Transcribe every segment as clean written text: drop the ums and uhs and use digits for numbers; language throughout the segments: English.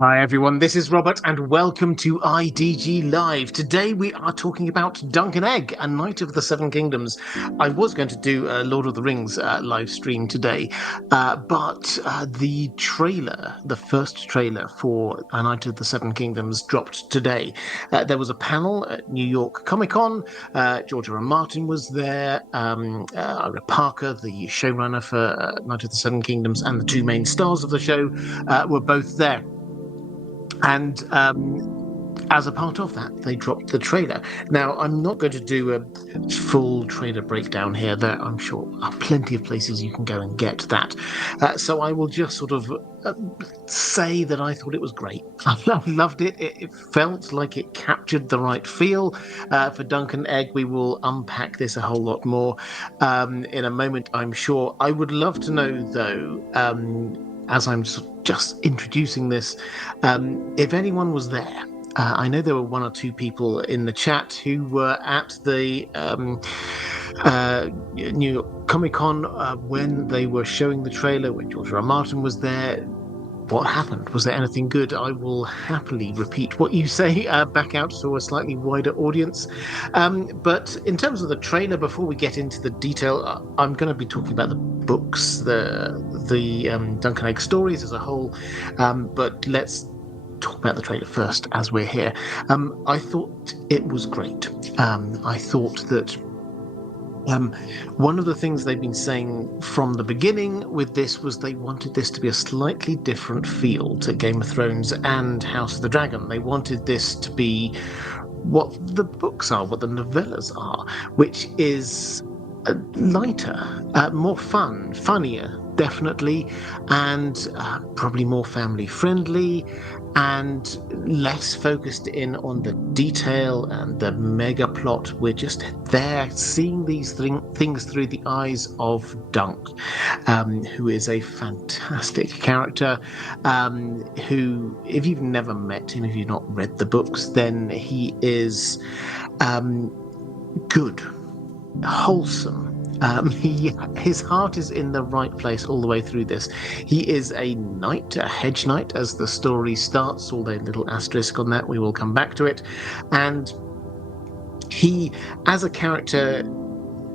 Hi everyone, this is Robert and welcome to IDG Live. Today we are talking about Dunk and Egg, A Knight of the Seven Kingdoms. I was going to do a Lord of the Rings live stream today, but the trailer, the first trailer for A Knight of the Seven Kingdoms dropped today. There was a panel at New York Comic Con. George R. R. Martin was there, Ira Parker, the showrunner for Knight of the Seven Kingdoms, and the two main stars of the show were both there. And as a part of that, they dropped the trailer. Now, I'm not going to do a full trailer breakdown here. There, I'm sure, are plenty of places you can go and get that. So I will just sort of say that I thought it was great. I loved it. It felt like it captured the right feel for Dunk and Egg. We will unpack this a whole lot more in a moment, I'm sure. I would love to know, though, as I'm just introducing this, if anyone was there. I know there were one or two people in the chat who were at the New York Comic Con when they were showing the trailer, when George R. R. Martin was there. What happened? Was there anything good? I will happily repeat what you say back out to a slightly wider audience. But in terms of the trailer, before we get into the detail, I'm going to be talking about the books, the Dunk and Egg stories as a whole. But let's talk about the trailer first, as we're here. I thought it was great. I thought that one of the things they've been saying from the beginning with this was they wanted this to be a slightly different feel to Game of Thrones and House of the Dragon. They wanted this to be what the books are, what the novellas are, which is lighter, more fun, funnier, definitely, and probably more family friendly and less focused in on the detail and the mega plot. We're just there seeing these things through the eyes of Dunk, who is a fantastic character, who, if you've never met him, if you've not read the books, then he is good, wholesome. His heart is in the right place all the way through this. He is a knight, a hedge knight, as the story starts, although a little asterisk on that, we will come back to it. And he, as a character,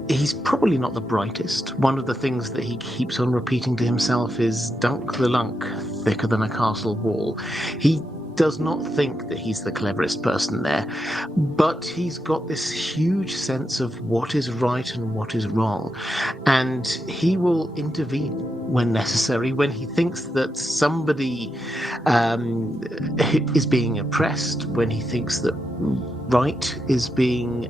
he's probably not the brightest. One of the things that he keeps on repeating to himself is Dunk the Lunk, thicker than a castle wall. He does not think that he's the cleverest person there, but he's got this huge sense of what is right and what is wrong, and he will intervene when necessary, when he thinks that somebody is being oppressed, when he thinks that right is being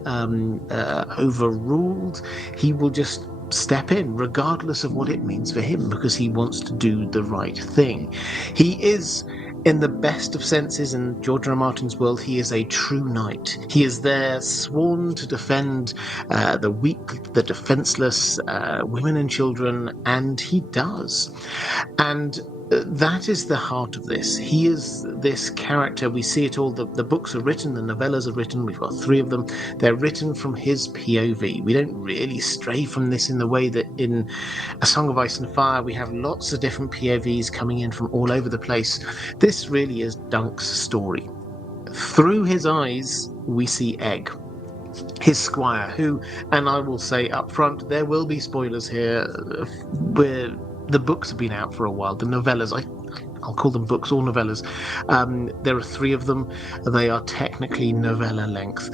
overruled. He will just step in regardless of what it means for him, because he wants to do the right thing. He is, in the best of senses, in George R. R. Martin's world, he is a true knight. He is there sworn to defend the weak, the defenseless, women and children, and he does. And that is the heart of this. He is this character. We see it all. The books are written, the novellas are written. We've got three of them. They're written from his POV. We don't really stray from this in the way that in A Song of Ice and Fire we have lots of different POVs coming in from all over the place. This really is Dunk's story. Through his eyes, we see Egg, his squire, who, and I will say up front, there will be spoilers here. The books have been out for a while. The novellas, I'll call them books or novellas. There are three of them. They are technically novella length.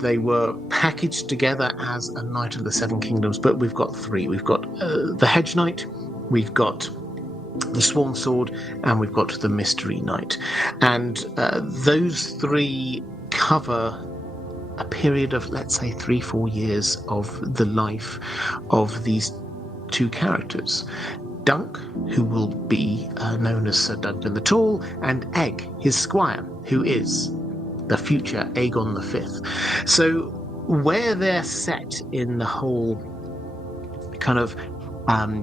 They were packaged together as A Knight of the Seven Kingdoms, but we've got three. We've got the Hedge Knight, we've got the Swan Sword, and we've got the Mystery Knight. And those three cover a period of, let's say, 3-4 years of the life of these two characters. Dunk, who will be known as Sir Duncan the Tall, and Egg, his squire, who is the future Aegon V. So where they're set in the whole kind of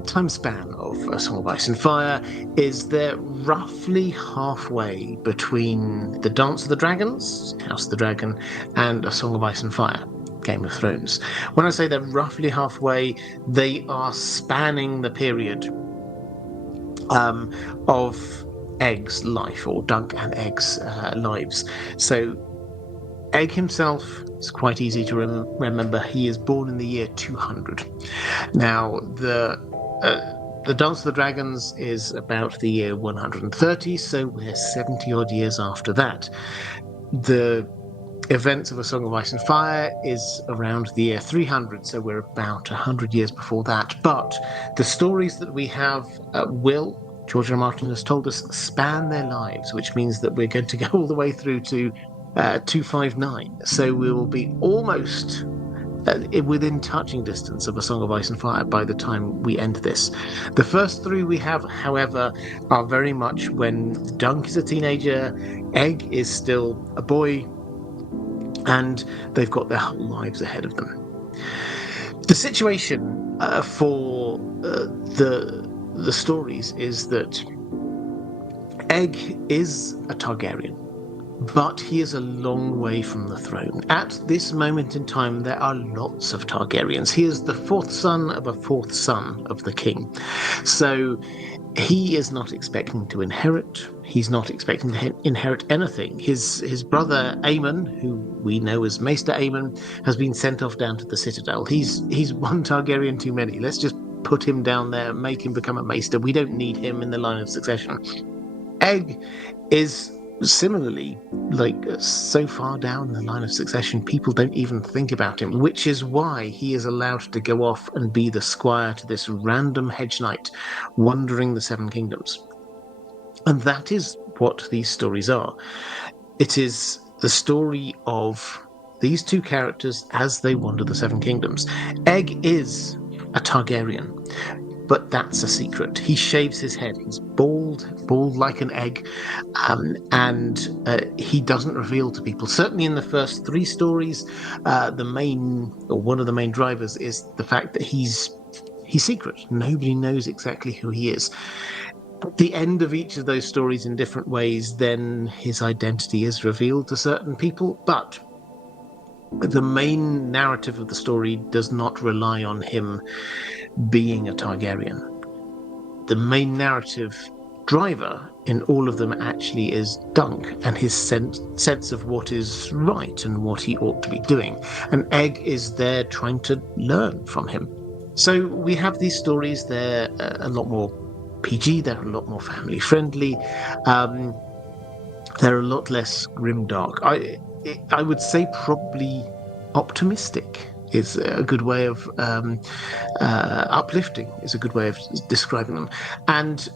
time span of A Song of Ice and Fire is they're roughly halfway between the Dance of the Dragons, House of the Dragon, and A Song of Ice and Fire, Game of Thrones. When I say they're roughly halfway, they are spanning the period of Egg's life, or Dunk and Egg's lives. So Egg himself is quite easy to remember. He is born in the year 200. Now, the Dance of the Dragons is about the year 130, so we're 70 odd years after that. The events of A Song of Ice and Fire is around the year 300, so we're about 100 years before that. But the stories that we have George R. R. Martin has told us, span their lives, which means that we're going to go all the way through to 259. So we will be almost within touching distance of A Song of Ice and Fire by the time we end this. The first three we have, however, are very much when Dunk is a teenager, Egg is still a boy, and they've got their whole lives ahead of them. The situation for the stories is that Egg is a Targaryen, but he is a long way from the throne. At this moment in time, there are lots of Targaryens. He is the fourth son of a fourth son of the king. So he is not expecting to inherit. He's not expecting to inherit anything. His brother Aemon, who we know as Maester Aemon, has been sent off down to the Citadel. He's one Targaryen too many. Let's just put him down there, make him become a Maester. We don't need him in the line of succession. Egg is similarly, so far down the line of succession, people don't even think about him, which is why he is allowed to go off and be the squire to this random hedge knight wandering the Seven Kingdoms. And that is what these stories are. It is the story of these two characters as they wander the Seven Kingdoms. Egg is a Targaryen, but that's a secret. He shaves his head. He's bald like an egg, and he doesn't reveal to people. Certainly in the first three stories, one of the main drivers is the fact that he's secret. Nobody knows exactly who he is. At the end of each of those stories, in different ways, then his identity is revealed to certain people, but the main narrative of the story does not rely on him being a Targaryen. The main narrative driver in all of them actually is Dunk and his sense of what is right and what he ought to be doing. And Egg is there trying to learn from him. So we have these stories. They're a lot more PG. They're a lot more family friendly. They're a lot less grimdark. I would say probably optimistic is a good way of uplifting is a good way of describing them. And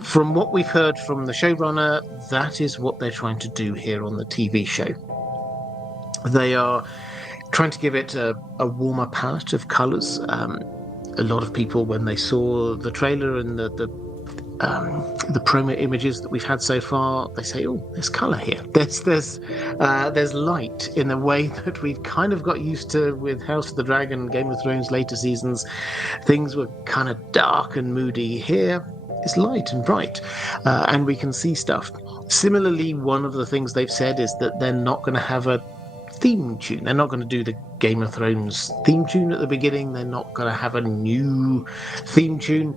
from what we've heard from the showrunner, that is what they're trying to do here on the TV show. They are trying to give it a warmer palette of colours. A lot of people, when they saw the trailer and the promo images that we've had so far, they say, "Oh, there's colour here. There's light in a way that we've kind of got used to with House of the Dragon, Game of Thrones later seasons. Things were kind of dark and moody. Here it's light and bright, and we can see stuff." Similarly, one of the things they've said is that they're not going to have a theme tune. They're not going to do the Game of Thrones theme tune at the beginning. They're not going to have a new theme tune.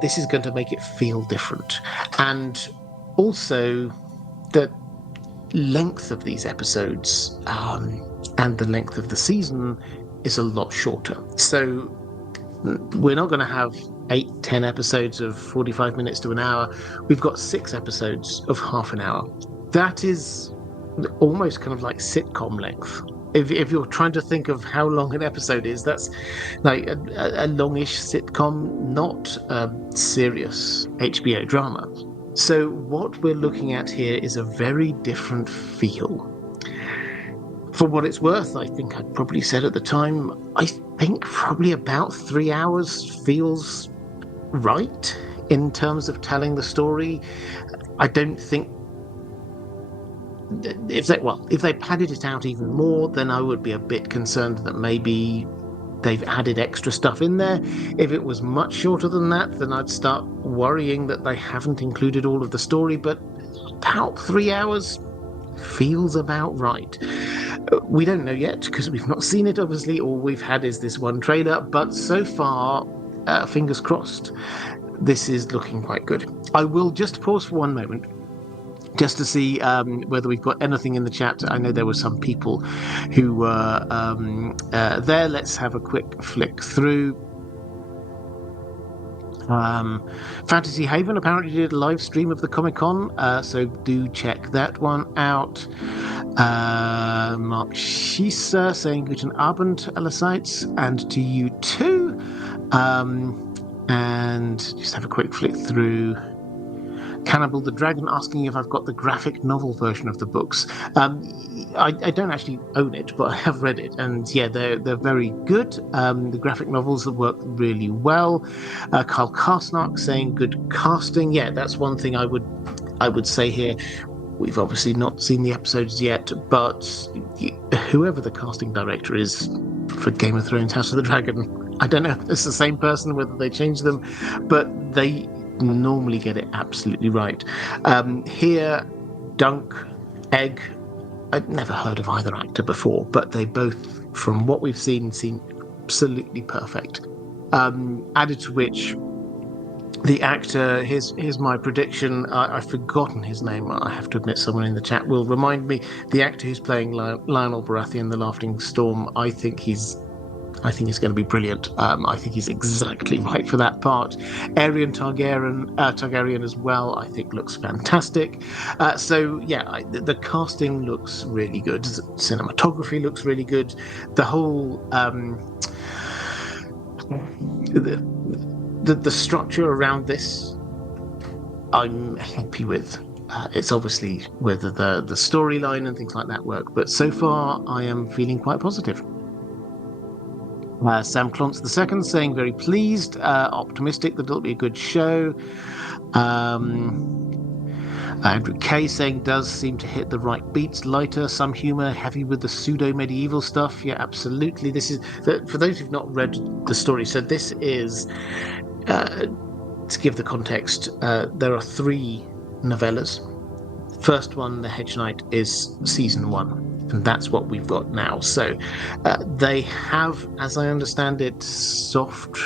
This is going to make it feel different. And also the length of these episodes and the length of the season is a lot shorter. So we're not going to have 8-10 episodes of 45 minutes to an hour. We've got 6 episodes of half an hour. That is almost kind of like sitcom length. If you're trying to think of how long an episode is, that's like a longish sitcom, not a serious HBO drama. So what we're looking at here is a very different feel. For what it's worth, I think I probably said at the time, I think probably about 3 hours feels right in terms of telling the story. I don't think if they padded it out even more, then I would be a bit concerned that maybe they've added extra stuff in there. If it was much shorter than that, then I'd start worrying that they haven't included all of the story, but about 3 hours feels about right. We don't know yet because we've not seen it, obviously. All we've had is this one trailer, but so far, fingers crossed, this is looking quite good. I will just pause for one moment just to see whether we've got anything in the chat. I know there were some people who were there. Let's have a quick flick through. Fantasy Haven apparently did a live stream of the Comic-Con, so do check that one out. Mark Schieser saying Guten Abend allerseits, and to you too. And just have a quick flick through. Cannibal the Dragon asking if I've got the graphic novel version of the books. I don't actually own it, but I have read it, and yeah, they're very good. The graphic novels work really well. Carl Karsnark saying good casting. Yeah, that's one thing I would say here. We've obviously not seen the episodes yet, but whoever the casting director is for Game of Thrones House of the Dragon, I don't know if it's the same person, whether they change them, but they normally get it absolutely right. Here, Dunk, Egg, I'd never heard of either actor before, but they both, from what we've seen, seem absolutely perfect. Added to which, the actor, here's my prediction. I've forgotten his name. I have to admit, someone in the chat will remind me. The actor who's playing Lionel Baratheon, the Laughing Storm, I think he's going to be brilliant. I think he's exactly right for that part. Aerion Targaryen as well, I think looks fantastic. So yeah, the casting looks really good. Cinematography looks really good. The whole the structure around this, I'm happy with. It's obviously whether the storyline and things like that work, but so far I am feeling quite positive. Sam Clontz II saying very pleased, optimistic that it'll be a good show. Andrew Kay saying does seem to hit the right beats, lighter, some humor, heavy with the pseudo-medieval stuff. Yeah, absolutely. This is, for those who've not read the story, so this is, to give the context, there are 3 novellas. First one, The Hedge Knight, is season 1. And that's what we've got now. So they have, as I understand it, soft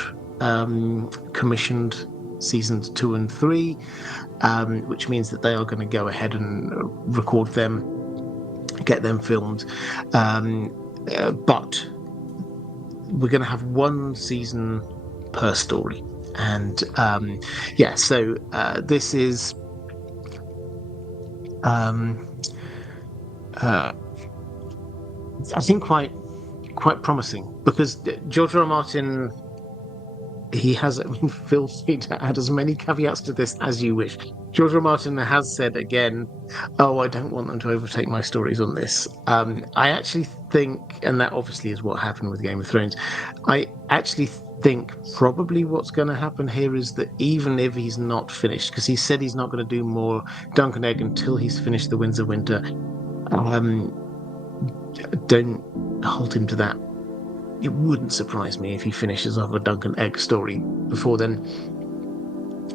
commissioned seasons 2 and 3, which means that they are going to go ahead and record them, get them filmed. But we're going to have 1 season per story. And yeah, so this is I think quite promising, because George R. R. Martin, he has, feel free to add as many caveats to this as you wish. George R. R. Martin has said again, I don't want them to overtake my stories on this. I actually think, and that obviously is what happened with Game of Thrones, I actually think probably what's going to happen here is that even if he's not finished, because he said he's not going to do more Dunk and Egg until he's finished The Winds of Winter, don't hold him to that. It wouldn't surprise me if he finishes off a Dunk and Egg story before then.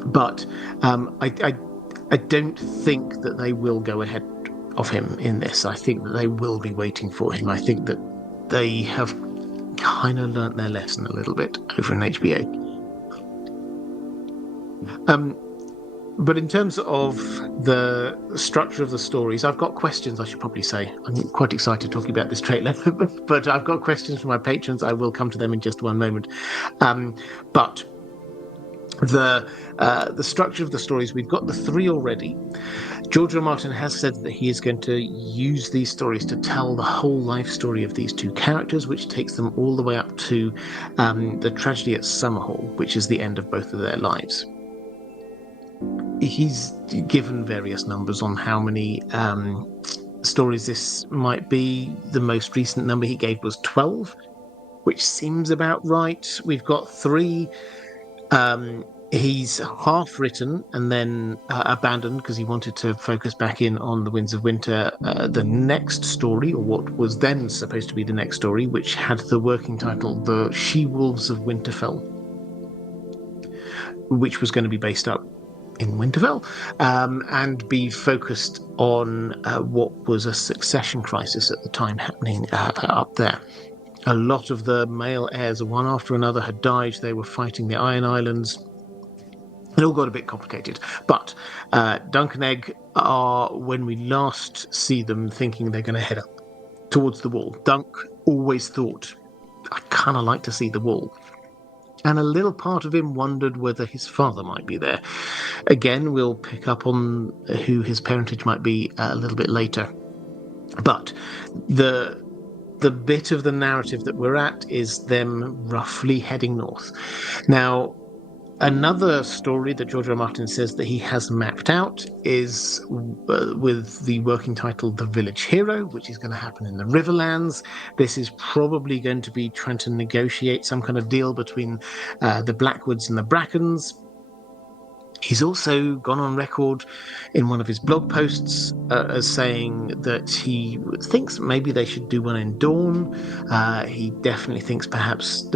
But I don't think that they will go ahead of him in this. I think that they will be waiting for him. I think that they have kind of learnt their lesson a little bit over in HBO. But in terms of the structure of the stories, I've got questions, I should probably say. I'm quite excited talking about this trailer, but I've got questions from my patrons. I will come to them in just one moment. But the structure of the stories, we've got the 3 already. George R. R. Martin has said that he is going to use these stories to tell the whole life story of these 2 characters, which takes them all the way up to the tragedy at Summerhall, which is the end of both of their lives. He's given various numbers on how many stories this might be. The most recent number he gave was 12, which seems about right. We've got 3 he's half written and then abandoned because he wanted to focus back in on The Winds of Winter. The next story, or what was then supposed to be the next story, which had the working title The She-Wolves of Winterfell, which was going to be based up in Winterfell and be focused on what was a succession crisis at the time happening up there. A lot of the male heirs, one after another, had died. They were fighting the Iron Islands. It all got a bit complicated. But Dunk and Egg are, when we last see them, thinking they're going to head up towards the wall. Dunk always thought, I kind of like to see the wall. And a little part of him wondered whether his father might be there. Again, we'll pick up on who his parentage might be a little bit later. But the bit of the narrative that we're at is them roughly heading north. Now, another story that George R. R. Martin says that he has mapped out is with the working title The Village Hero, which is going to happen in the Riverlands. This is probably going to be trying to negotiate some kind of deal between the Blackwoods and the Brackens. He's also gone on record in one of his blog posts as saying that he thinks maybe they should do one in Dawn. He definitely thinks perhaps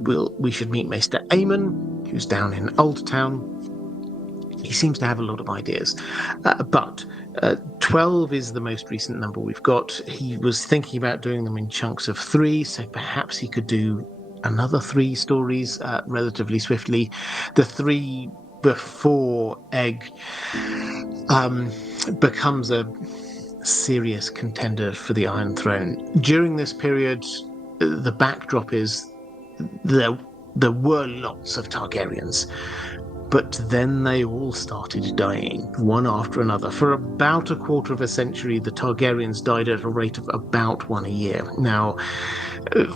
we should meet Maester Aemon, who's down in Old Town. He seems to have a lot of ideas. But 12 is the most recent number we've got. He was thinking about doing them in chunks of 3, so perhaps he could do another 3 stories relatively swiftly. The 3 before Egg becomes a serious contender for the Iron Throne. During this period, the backdrop is there were lots of Targaryens, but then they all started dying, one after another. For about a quarter of a century, the Targaryens died at a rate of about 1 a year. Now,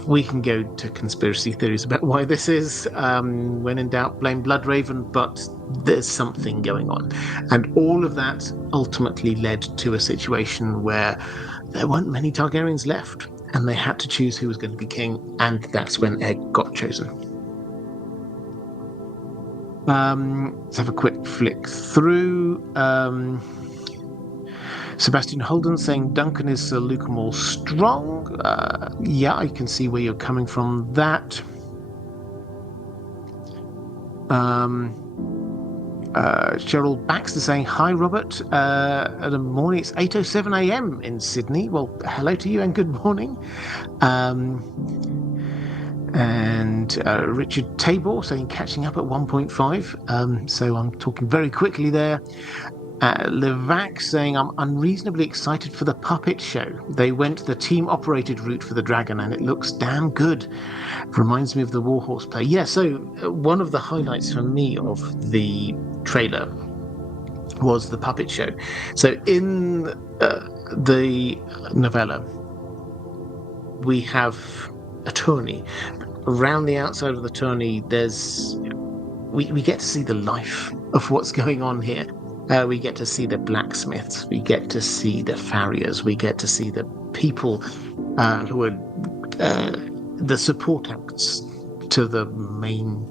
we can go to conspiracy theories about why this is. When in doubt, blame Bloodraven, but there's something going on. And all of that ultimately led to a situation where there weren't many Targaryens left, and they had to choose who was going to be king, and that's when Egg got chosen. Let's have a quick flick through. Sebastian Holden saying Duncan is Sir Luke strong. Yeah, I can see where you're coming from that. Cheryl Baxter saying, hi, Robert. In the morning, it's 8:07 a.m. in Sydney. Well, hello to you and good morning. And Richard Tabor saying, catching up at 1.5. So I'm talking very quickly there. Levac saying, I'm unreasonably excited for the puppet show. They went the team-operated route for the dragon, and it looks damn good. Reminds me of the Warhorse play. Yeah, so one of the highlights for me of the trailer was the puppet show. So in the novella, we have a tourney. Around the outside of the tourney, we get to see the life of what's going on here. We get to see the blacksmiths, we get to see the farriers, we get to see the people who are the support acts to the main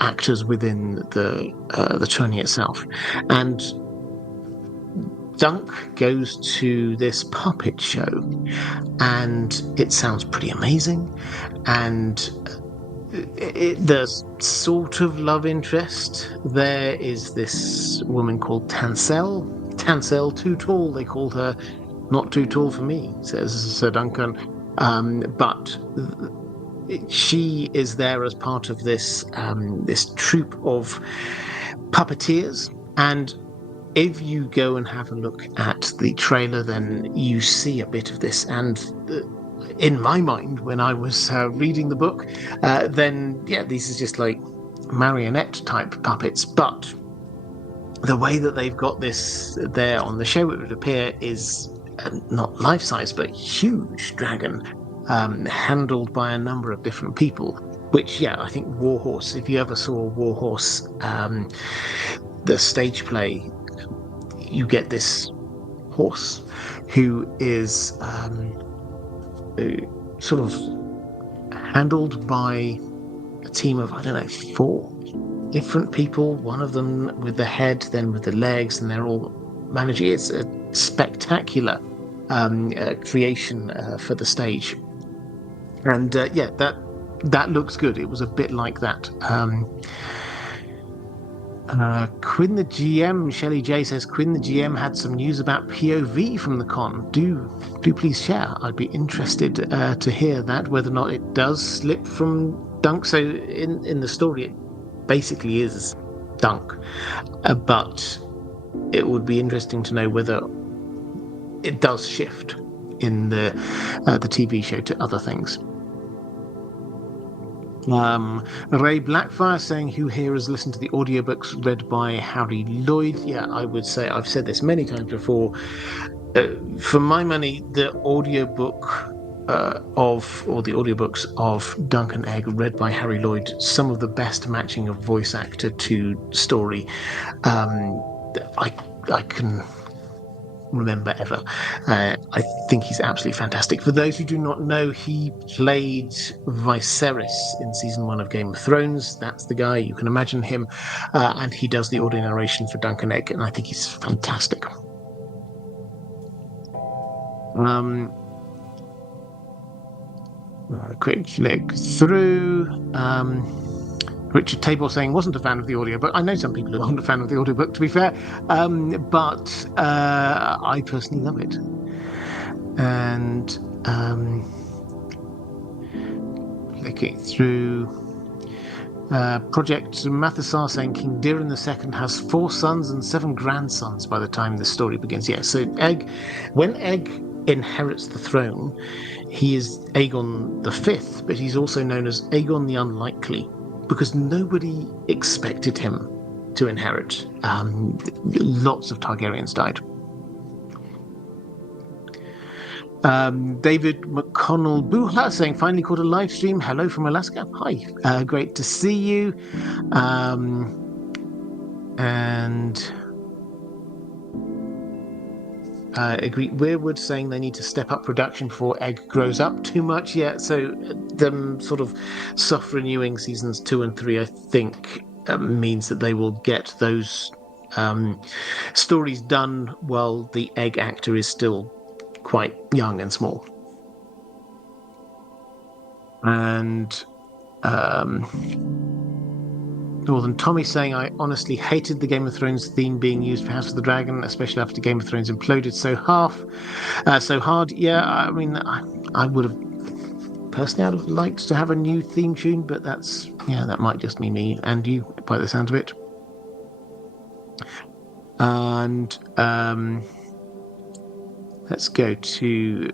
actors within the tourney itself. And Dunk goes to this puppet show, and it sounds pretty amazing. And the sort of love interest there is this woman called Tansel. Tansel, too tall, they called her. Not too tall for me, says Sir Duncan. But she is there as part of this troupe of puppeteers. And if you go and have a look at the trailer, then you see a bit of this. And in my mind, when I was reading the book, then yeah, these are just like marionette type puppets. But the way that they've got this there on the show, it would appear, is not life-size, but huge dragon, handled by a number of different people. Which, yeah, I think Warhorse, if you ever saw Warhorse, the stage play, you get this horse who is sort of handled by a team of, 4 different people, one of them with the head, then with the legs, and they're all managing. It's a spectacular creation for the stage. And yeah, that looks good. It was a bit like that. Quinn the GM, Shelley J says, Quinn the GM had some news about POV from the con. Do please share. I'd be interested to hear that, whether or not it does slip from Dunk. So in the story, it basically is Dunk. But it would be interesting to know whether it does shift in the TV show to other things. Ray Blackfire saying, who here has listened to the audiobooks read by Harry Lloyd? Yeah, I would say, I've said this many times before, for my money, the audiobook the audiobooks of Dunk and Egg read by Harry Lloyd, some of the best matching of voice actor to story I can remember ever. I think he's absolutely fantastic. For those who do not know, he played Viserys in season 1 of Game of Thrones. That's the guy, you can imagine him, and he does the audio narration for Dunk and Egg, and I think he's fantastic. Quick flick through. Richard Tabor saying wasn't a fan of the audiobook. I know some people who aren't a fan of the audiobook, to be fair, but I personally love it. And flicking through. Project Mathesar saying King Diran II has 4 sons and 7 grandsons by the time the story begins. Yeah, so when Egg inherits the throne, he is Aegon V, but he's also known as Aegon the Unlikely, because nobody expected him to inherit. Lots of Targaryens died. David McConnell Buha saying, finally caught a live stream. Hello from Alaska. Hi, great to see you. And agree. Weirwood saying they need to step up production before Egg grows up too much. Yeah, so them sort of soft renewing seasons 2 and 3, I think, means that they will get those stories done while the Egg actor is still quite young and small. And Northern Tommy saying, I honestly hated the Game of Thrones theme being used for House of the Dragon, especially after Game of Thrones imploded so hard. Yeah, I mean, I would have personally, I'd have liked to have a new theme tune, but that might just be me and you by the sound of it. And let's go to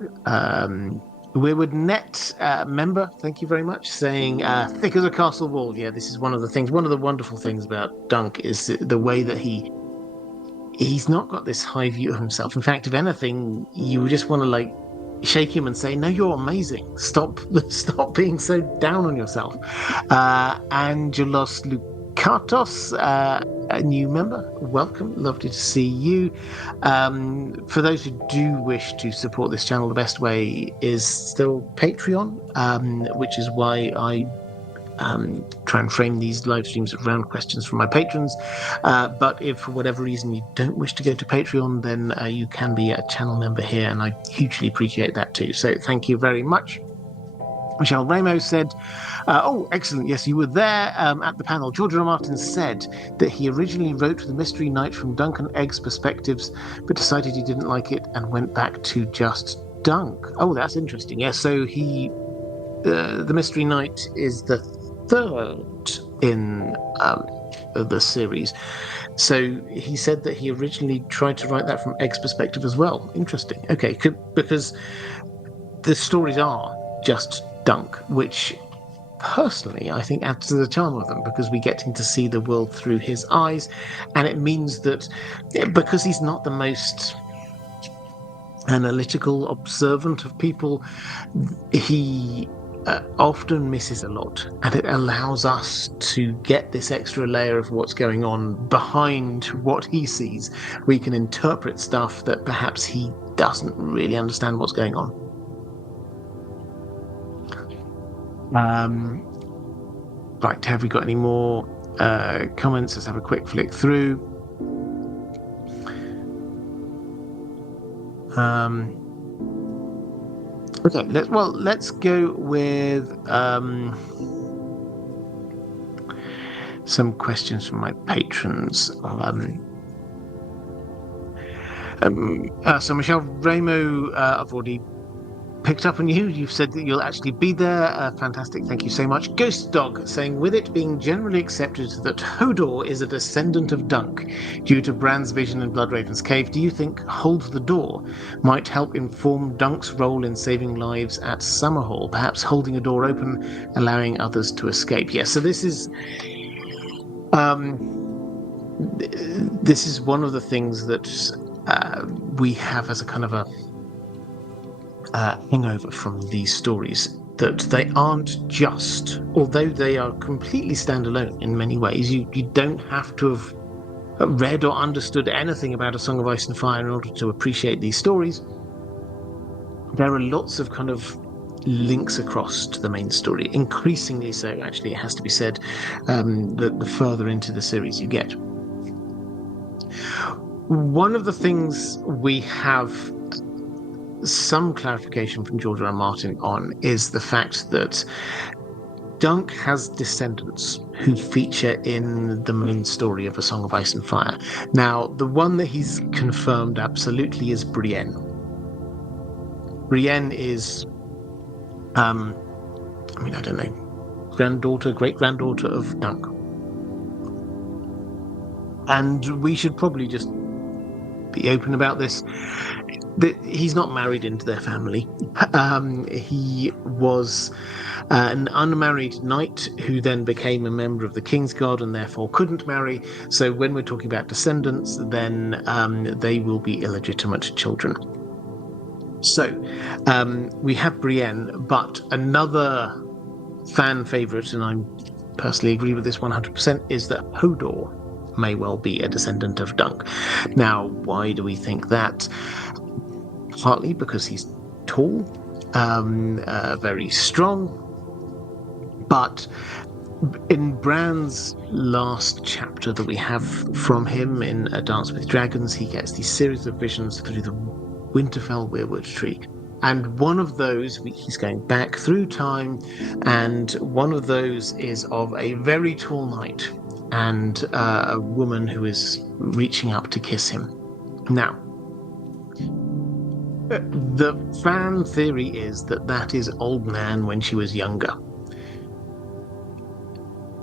Weirwood Net member, thank you very much, saying thick as a castle wall. Yeah, this is one of the wonderful things about Dunk is the way that he's not got this high view of himself. In fact, if anything, you just want to shake him and say, no, you're amazing, stop being so down on yourself. Angelos Lukatos, a new member, welcome, lovely to see you. For those who do wish to support this channel, the best way is still Patreon, which is why I try and frame these live streams around questions from my patrons. But if for whatever reason you don't wish to go to Patreon, then you can be a channel member here, and I hugely appreciate that too. So thank you very much. Michelle Ramos said, oh, excellent. Yes, you were there at the panel. George R. R. Martin said that he originally wrote The Mystery Knight from Dunk and Egg's perspectives, but decided he didn't like it and went back to just Dunk. Oh, that's interesting. Yeah, so The Mystery Knight is the 3rd in the series. So he said that he originally tried to write that from Egg's perspective as well. Interesting. Okay, because the stories are just Dunk, which personally I think adds to the charm of them, because we get him to see the world through his eyes, and it means that because he's not the most analytical, observant of people, he often misses a lot, and it allows us to get this extra layer of what's going on behind what he sees. We can interpret stuff that perhaps he doesn't really understand what's going on. Right, have we got any more comments? Let's have a quick flick through. Okay, let's go with some questions from my patrons. So Michelle Ramo, I've already picked up on you. You've said that you'll actually be there. Fantastic. Thank you so much. Ghost Dog saying, with it being generally accepted that Hodor is a descendant of Dunk due to Bran's vision in Bloodraven's cave, do you think Hold the Door might help inform Dunk's role in saving lives at Summerhall, perhaps holding a door open, allowing others to escape? Yes, so this is one of the things that we have as a kind of a hangover from these stories, that they aren't just, although they are completely standalone in many ways, you don't have to have read or understood anything about A Song of Ice and Fire in order to appreciate these stories. There are lots of kind of links across to the main story, increasingly so, actually, it has to be said, the further into the series you get. One of the things we have some clarification from George R. R. Martin on is the fact that Dunk has descendants who feature in the main story of A Song of Ice and Fire. Now, the one that he's confirmed absolutely is Brienne. Brienne is, I don't know, great-granddaughter of Dunk. And we should probably just be open about this. He's not married into their family. He was an unmarried knight who then became a member of the Kingsguard and therefore couldn't marry. So when we're talking about descendants, then they will be illegitimate children. So we have Brienne, but another fan favourite, and I personally agree with this 100%, is that Hodor may well be a descendant of Dunk. Now, why do we think that? Partly because he's tall, very strong, but in Bran's last chapter that we have from him in A Dance with Dragons, he gets these series of visions through the Winterfell weirwood tree. And one of those, he's going back through time, and one of those is of a very tall knight and a woman who is reaching up to kiss him. Now, the fan theory is that is Old Nan when she was younger,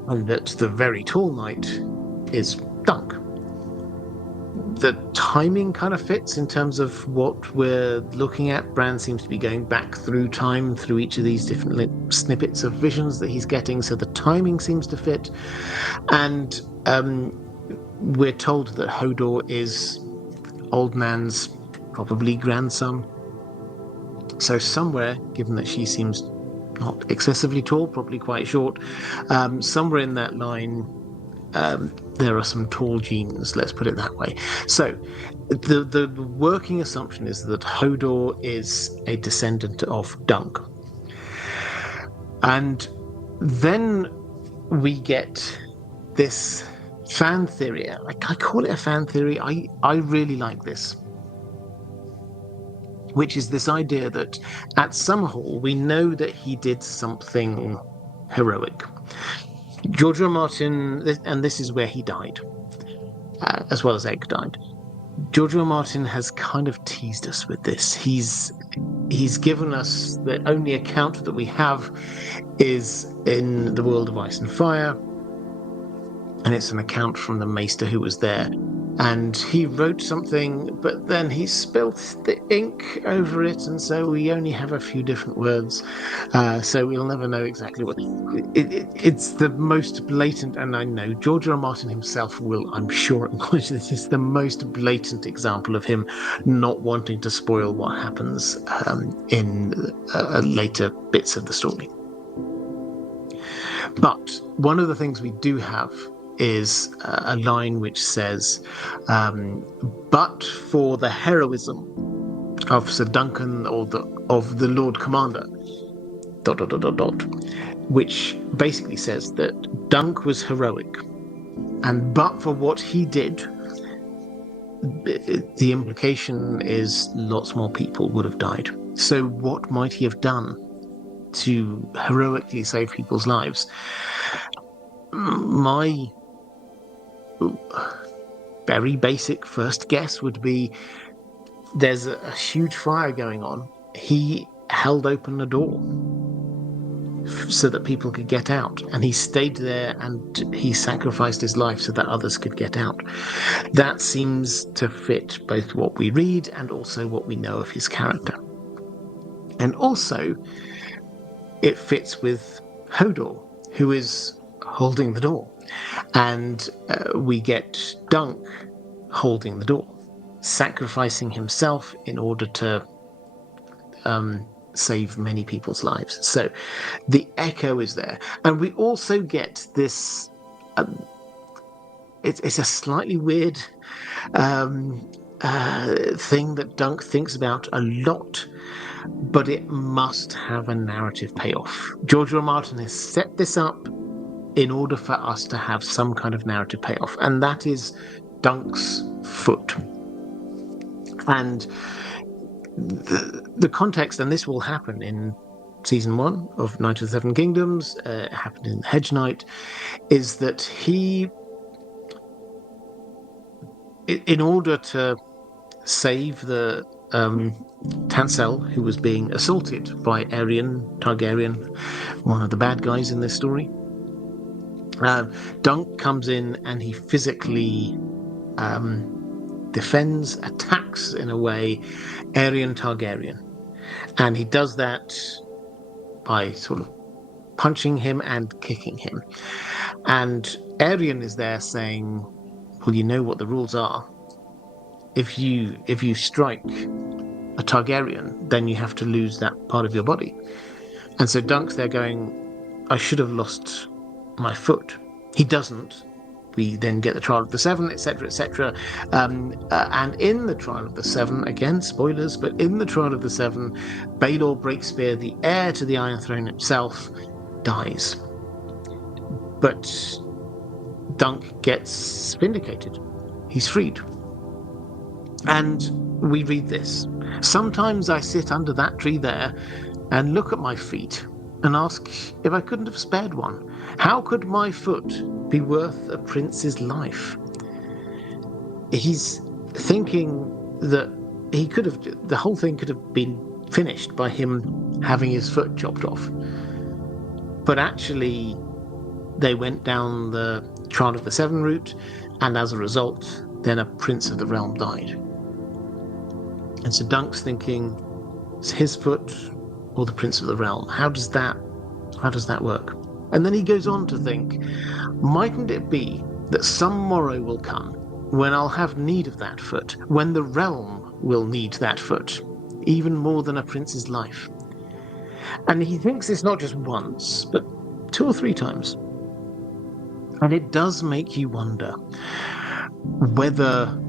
and that the very tall knight is Dunk. The timing kind of fits in terms of what we're looking at. Bran seems to be going back through time through each of these different snippets of visions that he's getting, so the timing seems to fit. And we're told that Hodor is Old Nan's probably grandson. So somewhere, given that she seems not excessively tall, probably quite short, somewhere in that line, there are some tall genes, let's put it that way. So the working assumption is that Hodor is a descendant of Dunk. And then we get this fan theory. I call it a fan theory. I really like this, which is this idea that at Summerhall, we know that he did something heroic. George R. R. Martin, and this is where he died, as well as Egg died. George R. R. Martin has kind of teased us with this. He's given us the only account that we have is in the World of Ice and Fire, and it's an account from the Maester who was there. And he wrote something, but then he spilt the ink over it, and so we only have a few different words. So we'll never know exactly what. It's the most blatant, and I know George R. R. Martin himself will, I'm sure, acknowledge this is the most blatant example of him not wanting to spoil what happens in later bits of the story. But one of the things we do have is a line which says, but for the heroism of Sir Duncan or of the Lord Commander, ... which basically says that Dunk was heroic, and but for what he did, the implication is lots more people would have died. So what might he have done to heroically save people's lives? My very basic first guess would be there's a huge fire going on. He held open a door so that people could get out, and he stayed there and he sacrificed his life so that others could get out. That seems to fit both what we read and also what we know of his character. And also, it fits with Hodor, who is holding the door. And we get Dunk holding the door, sacrificing himself in order to save many people's lives. So the echo is there. And we also get this, it's a slightly weird thing that Dunk thinks about a lot, but it must have a narrative payoff. George R. R. Martin has set this up in order for us to have some kind of narrative payoff, and that is Dunk's foot. And the context, and this will happen in season 1 of Knight of the Seven Kingdoms, it happened in Hedge Knight, is that he, in order to save the Tansel, who was being assaulted by Aerion Targaryen, one of the bad guys in this story, Dunk comes in and he physically defends, attacks in a way, Aerion Targaryen. And he does that by sort of punching him and kicking him. And Aerion is there saying, well, you know what the rules are. If you strike a Targaryen, then you have to lose that part of your body. And so Dunk's there going, I should have lost my foot. He doesn't. We then get the Trial of the Seven, etc., etc. And in the Trial of the Seven, again, spoilers, but in the Trial of the Seven, Baelor Breakspear, the heir to the Iron Throne himself, dies. But Dunk gets vindicated. He's freed. And we read this. Sometimes I sit under that tree there and look at my feet and ask if I couldn't have spared one. How could my foot be worth a prince's life? He's thinking that he could have, the whole thing could have been finished by him having his foot chopped off. But actually, they went down the Trial of the Seven route, and as a result, then a prince of the realm died. And so Dunk's thinking, it's his foot or the prince of the realm. How does that work? And then he goes on to think, mightn't it be that some morrow will come when I'll have need of that foot, when the realm will need that foot, even more than a prince's life? And he thinks this not just once, but 2 or 3 times. And it does make you wonder whether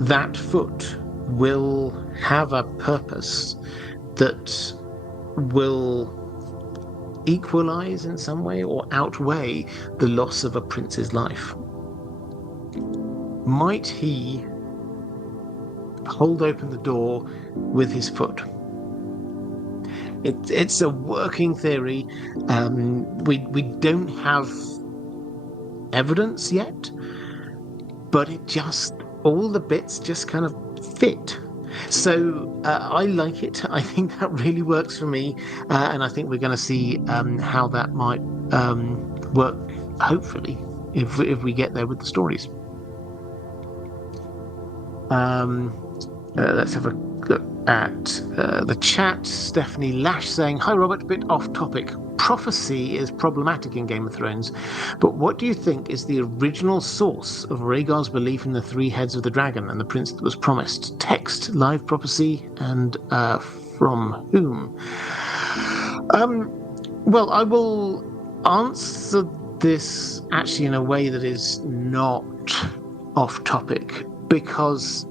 that foot will have a purpose that will equalize in some way or outweigh the loss of a prince's life. Might he hold open the door with his foot? It's a working theory. We don't have evidence yet, but all the bits just kind of fit. So I like it. I think that really works for me, and I think we're going to see how that might work, hopefully, if we get there with the stories. Let's have a look at the chat. Stephanie Lash saying, hi Robert, bit off topic. Prophecy is problematic in Game of Thrones, but what do you think is the original source of Rhaegar's belief in the 3 heads of the dragon and the prince that was promised? Text, live prophecy, and from whom? Well, I will answer this actually in a way that is not off topic, because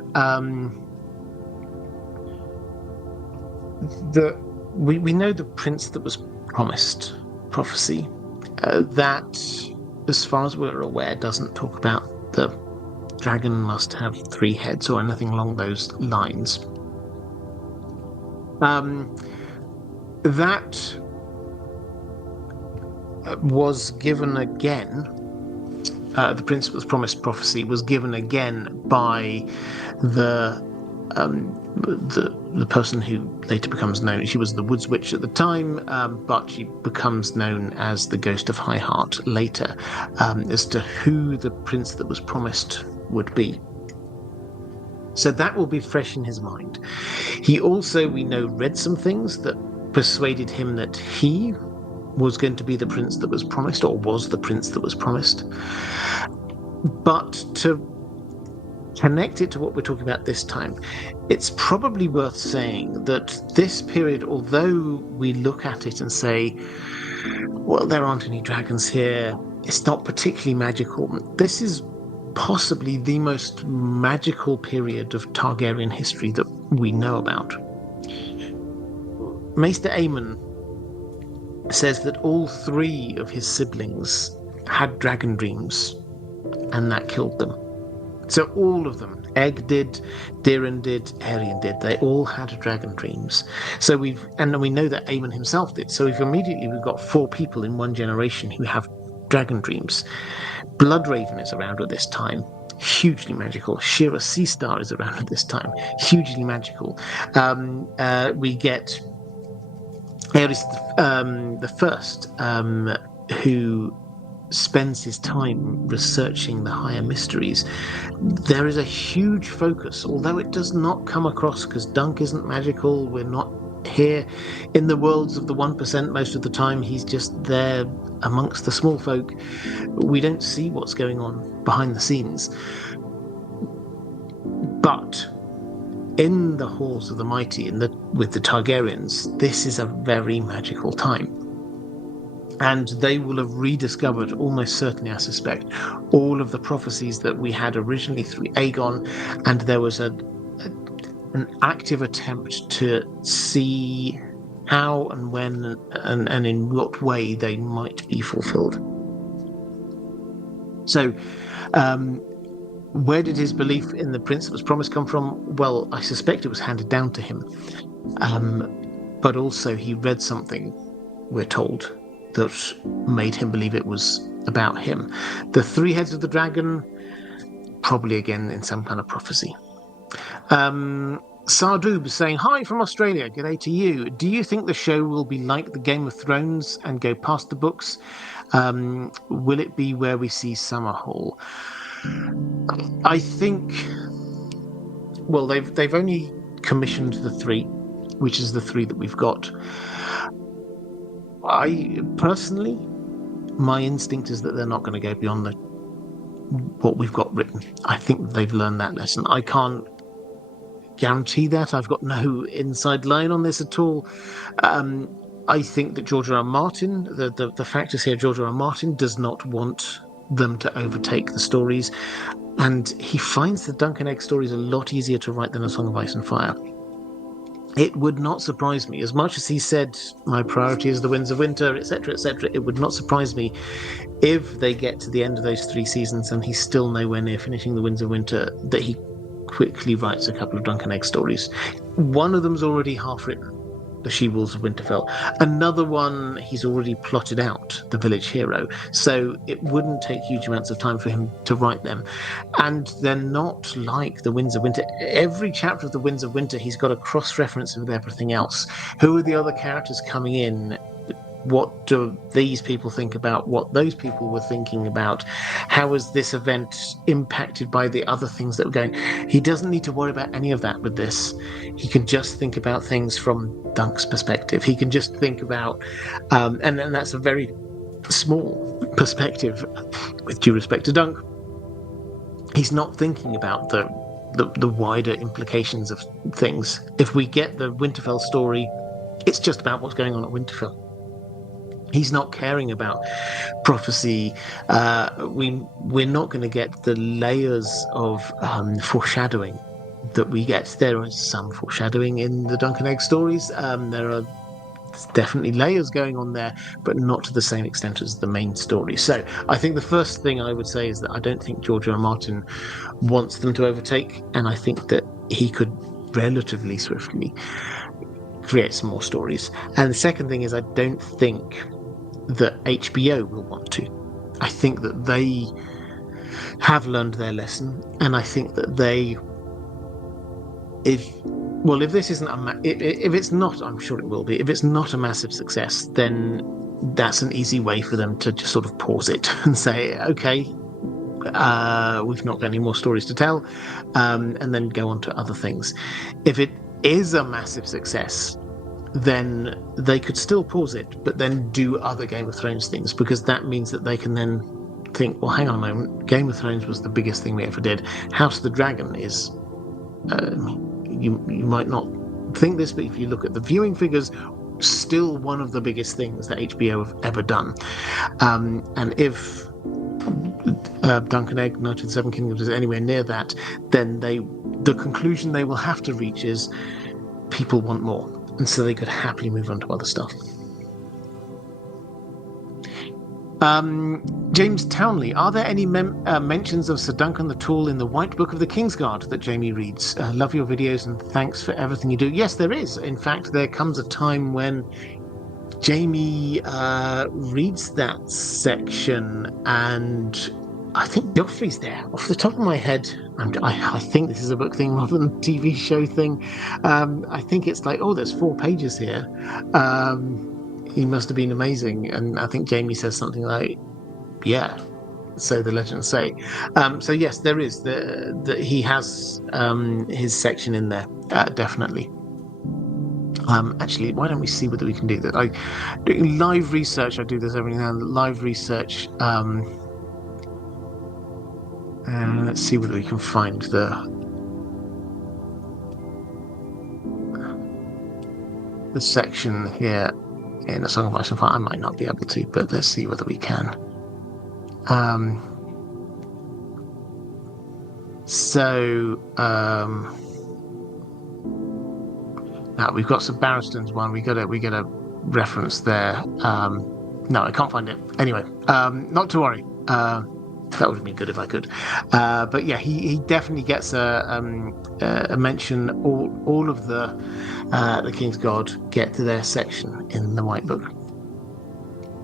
we know the prince that was promised prophecy. That, as far as we're aware, doesn't talk about the dragon must have 3 heads or anything along those lines. That was given again. The prince that was promised prophecy was given again by the the person who later becomes known. She was the Woods Witch at the time, but she becomes known as the Ghost of High Heart later, as to who the prince that was promised would be. So that will be fresh in his mind. He also, we know, read some things that persuaded him that he was going to be the prince that was promised, or was the prince that was promised. But to connect it to what we're talking about this time, it's probably worth saying that this period, although we look at it and say, well, there aren't any dragons here, it's not particularly magical, this is possibly the most magical period of Targaryen history that we know about. Maester Aemon says that all 3 of his siblings had dragon dreams, and that killed them. So all of them, Egg did, Diren did, Aerion did, they all had dragon dreams. So we know that Aemon himself did. So we've got 4 people in one generation who have dragon dreams. Bloodraven is around at this time, hugely magical. Shira Seastar is around at this time, hugely magical. We get Aerys the First, who spends his time researching the higher mysteries. There is a huge focus, although it does not come across, because Dunk isn't magical. We're not here in the worlds of the 1% most of the time. He's just there amongst the small folk. We don't see what's going on behind the scenes. But in the halls of the mighty, with the Targaryens, this is a very magical time. And they will have rediscovered, almost certainly, I suspect, all of the prophecies that we had originally through Aegon, and there was an active attempt to see how and when and in what way they might be fulfilled. So, where did his belief in the prince that was promised come from? Well, I suspect it was handed down to him. But also he read something, we're told, that made him believe it was about him. The 3 heads of the dragon, probably again in some kind of prophecy. Sardoob saying, hi from Australia, g'day to you. Do you think the show will be like the Game of Thrones and go past the books? Will it be where we see Summerhall? I think, well, they've only commissioned the 3, which is the 3 that we've got. I personally, my instinct is that they're not going to go beyond what we've got written. I think they've learned that lesson. I can't guarantee that. I've got no inside line on this at all. I think that George R. R. Martin, the factors here, George R. R. Martin does not want them to overtake the stories, and he finds the Dunk and Egg stories a lot easier to write than A Song of Ice and Fire. It would not surprise me, as much as he said, my priority is the Winds of Winter, etc., etc., it would not surprise me if they get to the end of those 3 seasons and he's still nowhere near finishing the Winds of Winter, that he quickly writes a couple of Dunk and Egg stories. One of them's already half written, The She-Wolves of Winterfell. Another one, he's already plotted out, The Village Hero. So it wouldn't take huge amounts of time for him to write them. And they're not like The Winds of Winter. Every chapter of The Winds of Winter, he's got a cross-reference with everything else. Who are the other characters coming in? What do these people think about what those people were thinking about? How is this event impacted by the other things that were going? He doesn't need to worry about any of that with this. He can just think about things from Dunk's perspective. He can just think about, and that's a very small perspective with due respect to Dunk. He's not thinking about the wider implications of things. If we get the Winterfell story, it's just about what's going on at Winterfell. He's not caring about prophecy. We're not going to get the layers of foreshadowing that we get. There is some foreshadowing in the Dunk and Egg stories. There are definitely layers going on there, but not to the same extent as the main story. So I think the first thing I would say is that I don't think George R. R. Martin wants them to overtake, and I think that he could relatively swiftly create some more stories. And the second thing is, I don't think that HBO will want to. I think that they have learned their lesson, and I think that Well, if this isn't if it's not, I'm sure it will be. If it's not a massive success, then that's an easy way for them to just sort of pause it and say, okay, we've not got any more stories to tell, and then go on to other things. If it is a massive success, then they could still pause it, but then do other Game of Thrones things, because that means that they can then think, well, hang on a moment, Game of Thrones was the biggest thing we ever did. House of the Dragon is, you might not think this, but if you look at the viewing figures, still one of the biggest things that HBO have ever done. And if Dunk and Egg, Knight of the Seven Kingdoms is anywhere near that, then the conclusion they will have to reach is people want more, and so they could happily move on to other stuff. James Townley, are there any mentions of Sir Duncan the Tall in the White Book of the Kingsguard that Jamie reads? Love your videos and thanks for everything you do. Yes, there is. In fact, there comes a time when Jamie reads that section, and I think Joffrey's there. Off the top of my head, I think this is a book thing rather than a TV show thing. I think it's like, oh, there's 4 pages here. He must have been amazing. And I think Jamie says something like, yeah, so the legends say. So yes, there is. He has his section in there, definitely. Actually, why don't we see whether we can do that? Doing live research, I do this every now and then. Live research. Let's see whether we can find the section here in A Song of Ice and Fire. I might not be able to, but let's see whether we can. Now we've got some Barristan's one. We get a reference there. No, I can't find it. Anyway, not to worry. That would have been good if I could. But yeah, he definitely gets a mention. All of the Kingsguard get to their section in the White Book.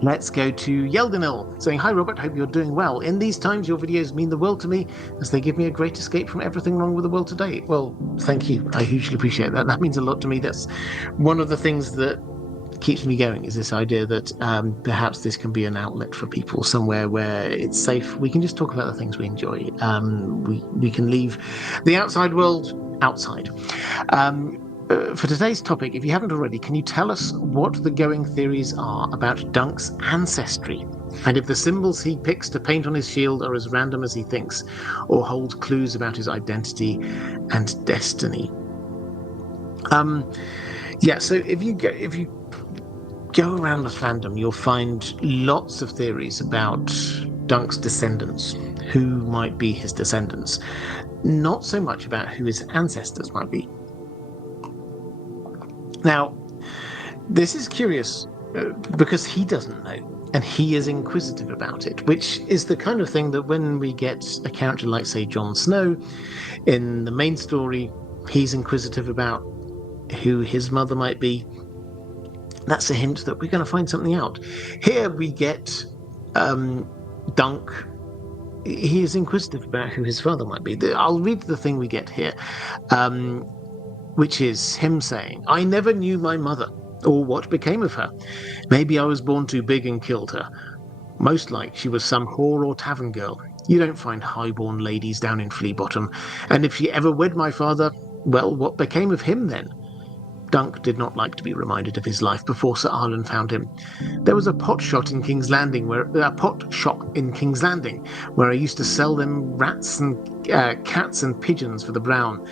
Let's go to Yeldenil, saying, hi Robert, hope you're doing well. In these times, your videos mean the world to me, as they give me a great escape from everything wrong with the world today. Well, thank you. I hugely appreciate that. That means a lot to me. That's one of the things that keeps me going, is this idea that perhaps this can be an outlet for people, somewhere where it's safe. We can just talk about the things we enjoy. We can leave the outside world outside. For today's topic, if you haven't already, can you tell us what the going theories are about Dunk's ancestry, and if the symbols he picks to paint on his shield are as random as he thinks, or hold clues about his identity and destiny? Yeah, so if you go around the fandom, you'll find lots of theories about Dunk's descendants, who might be his descendants, not so much about who his ancestors might be. Now, this is curious because he doesn't know, and he is inquisitive about it, which is the kind of thing that when we get a character like, say, Jon Snow in the main story, he's inquisitive about who his mother might be. That's a hint that we're going to find something out. Here we get Dunk. He is inquisitive about who his father might be. I'll read the thing we get here. Which is him saying, I never knew my mother, or what became of her. Maybe I was born too big and killed her. Most like she was some whore or tavern girl. You don't find high-born ladies down in Flea Bottom. And if she ever wed my father, well, what became of him then? Dunk did not like to be reminded of his life before Sir Arlen found him. There was a pot shop in King's Landing where I used to sell them rats and cats and pigeons for the brown.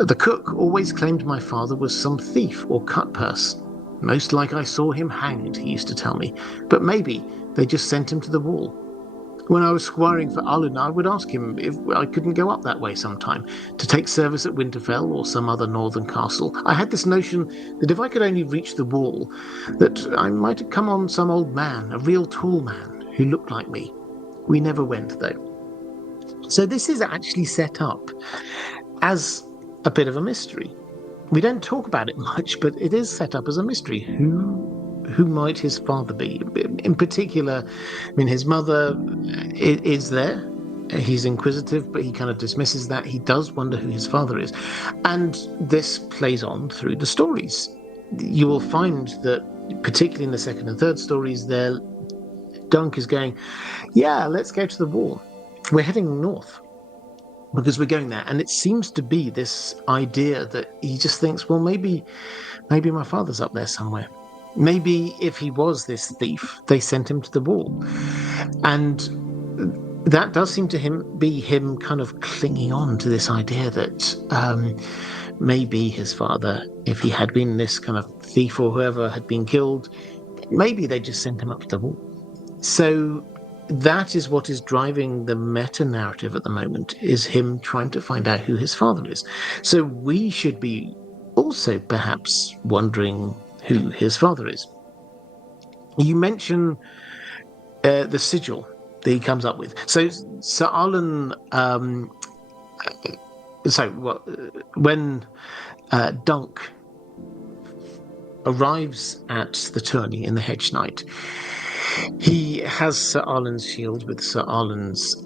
The cook always claimed my father was some thief or cutpurse. Most like I saw him hanged, he used to tell me, but maybe they just sent him to the wall. When I was squiring for Arlen, I would ask him if I couldn't go up that way sometime, to take service at Winterfell or some other northern castle. I had this notion that if I could only reach the wall, that I might have come on some old man, a real tall man, who looked like me. We never went, though. So this is actually set up as a bit of a mystery. We don't talk about it much, but it is set up as a mystery. Who might his father be? In particular, I mean, his mother is there. He's inquisitive, but he kind of dismisses that. He does wonder who his father is. And this plays on through the stories. You will find that, particularly in the second and third stories, there, Dunk is going, yeah, let's go to the wall. We're heading north because we're going there. And it seems to be this idea that he just thinks, well, maybe my father's up there somewhere. Maybe if he was this thief, they sent him to the wall. And that does seem to be him kind of clinging on to this idea that maybe his father, if he had been this kind of thief or whoever had been killed, maybe they just sent him up to the wall. So that is what is driving the meta-narrative at the moment, is him trying to find out who his father is. So we should be also perhaps wondering who his father is. You mention the sigil that he comes up with. So Sir Arlen, when Dunk arrives at the tourney in the Hedge Knight, he has Sir Arlen's shield with Sir Arlen's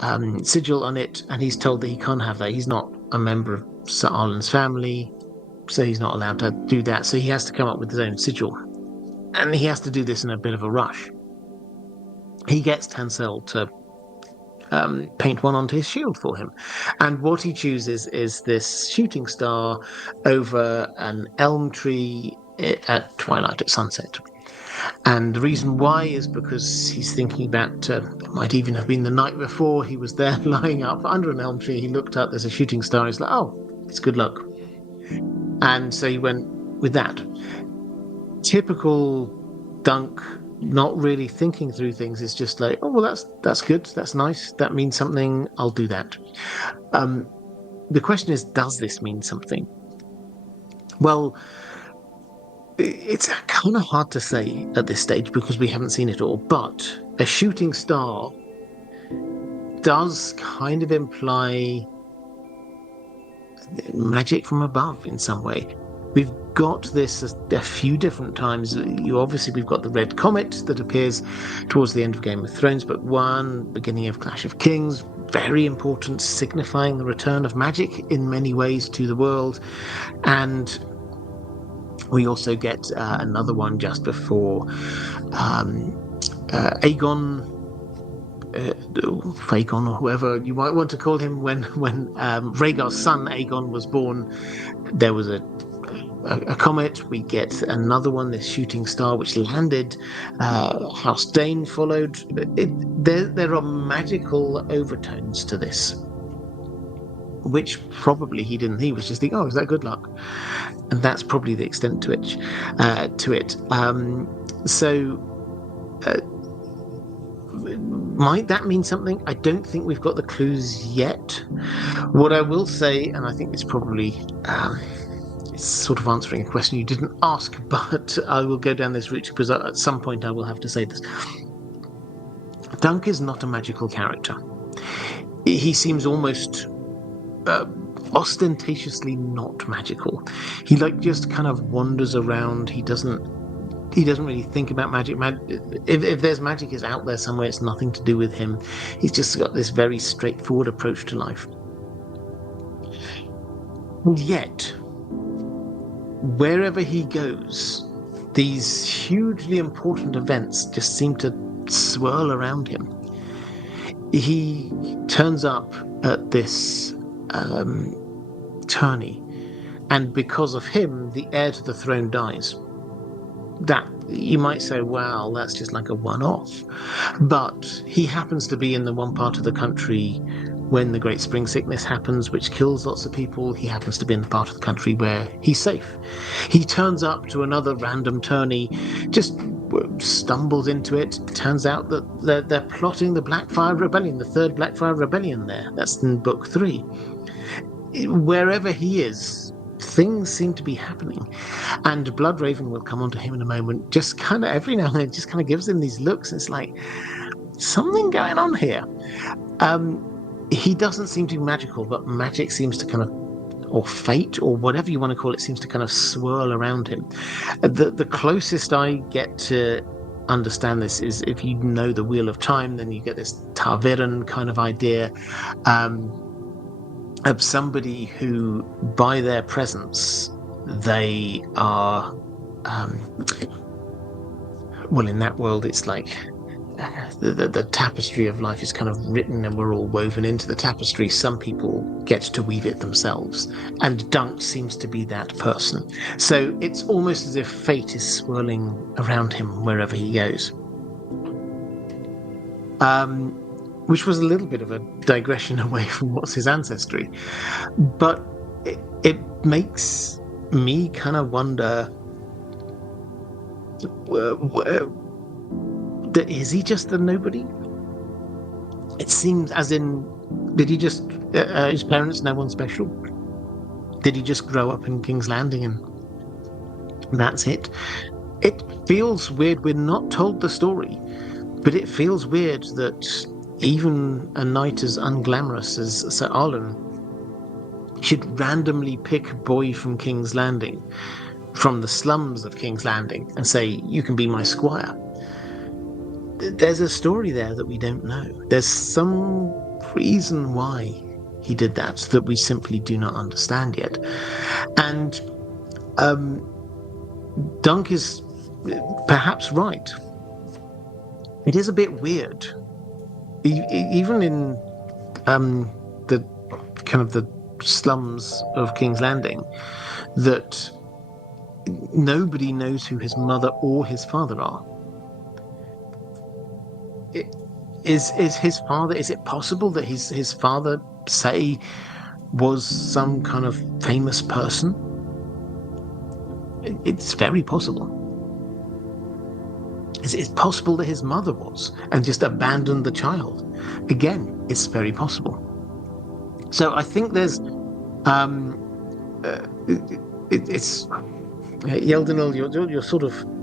sigil on it, and he's told that he can't have that. He's not a member of Sir Arlen's family, so he's not allowed to do that. So he has to come up with his own sigil, and he has to do this in a bit of a rush. He gets Tansel to paint one onto his shield for him, and what he chooses is this shooting star over an elm tree at twilight, at sunset. And the reason why is because he's thinking about, it might even have been the night before, he was there lying up under an elm tree, he looked up, there's a shooting star, he's like, oh, it's good luck. And so he went with that. Typical Dunk, not really thinking through things, is just like, oh, well, that's good, that's nice, that means something, I'll do that. The question is, does this mean something? Well, it's kind of hard to say at this stage because we haven't seen it all, but a shooting star does kind of imply magic from above in some way. We've got this a few different times. We've got the red comet that appears towards the end of Game of Thrones Book 1, beginning of Clash of Kings, very important, signifying the return of magic in many ways to the world. And we also get another one just before Aegon, Fagon, or whoever you might want to call him, when Rhaegar's son Aegon was born. There was a comet. We get another one, this shooting star, which landed. House Dane followed. There are magical overtones to this, which probably he didn't. He was just thinking, oh, is that good luck? And that's probably the extent to it. Might that mean something? I don't think we've got the clues yet. What I will say, and I think it's probably it's sort of answering a question you didn't ask, but I will go down this route because at some point I will have to say this. Dunk is not a magical character. He seems almost ostentatiously not magical. He just kind of wanders around. He doesn't really think about magic. If there's magic, is out there somewhere. It's nothing to do with him. He's just got this very straightforward approach to life. And yet, wherever he goes, these hugely important events just seem to swirl around him. He turns up at this tourney, and because of him, the heir to the throne dies. That, you might say, wow, that's just like a one-off. But he happens to be in the one part of the country when the Great Spring Sickness happens, which kills lots of people. He happens to be in the part of the country where he's safe. He turns up to another random tourney, just stumbles into it. Turns out that they're plotting the Blackfire Rebellion, the third Blackfire Rebellion there. That's in Book 3. Wherever he is, things seem to be happening. And Bloodraven will come onto him in a moment, just kind of every now and then, just kind of gives him these looks. It's like, something going on here. He doesn't seem to be magical, but magic seems to kind of, or fate, or whatever you want to call it, seems to kind of swirl around him. The closest I get to understand this is if you know the Wheel of Time, then you get this Taviran kind of idea of somebody who, by their presence, they are. Well, in that world, it's like the tapestry of life is kind of written and we're all woven into the tapestry. Some people get to weave it themselves, and Dunk seems to be that person. So it's almost as if fate is swirling around him wherever he goes. Which was a little bit of a digression away from what's his ancestry. But it makes me kind of wonder, is he just a nobody? It seems as in, did he just, his parents, no one special? Did he just grow up in King's Landing and that's it? It feels weird. We're not told the story, but it feels weird that even a knight as unglamorous as Sir Arlen should randomly pick a boy from King's Landing, from the slums of King's Landing, and say, you can be my squire. There's a story there that we don't know. There's some reason why he did that we simply do not understand yet. And Dunk is perhaps right. It is a bit weird. Even in the kind of the slums of King's Landing, that nobody knows who his mother or his father are. Is his father? Is it possible that his father, say, was some kind of famous person? It's very possible. Is it possible that his mother was and just abandoned the child? Again, it's very possible. So I think there's it's Yeldenil,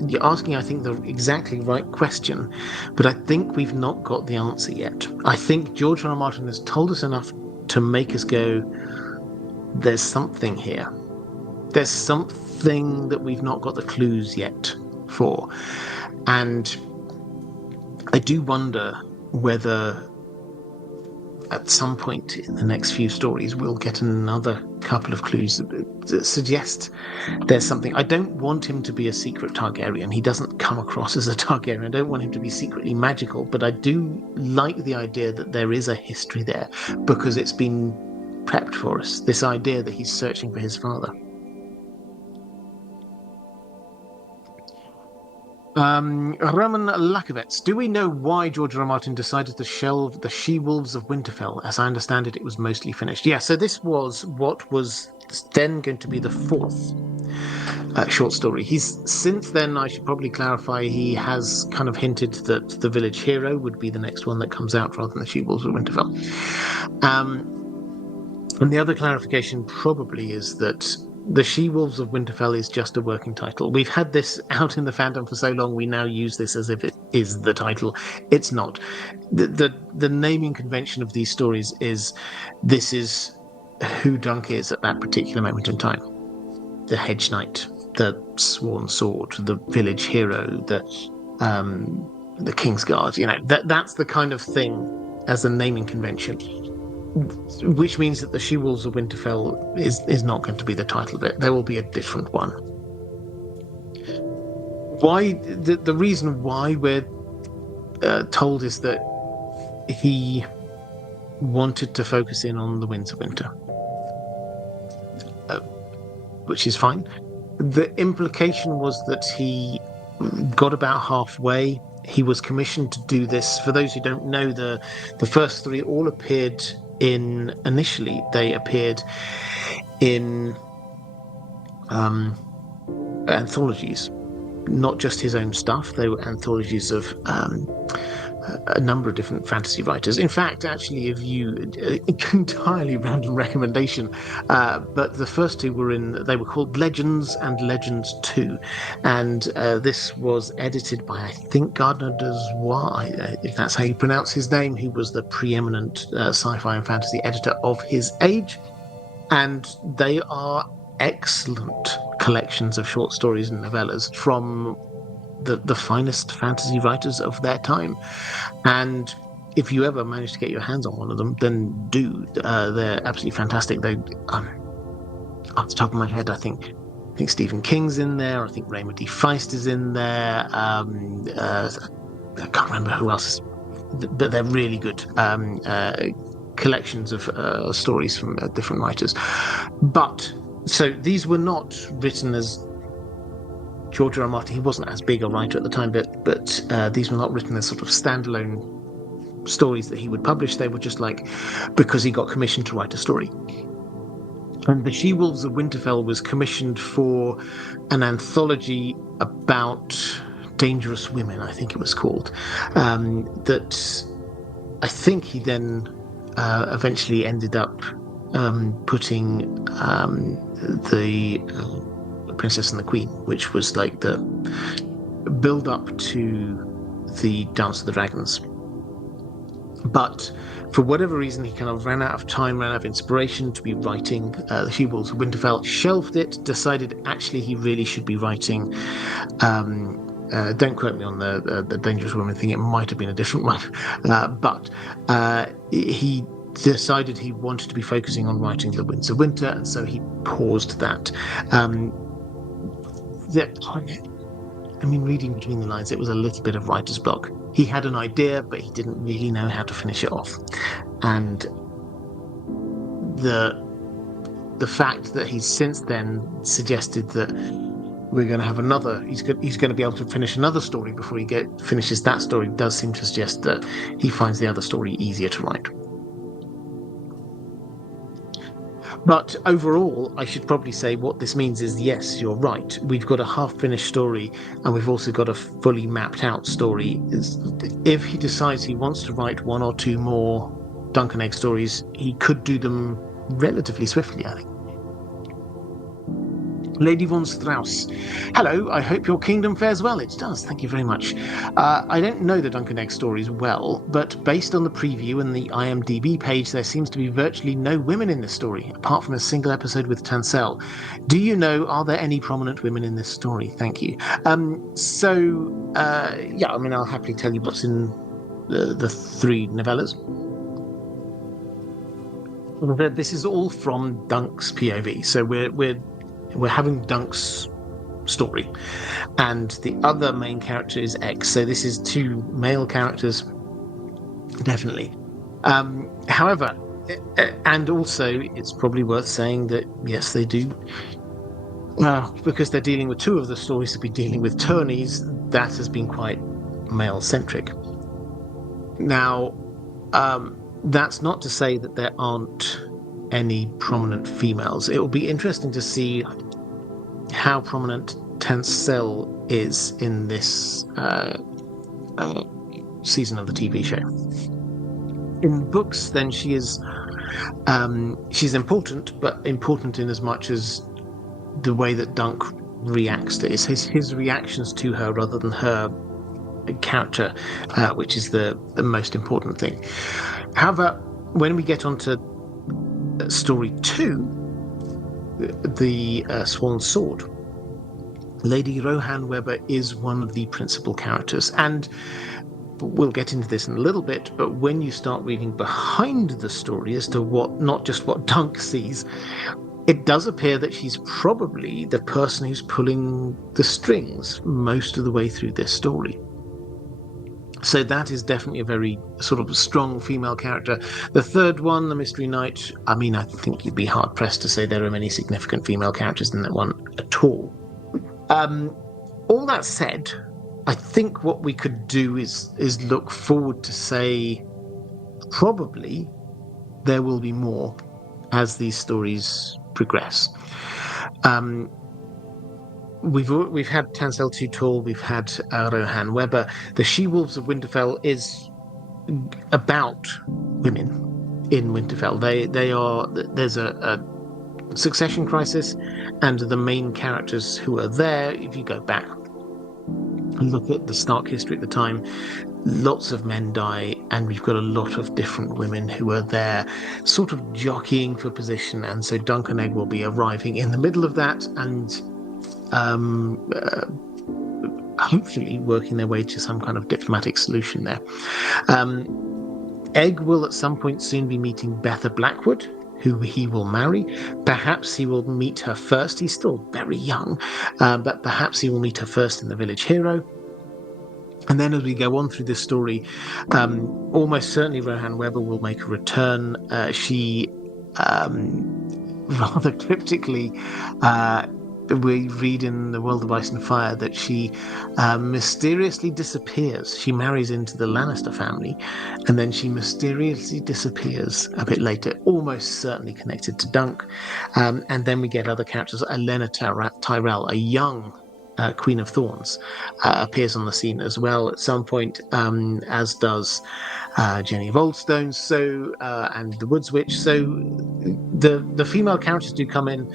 you're asking, I think, the exactly right question, but I think we've not got the answer yet. I think George R. R. Martin has told us enough to make us go, there's something here. There's something that we've not got the clues yet for. And I do wonder whether at some point in the next few stories we'll get another couple of clues that suggest there's something. I don't want him to be a secret Targaryen. He doesn't come across as a Targaryen. I don't want him to be secretly magical, but I do like the idea that there is a history there because it's been prepped for us. This idea that he's searching for his father. Roman Lakovets, do we know why George R. R. Martin decided to shelve the She-Wolves of Winterfell? As I understand it, it was mostly finished. Yeah, so this was what was then going to be the fourth short story. Since then, I should probably clarify, he has kind of hinted that the Village Hero would be the next one that comes out rather than the She-Wolves of Winterfell. And the other clarification probably is that the She-Wolves of Winterfell is just a working title. We've had this out in the fandom for so long, we now use this as if it is the title. It's not. The naming convention of these stories is, this is who Dunk is at that particular moment in time. The Hedge Knight, the Sworn Sword, the Village Hero, the King's Guard. That's the kind of thing as a naming convention. Which means that the She-Wolves of Winterfell is not going to be the title of it. There will be a different one. Why? The reason why we're told is that he wanted to focus in on the Winds of Winter, which is fine. The implication was that he got about halfway. He was commissioned to do this. For those who don't know, the first three all appeared initially they appeared in anthologies, not just his own stuff. They were anthologies of a number of different fantasy writers. In fact, actually, if you entirely random recommendation, but the first two they were called Legends and Legends 2, and this was edited by, I think, Gardner Dozois, if that's how you pronounce his name, who was the preeminent sci-fi and fantasy editor of his age, and they are excellent collections of short stories and novellas from the finest fantasy writers of their time. And if you ever manage to get your hands on one of them, then do. They're absolutely fantastic. They, off the top of my head, I think Stephen King's in there. I think Raymond D. Feist is in there. I can't remember who else is, but they're really good collections of stories from different writers. But so these were not written as George R. R. Martin. He wasn't as big a writer at the time, but these were not written as sort of standalone stories that he would publish. They were just like because he got commissioned to write a story. And The She-Wolves of Winterfell was commissioned for an anthology about dangerous women, I think it was called, that I think he then eventually ended up putting the Princess and the Queen, which was like the build-up to the Dance of the Dragons. But for whatever reason, he kind of ran out of time, ran out of inspiration to be writing The She-Wolves of Winterfell, shelved it, decided actually he really should be writing, don't quote me on the Dangerous Woman thing, it might have been a different one, but he decided he wanted to be focusing on writing The Winds of Winter, and so he paused that. I mean, reading between the lines, it was a little bit of writer's block. He had an idea, but he didn't really know how to finish it off. And the fact that he's since then suggested that we're going to have another, he's going to be able to finish another story before he finishes that story, does seem to suggest that he finds the other story easier to write. But overall, I should probably say what this means is, yes, you're right. We've got a half-finished story, and we've also got a fully mapped-out story. If he decides he wants to write one or two more Dunk and Egg stories, he could do them relatively swiftly, I think. Lady von Strauss. Hello, I hope your kingdom fares well. It does, thank you very much. I don't know the Dunk and Egg stories well, but based on the preview and the IMDb page, there seems to be virtually no women in this story, apart from a single episode with Tansel. Do you know, are there any prominent women in this story? Thank you. Yeah, I mean, I'll happily tell you what's in the three novellas. This is all from Dunk's POV, so we're having Dunk's story, and the other main character is X. So this is two male characters, definitely. However, and also it's probably worth saying that yes, they do, because they're dealing with two of the stories to be dealing with tourneys. That has been quite male-centric. Now, that's not to say that there aren't any prominent females. It will be interesting to see how prominent Tansel is in this season of the TV show. In books, then she's important, but important in as much as the way that Dunk reacts to it. It's his reactions to her rather than her character, which is the most important thing. However, when we get onto story 2, the Swan Sword, Lady Rohan Weber is one of the principal characters, and we'll get into this in a little bit, but when you start reading behind the story as to not just what Dunk sees, it does appear that she's probably the person who's pulling the strings most of the way through this story. So that is definitely a very sort of strong female character. The third one, the Mystery Knight, I mean, I think you'd be hard-pressed to say there are many significant female characters in that one at all. All that said, I think what we could do is look forward to say probably there will be more as these stories progress. We've had Tansel Tutul, we've had Rohan Weber. The She-Wolves of Winterfell is about women in Winterfell. There's a succession crisis, and the main characters who are there, if you go back and look at the Stark history at the time, lots of men die, and we've got a lot of different women who are there sort of jockeying for position, and so Dunk and Egg will be arriving in the middle of that, and hopefully working their way to some kind of diplomatic solution there. Egg will at some point soon be meeting Betha Blackwood, who he will marry. Perhaps he will meet her first. He's still very young, but perhaps he will meet her first in The Village Hero. And then as we go on through this story, almost certainly Rohan Weber will make a return. She rather cryptically, we read in The World of Ice and Fire that she mysteriously disappears. She marries into the Lannister family, and then she mysteriously disappears a bit later, almost certainly connected to Dunk. And then we get other characters. Elena Tyrell, a young Queen of Thorns, appears on the scene as well at some point, as does Jenny of Oldstone, and the Woods Witch. So the female characters do come in,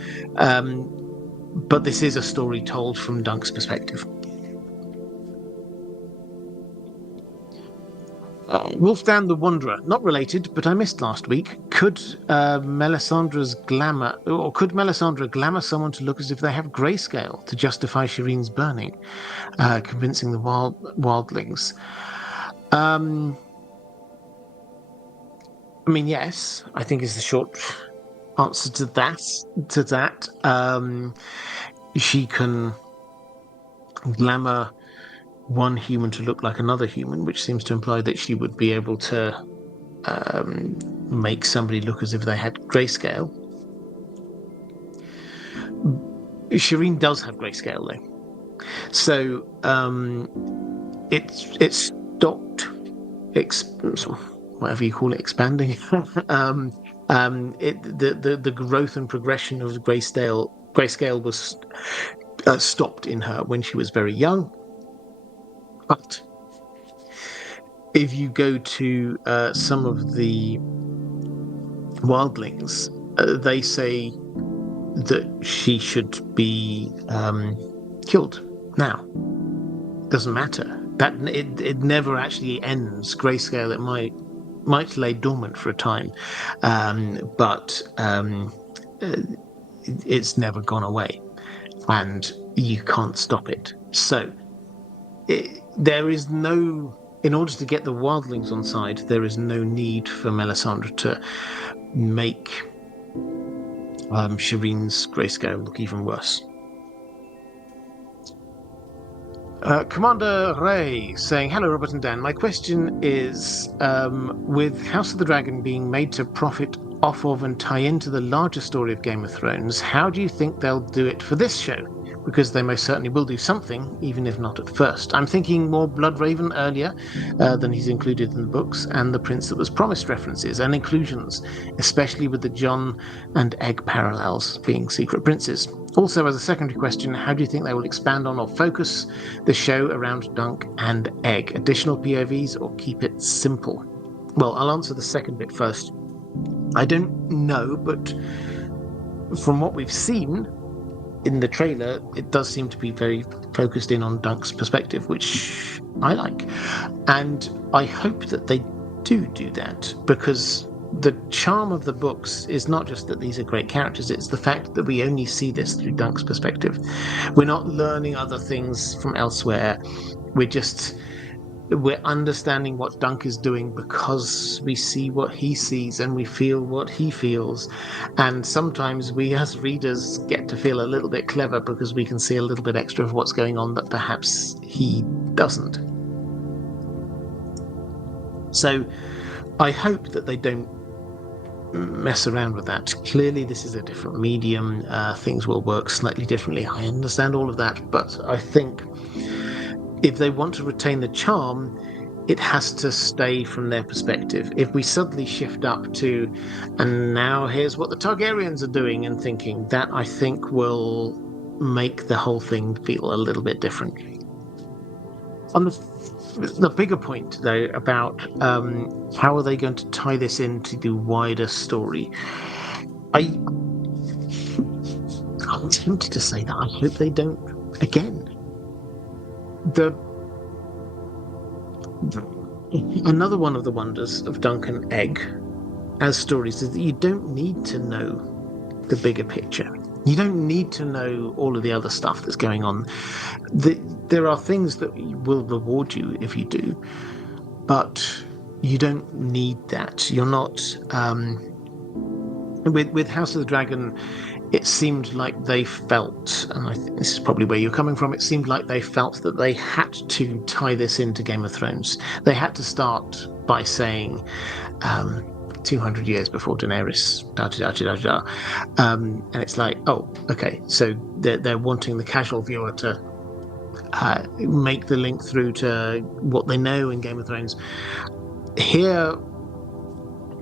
but this is a story told from Dunk's perspective. Wolfdan the Wanderer, not related, but I missed last week. Could Melisandre glamour someone to look as if they have grayscale to justify Shireen's burning, convincing the wildlings? I mean, yes, I think is the short answer to that. She can glamour one human to look like another human, which seems to imply that she would be able to make somebody look as if they had grayscale. Shireen does have grayscale, though. So it stopped, whatever you call it, expanding. The growth and progression of grayscale was stopped in her when she was very young. But if you go to some of the wildlings, they say that she should be killed now. Doesn't matter. That it never actually ends. Grayscale, it might lay dormant for a time, but it's never gone away, and you can't stop it. So there is no, in order to get the wildlings on side, there is no need for Melisandre to make Shireen's grayscale look even worse. Commander Ray saying, hello, Robert and Dan. My question is, with House of the Dragon being made to profit off of and tie into the larger story of Game of Thrones, how do you think they'll do it for this show? Because they most certainly will do something, even if not at first. I'm thinking more Bloodraven earlier than he's included in the books, and The Prince That Was Promised references and inclusions, especially with the Jon and Egg parallels being secret princes. Also, as a secondary question, how do you think they will expand on or focus the show around Dunk and Egg? Additional POVs or keep it simple? Well, I'll answer the second bit first. I don't know, but from what we've seen in the trailer, it does seem to be very focused in on Dunk's perspective, which I like. And I hope that they do that, because the charm of the books is not just that these are great characters, it's the fact that we only see this through Dunk's perspective. We're not learning other things from elsewhere. We're understanding what Dunk is doing because we see what he sees and we feel what he feels. And sometimes we as readers get to feel a little bit clever because we can see a little bit extra of what's going on that perhaps he doesn't. So I hope that they don't mess around with that. Clearly this is a different medium. Things will work slightly differently. I understand all of that, but I think if they want to retain the charm, it has to stay from their perspective. If we suddenly shift up to, and now here's what the Targaryens are doing and thinking, that I think will make the whole thing feel a little bit different. On the bigger point, though, about how are they going to tie this into the wider story, I'm tempted to say that I hope they don't again. Another one of the wonders of Dunk and Egg as stories is that you don't need to know the bigger picture. You don't need to know all of the other stuff that's going on. There are things that will reward you if you do, but you don't need that. You're not. With House of the Dragon, it seemed like they felt, and I think this is probably where you're coming from, it seemed like they felt that they had to tie this into Game of Thrones. They had to start by saying, 200 years before Daenerys, and it's like, oh, okay, so they're wanting the casual viewer to make the link through to what they know in Game of Thrones. Here,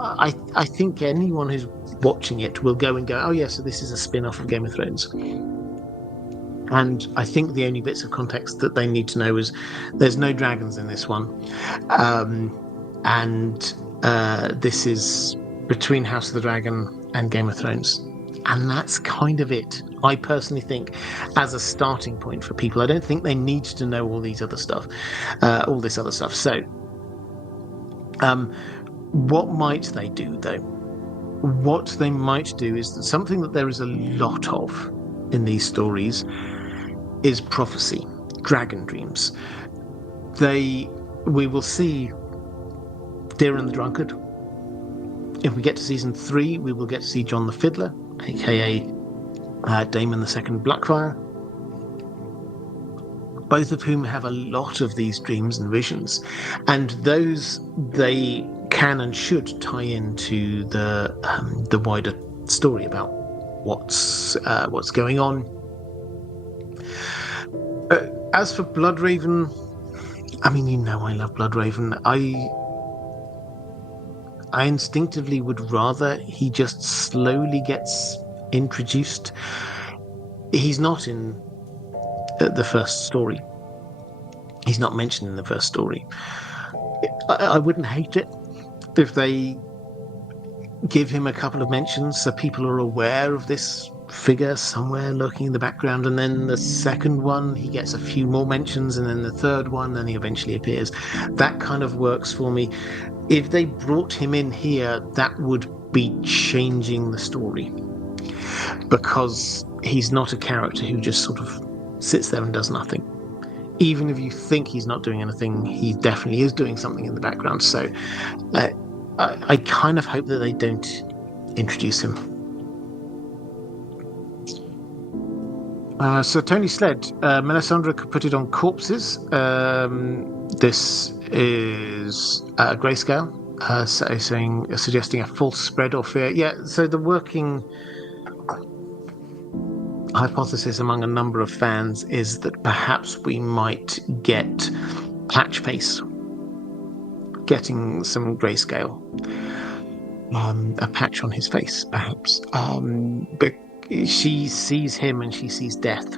I think anyone who's watching it will go and go, oh yeah, so this is a spin-off of Game of Thrones. And I think the only bits of context that they need to know is there's no dragons in this one. And this is between House of the Dragon and Game of Thrones. And that's kind of it, I personally think, as a starting point for people. I don't think they need to know all this other stuff. So, what might they do, though? What they might do is that something that there is a lot of in these stories is prophecy, dragon dreams. We will see Deer and the Drunkard. If we get to season 3, we will get to see John the Fiddler, aka Daemon II Blackfire, both of whom have a lot of these dreams and visions, and those they can and should tie into the wider story about what's going on. As for Bloodraven, I mean, I love Bloodraven. I instinctively would rather he just slowly gets introduced. He's not in the first story. He's not mentioned in the first story. I wouldn't hate it if they give him a couple of mentions so people are aware of this figure somewhere lurking in the background, and then the second one he gets a few more mentions, and then the third one, and he eventually appears. That kind of works for me. If they brought him in here, that would be changing the story, because he's not a character who just sort of sits there and does nothing. Even if you think he's not doing anything, he definitely is doing something in the background. So I kind of hope that they don't introduce him. So Tony Sled, Melisandre could put it on corpses. This is Grayscale, suggesting a false spread or fear. Yeah, so the working hypothesis among a number of fans is that perhaps we might get Patchface getting some grayscale, a patch on his face, perhaps. But she sees him and she sees death,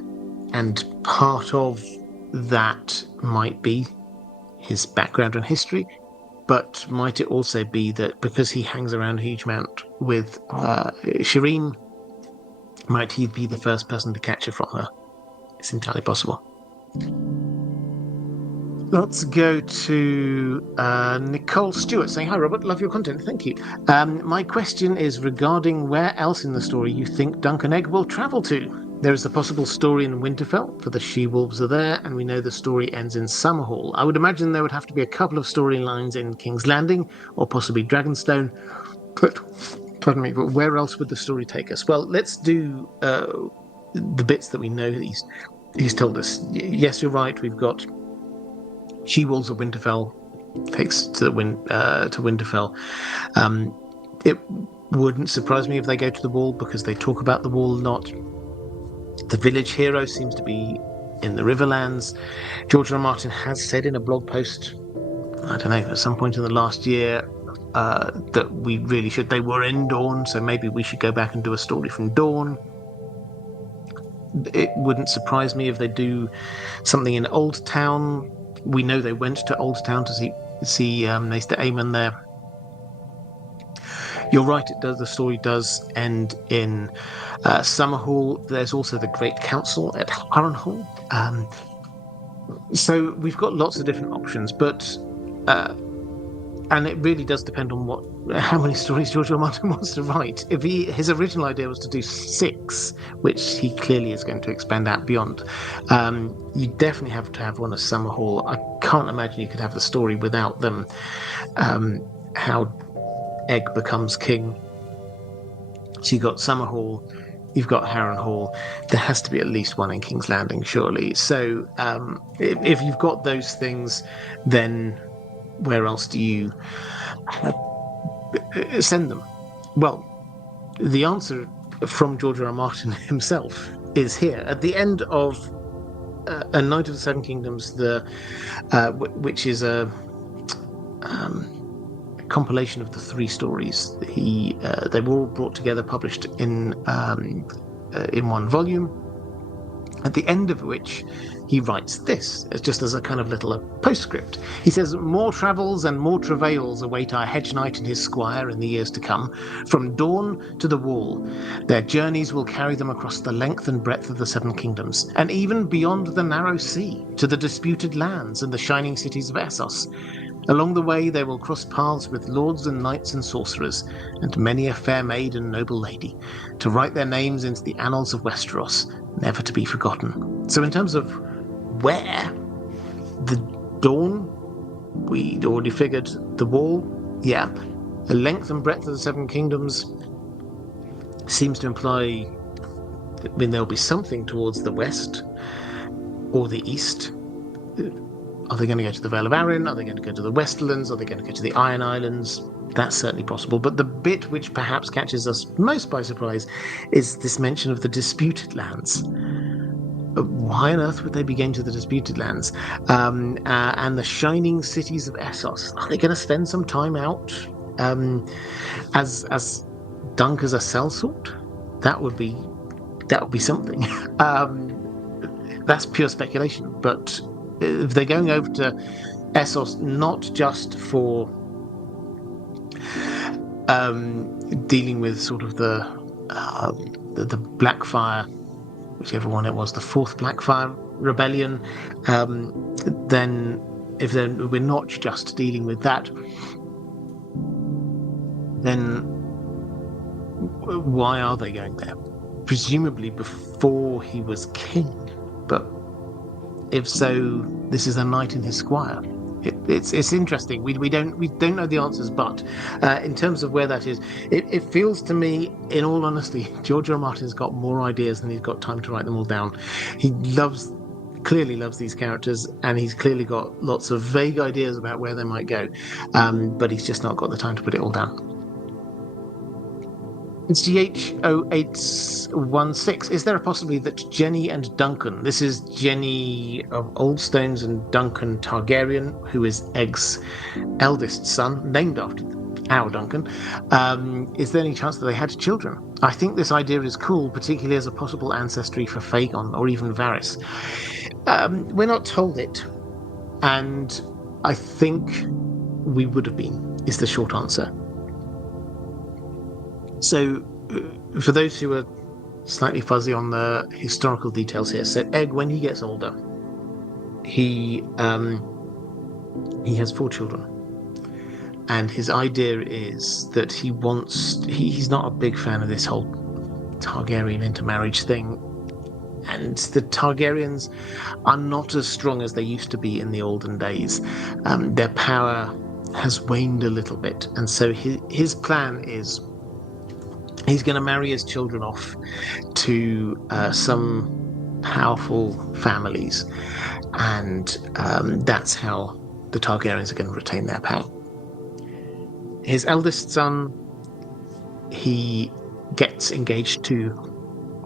and part of that might be his background and history, but might it also be that because he hangs around a huge amount with Shireen, might he be the first person to catch her from her? It's entirely possible. Let's go to Nicole Stewart saying, "Hi Robert, love your content, thank you. My question is regarding where else in the story you think Dunk and Egg will travel to. There is a possible story in Winterfell, for the she-wolves are there, and we know the story ends in Summerhall. I would imagine there would have to be a couple of storylines in King's Landing, or possibly Dragonstone, but where else would the story take us? Well, let's do the bits that we know that he's told us. Yes, you're right, we've got She-Wolves of Winterfell, takes to Winterfell. It wouldn't surprise me if they go to the Wall, because they talk about the Wall a lot. The village hero seems to be in the Riverlands. George R. R. Martin has said in a blog post, I don't know, at some point in the last year, that we really should. They were in Dawn, so maybe we should go back and do a story from Dawn. It wouldn't surprise me if they do something in Old Town. We know they went to Old Town to see Maester Aemon there. You're right, it does. The story does end in Summerhall. There's also the Great Council at Harrenhal. So we've got lots of different options, but and it really does depend on how many stories George R. R. Martin wants to write. If his original idea was to do 6, which he clearly is going to expand out beyond, you definitely have to have one of Summerhall. I can't imagine you could have the story without them. How Egg becomes king. So you've got Summerhall, you've got Harrenhal. There has to be at least one in King's Landing, surely. So if you've got those things, then where else do you send them? Well, the answer from George R. R. Martin himself is here. At the end of A Night of the Seven Kingdoms, which is a compilation of the 3 stories. They were all brought together, published in one volume. At the end of which he writes this, just as a kind of little postscript. He says, "More travels and more travails await our hedge knight and his squire in the years to come. From dawn to the wall, their journeys will carry them across the length and breadth of the 7 kingdoms, and even beyond the narrow sea, to the disputed lands and the shining cities of Essos. Along the way they will cross paths with lords and knights and sorcerers, and many a fair maid and noble lady, to write their names into the annals of Westeros, never to be forgotten." So in terms of where, the dawn, we'd already figured. The wall, yeah. The length and breadth of the 7 kingdoms seems to imply that there'll be something towards the west or the east. Are they going to go to the Vale of Arryn? Are they going to go to the Westerlands? Are they going to go to the Iron Islands? That's certainly possible. But the bit which perhaps catches us most by surprise is this mention of the disputed lands. Why on earth would they be going to the disputed lands? And the shining cities of Essos. Are they going to spend some time out as Dunk as a sellsword? That would be something. That's pure speculation, but if they're going over to Essos not just for dealing with sort of the Blackfire, whichever one it was, the 4th Blackfire rebellion, then if we're not just dealing with that, then why are they going there? Presumably before he was king, but if so, this is a knight and his squire. It's interesting. We don't know the answers, but in terms of where that is, it feels to me, in all honesty, George R. R. Martin's got more ideas than he's got time to write them all down. He clearly loves these characters, and he's clearly got lots of vague ideas about where they might go, but he's just not got the time to put it all down. It's GH0816. Is there a possibility that Jenny and Duncan, this is Jenny of Oldstones and Duncan Targaryen, who is Egg's eldest son, named after our Duncan, is there any chance that they had children? I think this idea is cool, particularly as a possible ancestry for Fagon or even Varys. We're not told it, and I think we would have been, is the short answer. So, for those who are slightly fuzzy on the historical details here, so Egg, when he gets older, he has 4 children, and his idea is that he's not a big fan of this whole Targaryen intermarriage thing, and the Targaryens are not as strong as they used to be in the olden days. Their power has waned a little bit, and so his plan is he's going to marry his children off to some powerful families, and that's how the Targaryens are going to retain their power. His eldest son, he gets engaged to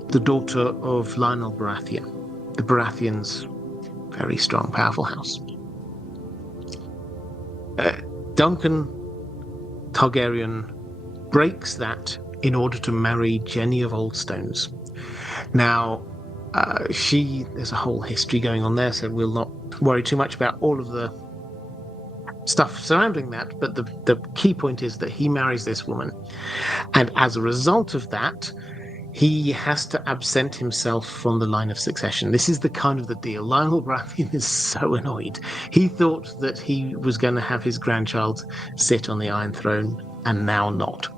the daughter of Lionel Baratheon. The Baratheons, very strong, powerful house. Duncan Targaryen breaks that in order to marry Jenny of Oldstones. Now, there's a whole history going on there, so we'll not worry too much about all of the stuff surrounding that, but the key point is that he marries this woman, and as a result of that, he has to absent himself from the line of succession. This is the kind of the deal. Lionel Baratheon is so annoyed. He thought that he was going to have his grandchild sit on the Iron Throne, and now not.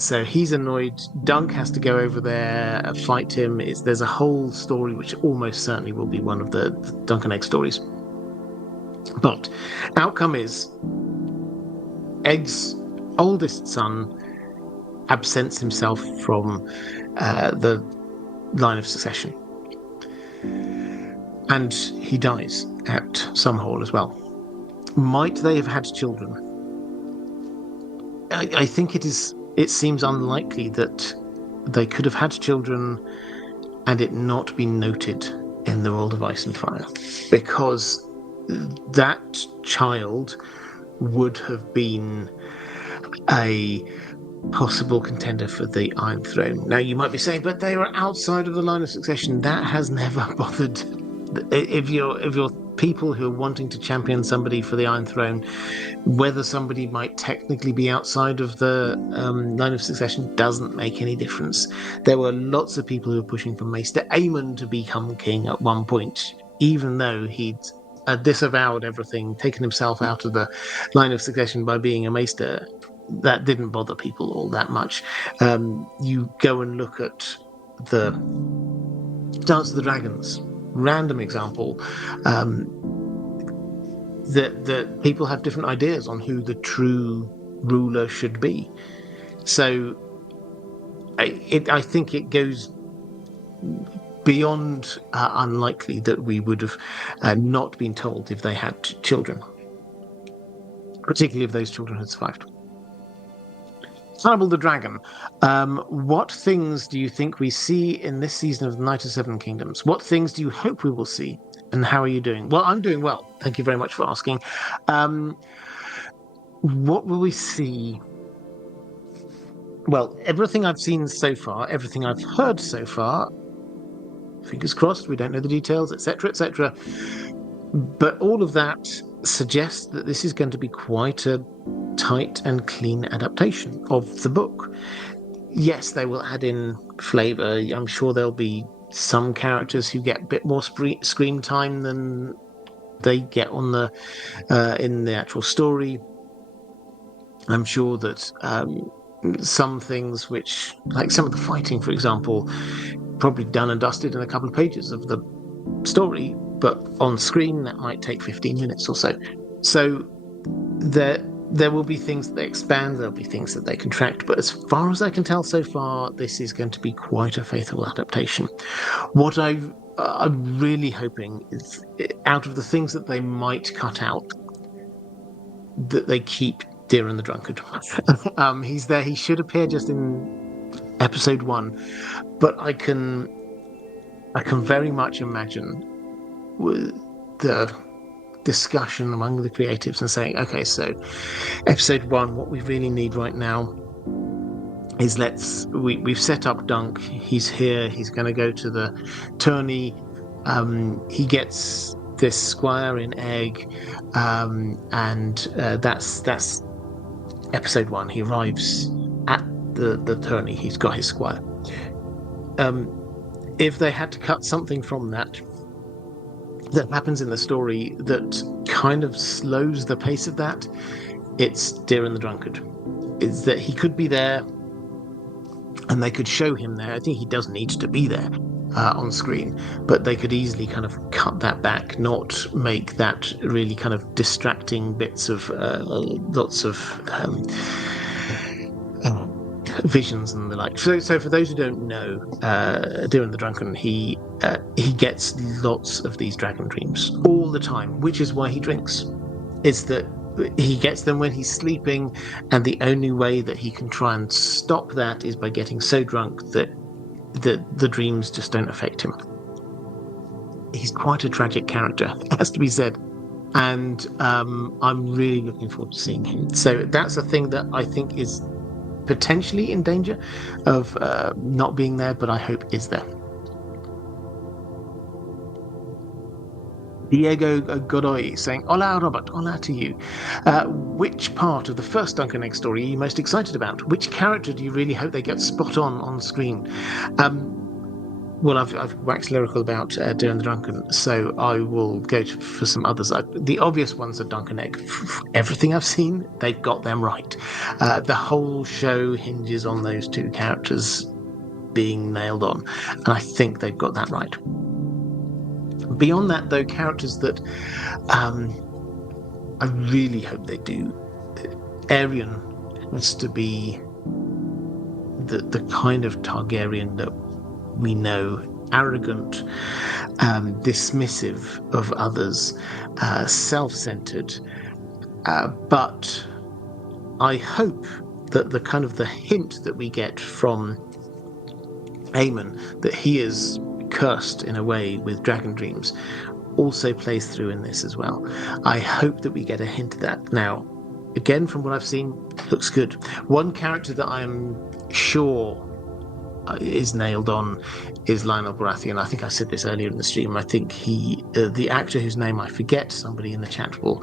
So he's annoyed. Dunk has to go over there, fight him. There's a whole story which almost certainly will be one of the Dunk and Egg stories. But outcome is Egg's oldest son absents himself from the line of succession. And he dies at Sumhall as well. Might they have had children? I think it seems unlikely that they could have had children and it not be noted in the World of Ice and Fire, because that child would have been a possible contender for the Iron Throne. Now, you might be saying, but they were outside of the line of succession. That has never bothered. If you're people who are wanting to champion somebody for the Iron Throne, whether somebody might technically be outside of the line of succession doesn't make any difference. There were lots of people who were pushing for Maester Aemon to become king at one point, even though he'd disavowed everything, taken himself out of the line of succession by being a Maester. That didn't bother people all that much. You go and look at the Dance of the Dragons, random example, that people have different ideas on who the true ruler should be. So I think it goes beyond unlikely that we would have not been told if they had children, particularly if those children had survived. Hannibal the Dragon. What things do you think we see in this season of the Night of Seven Kingdoms? What things do you hope we will see? And how are you doing? Well, I'm doing well. Thank you very much for asking. What will we see? Well, everything I've seen so far, everything I've heard so far, fingers crossed, we don't know the details, etc., etc. But all of that suggests that this is going to be quite a tight and clean adaptation of the book. Yes, they will add in flavour. I'm sure there'll be some characters who get a bit more screen time than they get on the in the actual story. I'm sure that some things which, like some of the fighting, for example, probably done and dusted in a couple of pages of the story, but on screen that might take 15 minutes or so. So there will be things that they expand, there'll be things that they contract, but as far as I can tell so far, this is going to be quite a faithful adaptation. What I'm really hoping is, out of the things that they might cut out, that they keep Deer the Drunkard. He's there, he should appear just in episode 1, but I can very much imagine the discussion among the creatives and saying, okay, so episode 1, what we really need right now is we've set up Dunk, he's here, he's going to go to the tourney, he gets this squire in Egg, and that's episode 1. He arrives at the tourney, he's got his squire. If they had to cut something from that happens in the story that kind of slows the pace of that, it's Deer the Drunkard. It's that he could be there and they could show him there. I think he does need to be there on screen, but they could easily kind of cut that back, not make that really kind of distracting bits of lots of visions and the like. So for those who don't know, Deer the Drunken, he gets lots of these dragon dreams all the time, which is why he drinks. It's that he gets them when he's sleeping, and the only way that he can try and stop that is by getting so drunk that the dreams just don't affect him. He's quite a tragic character, it has to be said, and I'm really looking forward to seeing him. So that's a thing that I think is potentially in danger of not being there, but I hope is there. Diego Godoy saying, "Hola, Robert. Hola to you. Which part of the first Dunk and Egg story are you most excited about? Which character do you really hope they get spot on screen?" Well, I've waxed lyrical about Darren the Drunken, so I will go for some others. The obvious ones are Dunk and Egg. Everything I've seen, they've got them right. The whole show hinges on those two characters being nailed on, and I think they've got that right. Beyond that, though, characters that I really hope they do. Aerion has to be the kind of Targaryen that we know, arrogant, dismissive of others, self-centered. But I hope that the kind of the hint that we get from Aemon that he is cursed in a way with dragon dreams also plays through in this as well. I hope that we get a hint of that. Now, again, from what I've seen, looks good. One character that I'm sure is nailed on is Lionel Baratheon. I think I said this earlier in the stream. I think the actor whose name I forget, somebody in the chat will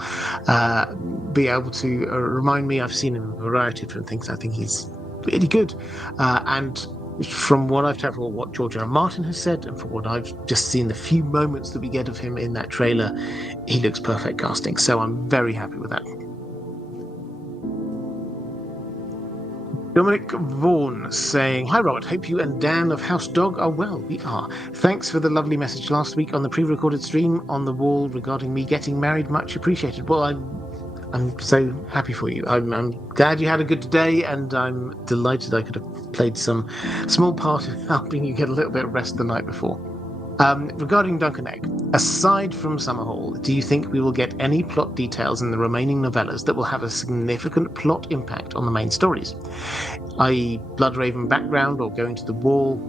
be able to remind me. I've seen him in a variety of different things. I think he's really good. And from what I've taken, what George R. R. Martin has said, and from what I've just seen, the few moments that we get of him in that trailer, he looks perfect casting. So I'm very happy with that. Dominic Vaughan saying, "Hi Robert, hope you and Dan of House Dog are well." We are. Thanks for the lovely message last week on the pre-recorded stream on the wall regarding me getting married. Much appreciated. Well, I'm so happy for you. I'm glad you had a good day, and I'm delighted I could have played some small part in helping you get a little bit of rest the night before. Regarding Dunk and Egg, aside from Summerhall, do you think we will get any plot details in the remaining novellas that will have a significant plot impact on the main stories, i.e. Bloodraven background or going to the wall,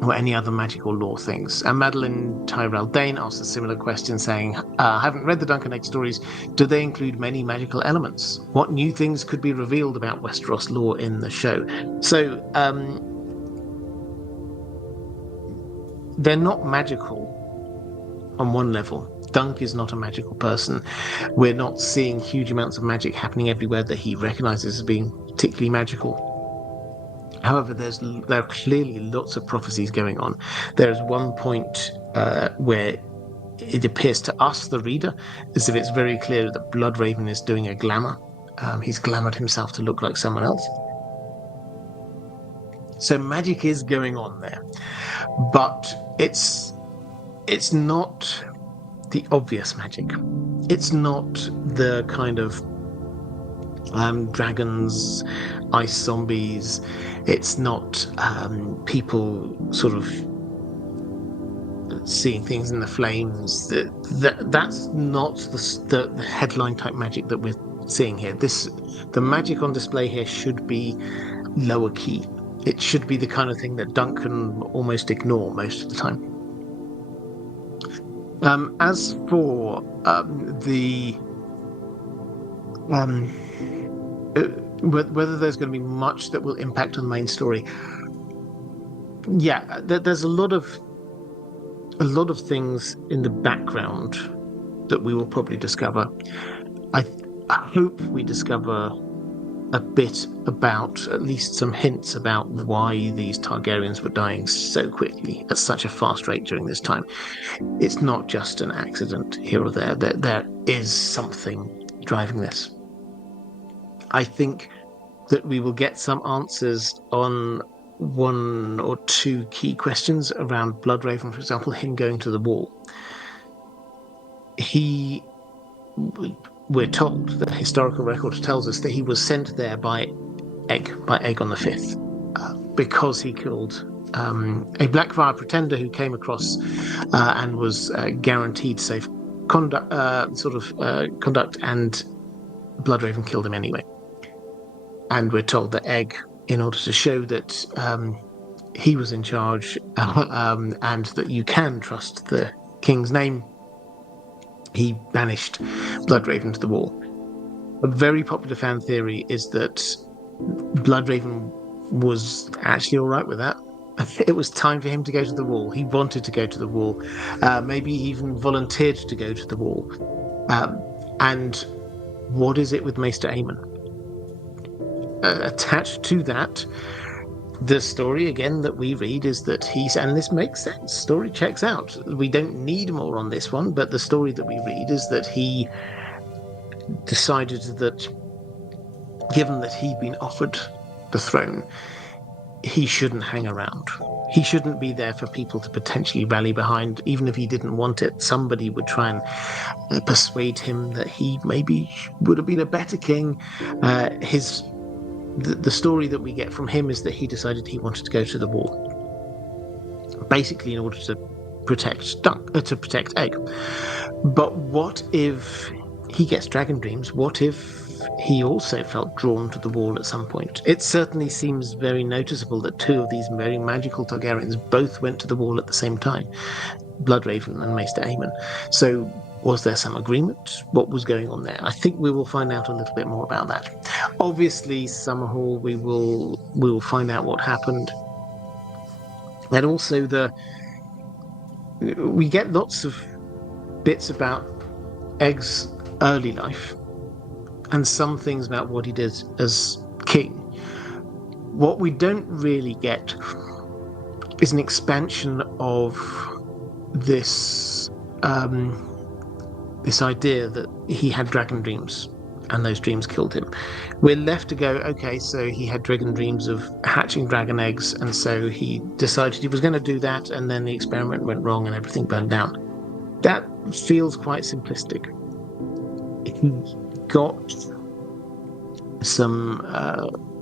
or any other magical lore things? And Madeline Tyrell Dane asks a similar question saying, "I haven't read the Dunk and Egg stories. Do they include many magical elements? What new things could be revealed about Westeros lore in the show?" So, they're not magical on one level. Dunk is not a magical person. We're not seeing huge amounts of magic happening everywhere that he recognizes as being particularly magical. However, there are clearly lots of prophecies going on. There's one point where it appears to us, the reader, as if it's very clear that Bloodraven is doing a glamour. He's glamoured himself to look like someone else. So magic is going on there, but it's not the obvious magic. It's not the kind of dragons, ice zombies. It's not people sort of seeing things in the flames. That's not the headline type magic that we're seeing here. The magic on display here should be lower key. It should be the kind of thing that Dunk can almost ignore most of the time. As for whether there's going to be much that will impact on the main story, yeah, there's a lot of things in the background that we will probably discover. I hope we discover a bit about, at least some hints about why these Targaryens were dying so quickly at such a fast rate during this time. It's not just an accident here or there. There is something driving this. I think that we will get some answers on one or two key questions around Bloodraven, for example, him going to the wall. We're told that historical record tells us that he was sent there by Egg on the 5th, because he killed a Blackfire pretender who came across and was guaranteed safe conduct, and Bloodraven killed him anyway. And we're told that Egg, in order to show that he was in charge and that you can trust the king's name, he banished Bloodraven to the wall. A very popular fan theory is that Bloodraven was actually all right with that, it was time for him to go to the wall. He wanted to go to the wall. Maybe he even volunteered to go to the wall. And what is it with Maester Aemon? Attached to that, the story again that we read is that and this makes sense. Story checks out. We don't need more on this one, but the story that we read is that he decided that, given that he'd been offered the throne, he shouldn't hang around. He shouldn't be there for people to potentially rally behind. Even if he didn't want it, somebody would try and persuade him that he maybe would have been a better king. The story that we get from him is that he decided he wanted to go to the wall, basically in order to protect Egg. But what if he gets dragon dreams? What if he also felt drawn to the wall at some point? It certainly seems very noticeable that two of these very magical Targaryens both went to the wall at the same time, Bloodraven and Maester Aemon. So was there some agreement? What was going on there? I think we will find out a little bit more about that. Obviously, Summerhall, we will find out what happened. And also we get lots of bits about Egg's early life and some things about what he did as king. What we don't really get is an expansion of this idea that he had dragon dreams and those dreams killed him. We're left to go, okay, so he had dragon dreams of hatching dragon eggs, and so he decided he was going to do that, and then the experiment went wrong and everything burned down. That feels quite simplistic. He got some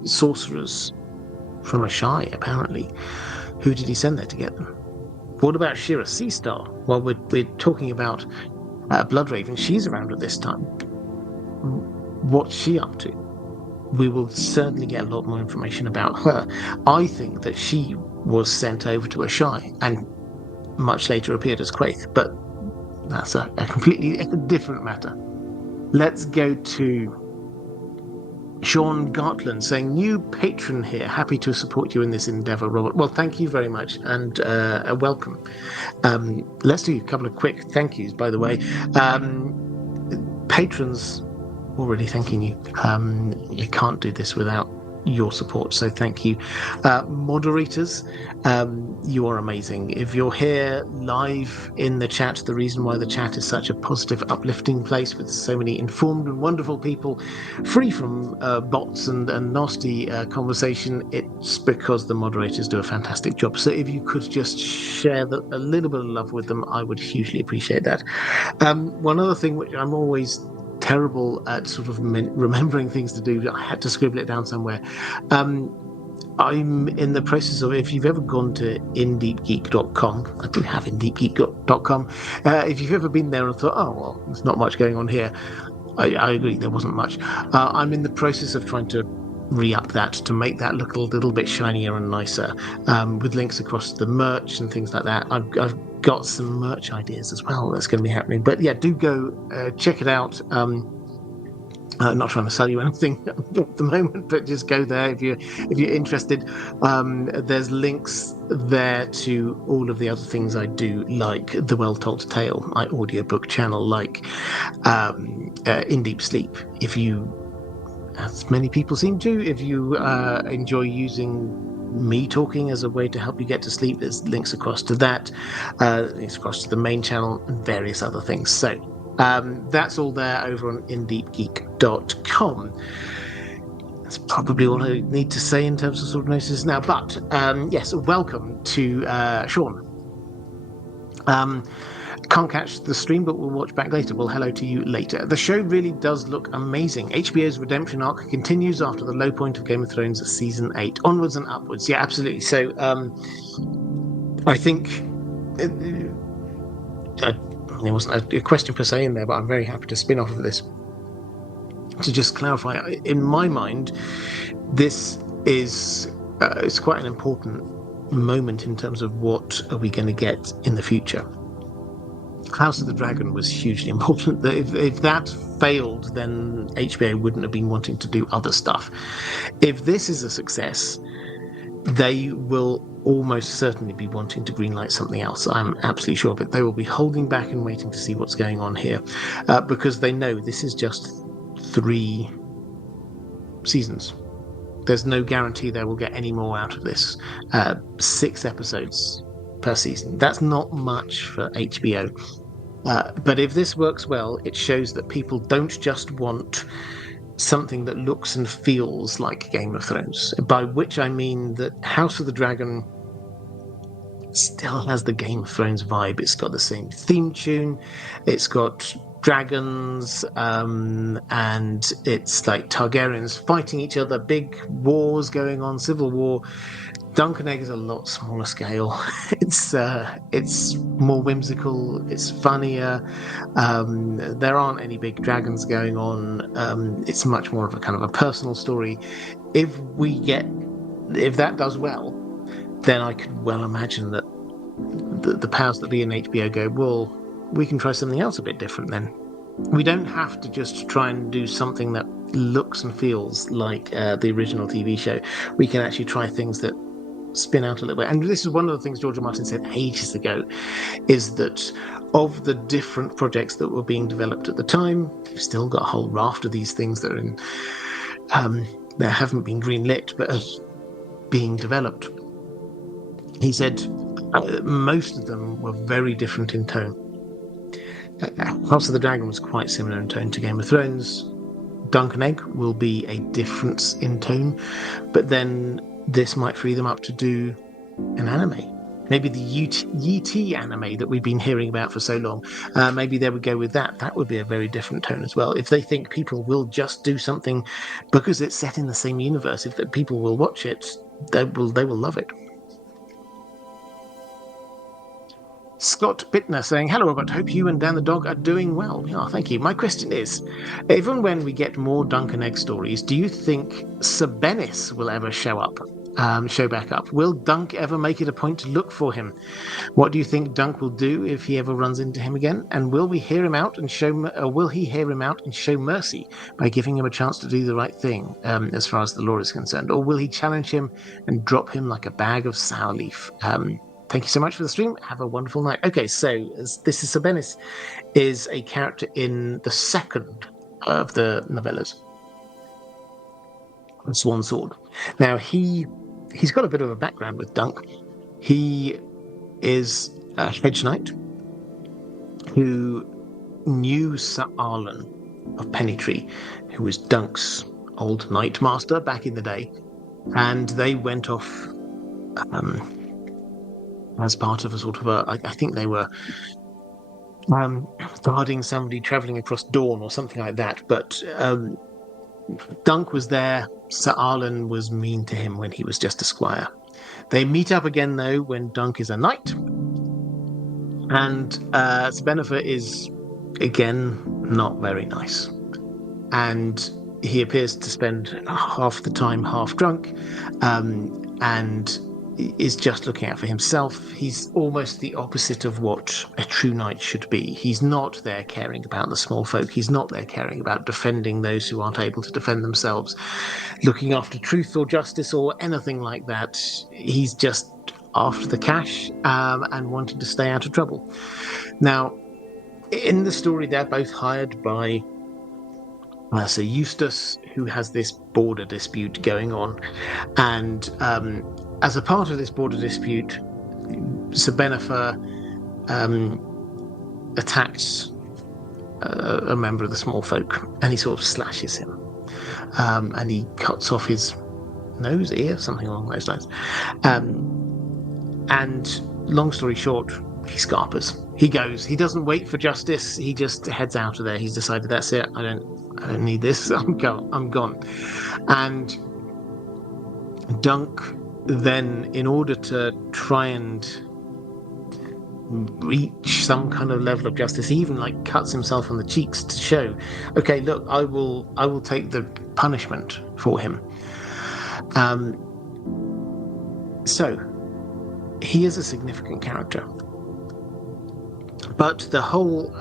sorcerers from a Shy, apparently. Who did he send there to get them? What about Shira Seastar? Well, we're talking about Bloodraven. She's around at this time. What's she up to? We will certainly get a lot more information about her. I think that she was sent over to a Shy and much later appeared as Quaithe, but that's a completely different matter. Let's go to Sean Gartland saying, new patron here. Happy to support you in this endeavor, Robert. Well, thank you very much, and welcome. Let's do a couple of quick thank yous, by the way. Patrons, already thanking you. You can't do this without your support, so thank you. Moderators, you are amazing. If you're here live in the chat, the reason why the chat is such a positive, uplifting place with so many informed and wonderful people, free from bots and nasty conversation, it's because the moderators do a fantastic job. So if you could just share a little bit of love with them, I would hugely appreciate that. One other thing which I'm always terrible at sort of remembering things to do, I had to scribble it down somewhere. I'm in the process of, if you've ever gone to indeepgeek.com, I do have indeepgeek.com, if you've ever been there and thought, oh, well, there's not much going on here, I agree, there wasn't much. I'm in the process of trying to re-up that to make that look a little bit shinier and nicer, with links across the merch and things like that. I've got some merch ideas as well that's going to be happening, but yeah, do go check it out. Not trying to sell you anything at the moment, but just go there if you're interested. There's links there to all of the other things I do, like The Well Told Tale, my audiobook channel, like In Deep Sleep. If you, as many people seem to, if you enjoy using me talking as a way to help you get to sleep, there's links across to that, links across to the main channel and various other things. So that's all there over on indeepgeek.com. That's probably all I need to say in terms of sort of notices now. But yes, welcome to Sean. Can't catch the stream, but we'll watch back later. Well, hello to you later. The show really does look amazing. HBO's redemption arc continues after the low point of Game of Thrones season 8. Onwards and upwards. Yeah, absolutely. So I think there wasn't a question per se in there, but I'm very happy to spin off of this. To just clarify, in my mind, this is it's quite an important moment in terms of what are we going to get in the future. House of the Dragon was hugely important. If that failed, then HBO wouldn't have been wanting to do other stuff. If this is a success, they will almost certainly be wanting to greenlight something else. I'm absolutely sure of it. They will be holding back and waiting to see what's going on here, because they know this is just 3 seasons. There's no guarantee they will get any more out of this. 6 episodes per season. That's not much for HBO. But if this works well, it shows that people don't just want something that looks and feels like Game of Thrones, by which I mean that House of the Dragon still has the Game of Thrones vibe. It's got the same theme tune, it's got dragons, and it's like Targaryens fighting each other, big wars going on, civil war. Dunk and Egg is a lot smaller scale. It's more whimsical. It's funnier. There aren't any big dragons going on. It's much more of a kind of a personal story. If that does well, then I could well imagine that the powers that be in HBO go, well, we can try something else a bit different then. We don't have to just try and do something that looks and feels like the original TV show. We can actually try things that spin out a little bit. And this is one of the things George R. Martin said ages ago, is that of the different projects that were being developed at the time, we've still got a whole raft of these things that are in that haven't been greenlit but are being developed. He said most of them were very different in tone. House of the Dragon was quite similar in tone to Game of Thrones. Dunk and Egg will be a difference in tone, but then this might free them up to do an anime. Maybe the YT anime that we've been hearing about for so long. Maybe they would go with that. That would be a very different tone as well. If they think people will just do something because it's set in the same universe, if people will watch it, they will love it. Scott Bittner saying, hello, Robert. Hope you and Dan the dog are doing well. Yeah, thank you. My question is, even when we get more Dunk and Egg stories, do you think Sebennis will ever show back up? Will Dunk ever make it a point to look for him? What do you think Dunk will do if he ever runs into him again? And will he hear him out and show mercy by giving him a chance to do the right thing, as far as the law is concerned? Or will he challenge him and drop him like a bag of sour leaf? Thank you so much for the stream. Have a wonderful night. Okay, so this is Sebennis, is a character in the second of the novellas, Swan Sword. Now he's got a bit of a background with Dunk. He is a hedge knight who knew Sir Arlen of Pennytree, who was Dunk's old knight master back in the day, and they went off as part of a sort of I think they were guarding somebody travelling across Dawn or something like that. But Dunk was there. Sir Arlen was mean to him when he was just a squire. They meet up again, though, when Dunk is a knight. And Sebennifer is, again, not very nice. And he appears to spend half the time half drunk, and is just looking out for himself. He's almost the opposite of what a true knight should be. He's not there caring about the small folk. He's not there caring about defending those who aren't able to defend themselves, looking after truth or justice or anything like that. He's just after the cash, and wanting to stay out of trouble. Now, in the story, they're both hired by Sir Eustace, who has this border dispute going on, and as a part of this border dispute, Sebennifer attacks a member of the small folk, and he sort of slashes him, and he cuts off his nose, ear, something along those lines. And long story short, he scarpers. He goes. He doesn't wait for justice. He just heads out of there. He's decided, that's it. I don't need this. I'm gone. And Dunk then, in order to try and reach some kind of level of justice, he even like cuts himself on the cheeks to show, okay, look, I will take the punishment for him. So he is a significant character. But the whole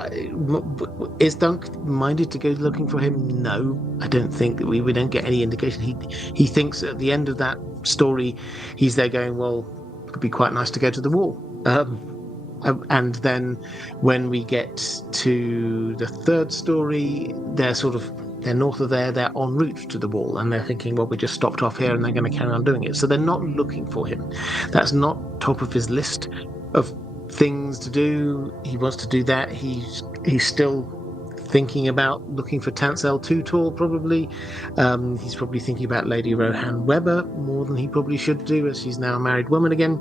is Dunk minded to go looking for him? No, I don't think that we don't get any indication. He thinks at the end of that story, he's there going, well, it could be quite nice to go to the wall. And then when we get to the third story, they're north of there, they're en route to the wall, and they're thinking, well, we just stopped off here and they're going to carry on doing it. So they're not looking for him. That's not top of his list of things to do. He wants to do that. He's still thinking about looking for Tansel Tutor, probably. He's probably thinking about Lady Rohan Weber more than he probably should do, as she's now a married woman again.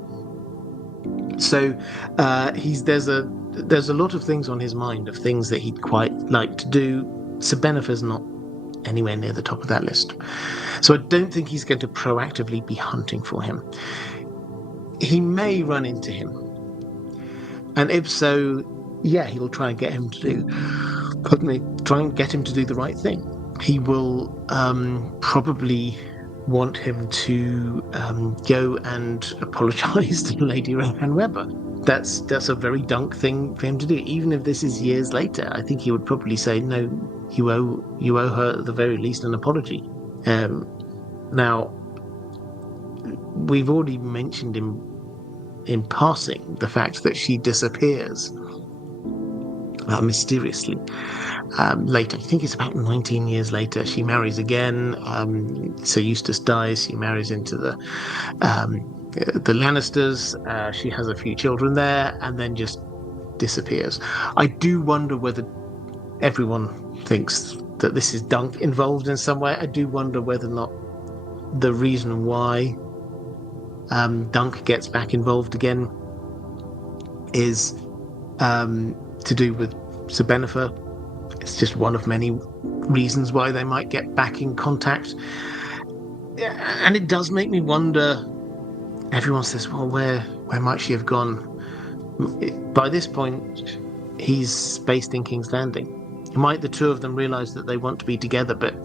So there's a lot of things on his mind, of things that he'd quite like to do. Sir Benefer's not anywhere near the top of that list. So I don't think he's going to proactively be hunting for him. He may run into him. And if so, yeah, he'll try and get him to do the right thing. He will probably want him to go and apologise to Lady Rohan Weber. That's a very Dunk thing for him to do. Even if this is years later, I think he would probably say, no, you owe her at the very least an apology. Now, we've already mentioned in passing the fact that she disappears mysteriously. Later, I think it's about 19 years later, she marries again. So Eustace dies. She marries into the Lannisters. She has a few children there, and then just disappears. I do wonder whether everyone thinks that this is Dunk involved in some way. I do wonder whether or not the reason why Dunk gets back involved again is to do with Sir Benefer. It's just one of many reasons why they might get back in contact. And it does make me wonder. Everyone says, well, where might she have gone? By this point, he's based in King's Landing. Might the two of them realise that they want to be together, but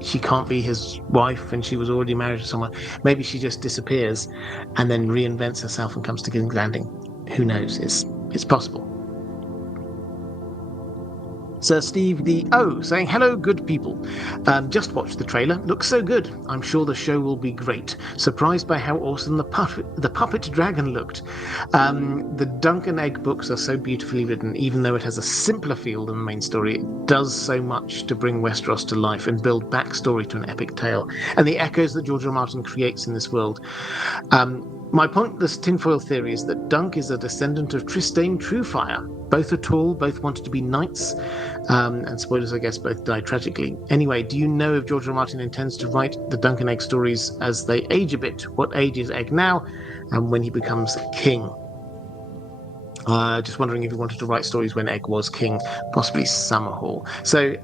she can't be his wife and she was already married to someone? Maybe she just disappears and then reinvents herself and comes to King's Landing. Who knows? It's possible. Sir Steve saying, hello, good people. Just watched the trailer. Looks so good. I'm sure the show will be great. Surprised by how awesome the puppet dragon looked. The Dunk and Egg books are so beautifully written. Even though it has a simpler feel than the main story, it does so much to bring Westeros to life and build backstory to an epic tale. And the echoes that George R. R. Martin creates in this world. My pointless tinfoil theory is that Dunk is a descendant of Trystane Truefire. Both are tall, both wanted to be knights, and spoilers, I guess, both died tragically. Anyway, do you know if George R. R. Martin intends to write the Dunk and Egg stories as they age a bit? What age is Egg now, and when he becomes king? Just wondering if he wanted to write stories when Egg was king, possibly Summerhall. So,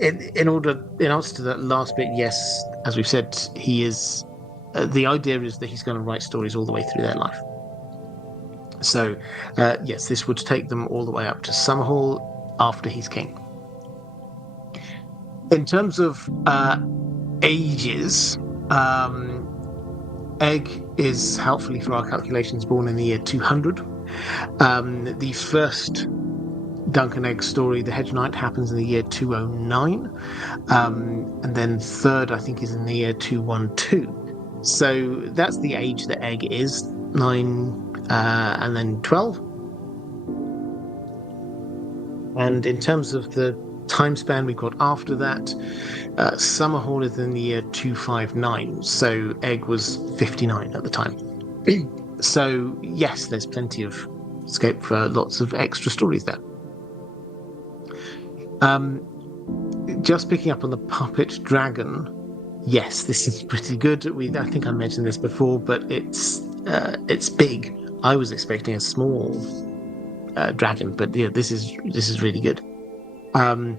in answer to that last bit, yes, as we've said, he is. The idea is that he's going to write stories all the way through their life. So, yes, this would take them all the way up to Summerhall after he's king. In terms of ages, Egg is, helpfully for our calculations, born in the year 200. The first Dunk and Egg story, The Hedge Knight, happens in the year 209. And then third, I think, is in the year 212. So that's the age that Egg is, 9 and then 12. And in terms of the time span we've got after that, Summerhall is in the year 259. So Egg was 59 at the time. So yes, there's plenty of scope for lots of extra stories there. Just picking up on the puppet dragon. Yes, this is pretty good. I think I mentioned this before, but it's big. I was expecting a small dragon, but yeah, this is really good. And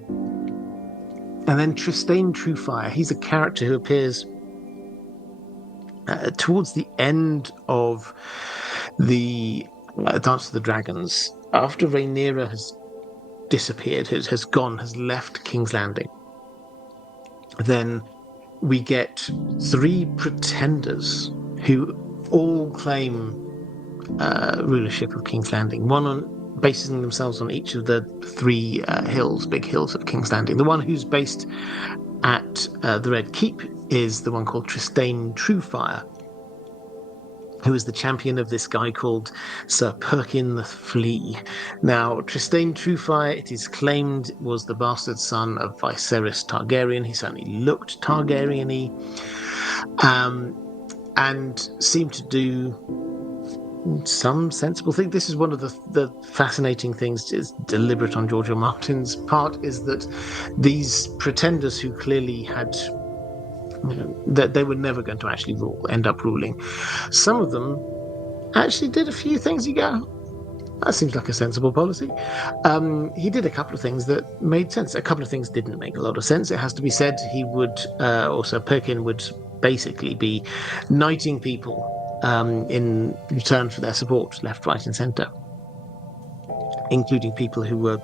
then Trystane Truefire. He's a character who appears towards the end of the Dance of the Dragons, after Rhaenyra has disappeared, has left King's Landing. Then we get 3 pretenders who all claim rulership of King's Landing. One basing themselves on each of the three big hills of King's Landing. The one who's based at the Red Keep is the one called Tristane Truefire, who is the champion of this guy called Sir Perkin the Flea. Now, Tristane Truefire, it is claimed, was the bastard son of Viserys Targaryen. He certainly looked Targaryen-y, and seemed to do some sensible thing. This is one of the fascinating things, is deliberate on George R. R. Martin's part, is that these pretenders who clearly had, that they were never going to actually end up ruling, some of them actually did a few things you go, that seems like a sensible policy. He did a couple of things that made sense. A couple of things didn't make a lot of sense, it has to be said. He would, also Perkin would basically be knighting people in return for their support, left, right, and centre, including people who were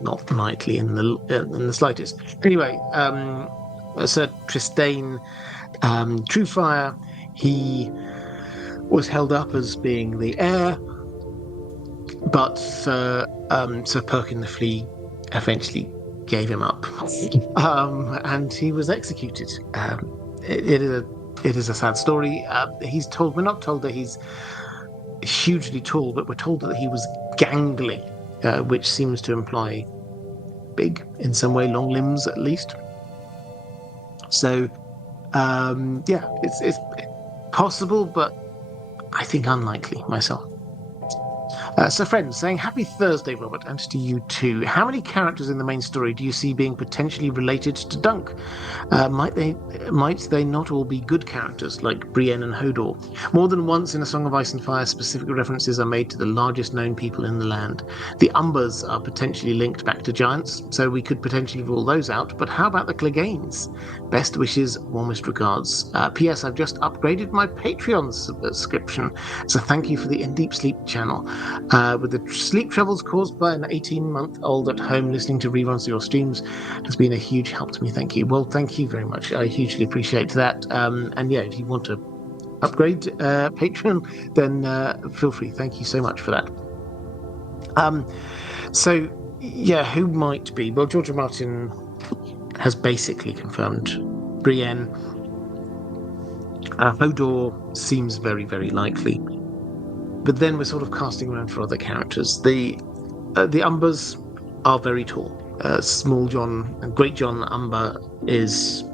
not knightly in the slightest. Anyway, Sir Tristane Truefire, he was held up as being the heir, but Sir Perkin the Flea eventually gave him up, and he was executed. It is a sad story. We're not told that he's hugely tall, but we're told that he was gangly, which seems to imply big in some way, long limbs at least. So, it's possible, but I think unlikely myself. So friends saying, happy Thursday, Robert, and to you too. How many characters in the main story do you see being potentially related to Dunk? Might they not all be good characters like Brienne and Hodor? More than once in A Song of Ice and Fire, specific references are made to the largest known people in the land. The Umbers are potentially linked back to giants, so we could potentially rule those out, but how about the Cleganes? Best wishes, warmest regards. P.S. I've just upgraded my Patreon subscription, so thank you for the In Deep Sleep channel. With the sleep troubles caused by an 18-month-old at home, listening to reruns of your streams has been a huge help to me. Thank you. Well, thank you very much. I hugely appreciate that. And yeah, if you want to upgrade Patreon, then feel free. Thank you so much for that. So yeah, who might be? Well, George R. R. Martin has basically confirmed Brienne. Hodor seems very, very likely. But then we're sort of casting around for other characters. The Umbers are very tall. Small John and Great John Umber is,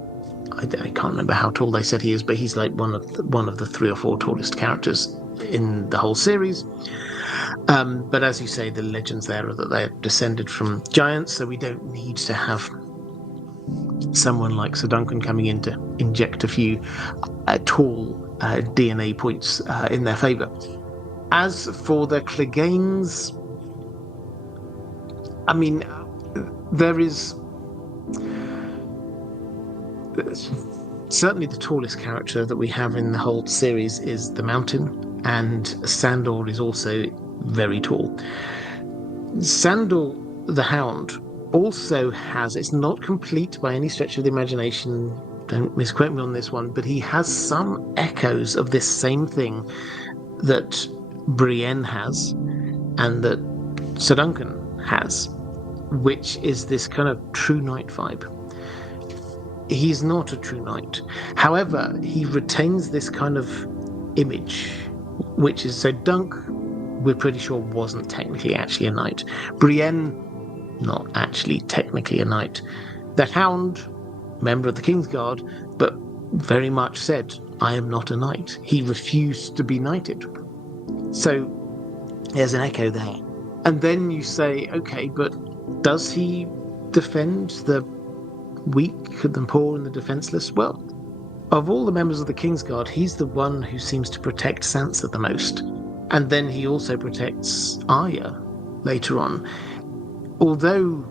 I can't remember how tall they said he is, but he's like one of the 3 or 4 tallest characters in the whole series. But as you say, the legends there are that they're descended from giants, so we don't need to have someone like Sir Duncan coming in to inject a few tall DNA points in their favour. As for the Cleganes, I mean, there is certainly the tallest character that we have in the whole series is the Mountain, and Sandor is also very tall. Sandor the Hound also has, it's not complete by any stretch of the imagination, don't misquote me on this one, but he has some echoes of this same thing that Brienne has and that Sir Duncan has, which is this kind of true knight vibe. He's not a true knight. However, he retains this kind of image, which is, so Dunk, we're pretty sure wasn't technically actually a knight. Brienne, not actually technically a knight. The Hound, member of the Kingsguard, but very much said, I am not a knight. He refused to be knighted. So there's an echo there. And then you say, okay, but does he defend the weak, the poor, and the defenseless? Well, of all the members of the Kingsguard, he's the one who seems to protect Sansa the most. And then he also protects Arya later on. Although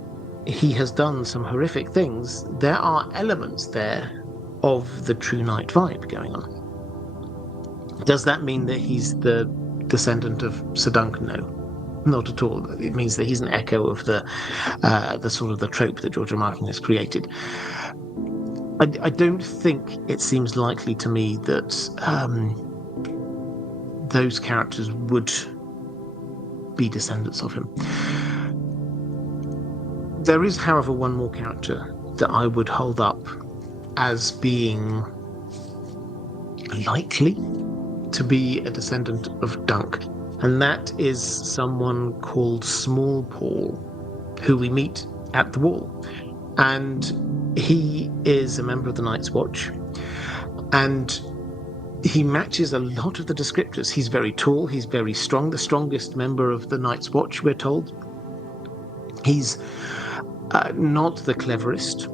he has done some horrific things, there are elements there of the true knight vibe going on. Does that mean that he's the descendant of Sir Duncan? No, not at all. It means that he's an echo of the sort of the trope that George R. R. Martin has created. I don't think it seems likely to me that those characters would be descendants of him. There is, however, one more character that I would hold up as being likely to be a descendant of Dunk, and that is someone called Small Paul, who we meet at the Wall. And he is a member of the Night's Watch, and he matches a lot of the descriptors. He's very tall, he's very strong, the strongest member of the Night's Watch, we're told. He's not the cleverest,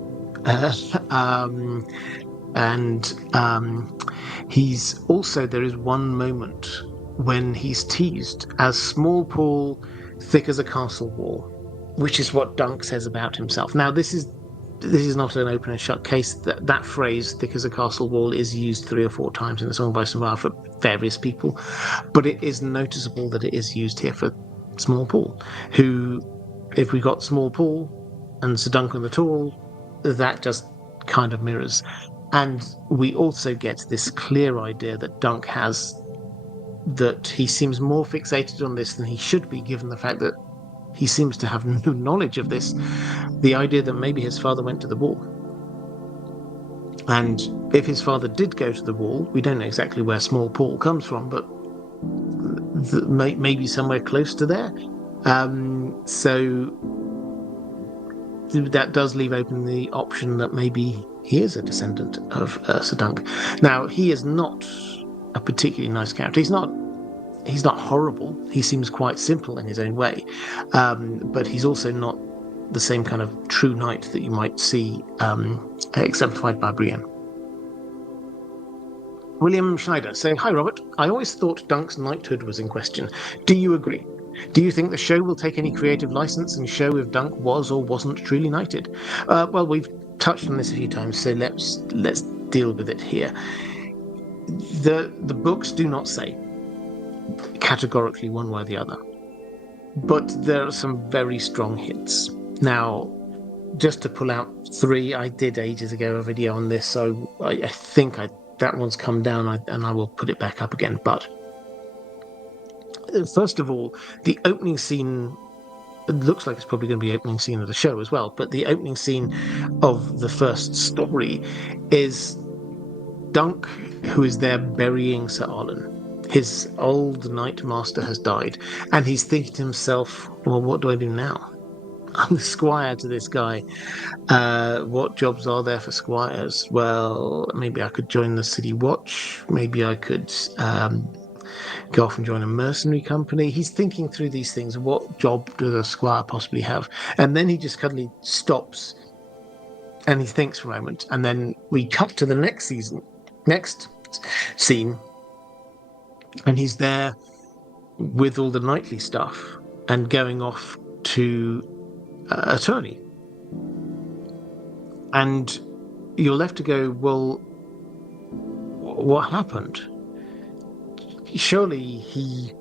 and he's also, there is one moment when he's teased as Small Paul, thick as a castle wall, which is what Dunk says about himself. Now, this is not an open and shut case. That phrase, thick as a castle wall, is used 3 or 4 times in the Song of Ice and Fire for various people, but it is noticeable that it is used here for Small Paul, who, if we got Small Paul and Sir Duncan the Tall, that just kind of mirrors. And we also get this clear idea that Dunk has, that he seems more fixated on this than he should be, given the fact that he seems to have no knowledge of this. The idea that maybe his father went to the Wall. And if his father did go to the Wall, we don't know exactly where Small Paul comes from, but maybe somewhere close to there. So that does leave open the option that maybe he is a descendant of Sir Dunk. Now, he is not a particularly nice character. He's not horrible. He seems quite simple in his own way, but he's also not the same kind of true knight that you might see exemplified by Brienne. William Schneider saying, "Hi Robert, I always thought Dunk's knighthood was in question. Do you agree? Do you think the show will take any creative license and show if Dunk was or wasn't truly knighted?" Well, we've touched on this a few times, so let's deal with it here. The books do not say categorically one way or the other, but there are some very strong hints. Now, just to pull out 3, I did ages ago a video on this, so I think that one's come down, and I will put it back up again. But first of all, the opening scene, it looks like it's probably going to be the opening scene of the show as well, but the opening scene of the first story is Dunk, who is there burying Sir Arlen. His old knight master has died, and he's thinking to himself, well, what do I do now? I'm the squire to this guy. What jobs are there for squires? Well, maybe I could join the city watch. Maybe I could go off and join a mercenary company. He's thinking through these things. What job does a squire possibly have? And then he just suddenly stops and he thinks for a moment. And then we cut to the next scene, and he's there with all the knightly stuff and going off to a tourney. And you're left to go, well, what happened? Surely he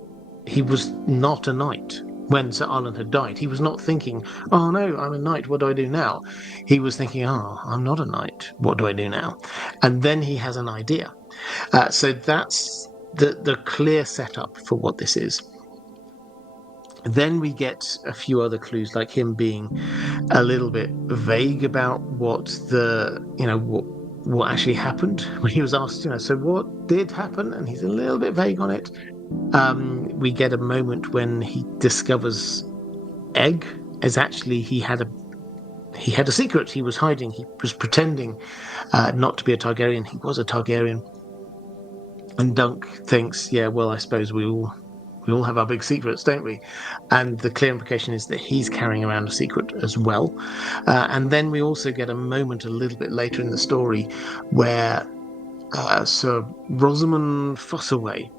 was not a knight when Sir Arlen had died. He was not thinking, oh no, I'm a knight, what do I do now? He was thinking, oh, I'm not a knight, what do I do now? And then he has an idea. So that's the clear setup for what this is. Then we get a few other clues, like him being a little bit vague about what actually happened when he was asked, so what did happen? And he's a little bit vague on it. We get a moment when he discovers Egg as actually he had a secret he was hiding. He was pretending not to be a Targaryen. He was a Targaryen. And Dunk thinks, yeah, well, I suppose we all have our big secrets, don't we? And the clear implication is that he's carrying around a secret as well. And then we also get a moment a little bit later in the story where Sir Rosamund Fossaway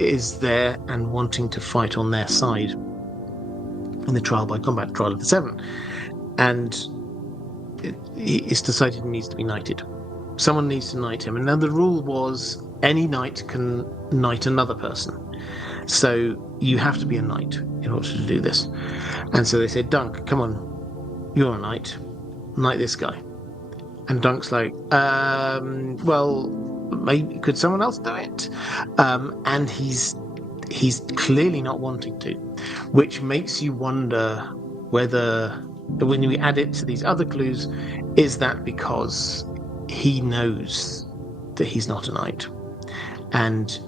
is there and wanting to fight on their side in the trial by combat, trial of the Seven. And it's decided he needs to be knighted. Someone needs to knight him. And now the rule was any knight can knight another person. So you have to be a knight in order to do this. And so they said, Dunk, come on, you're a knight. Knight this guy. And Dunk's like, well, maybe could someone else do it? And he's he's clearly not wanting to, which makes you wonder whether, when you add it to these other clues, is that because he knows that he's not a knight and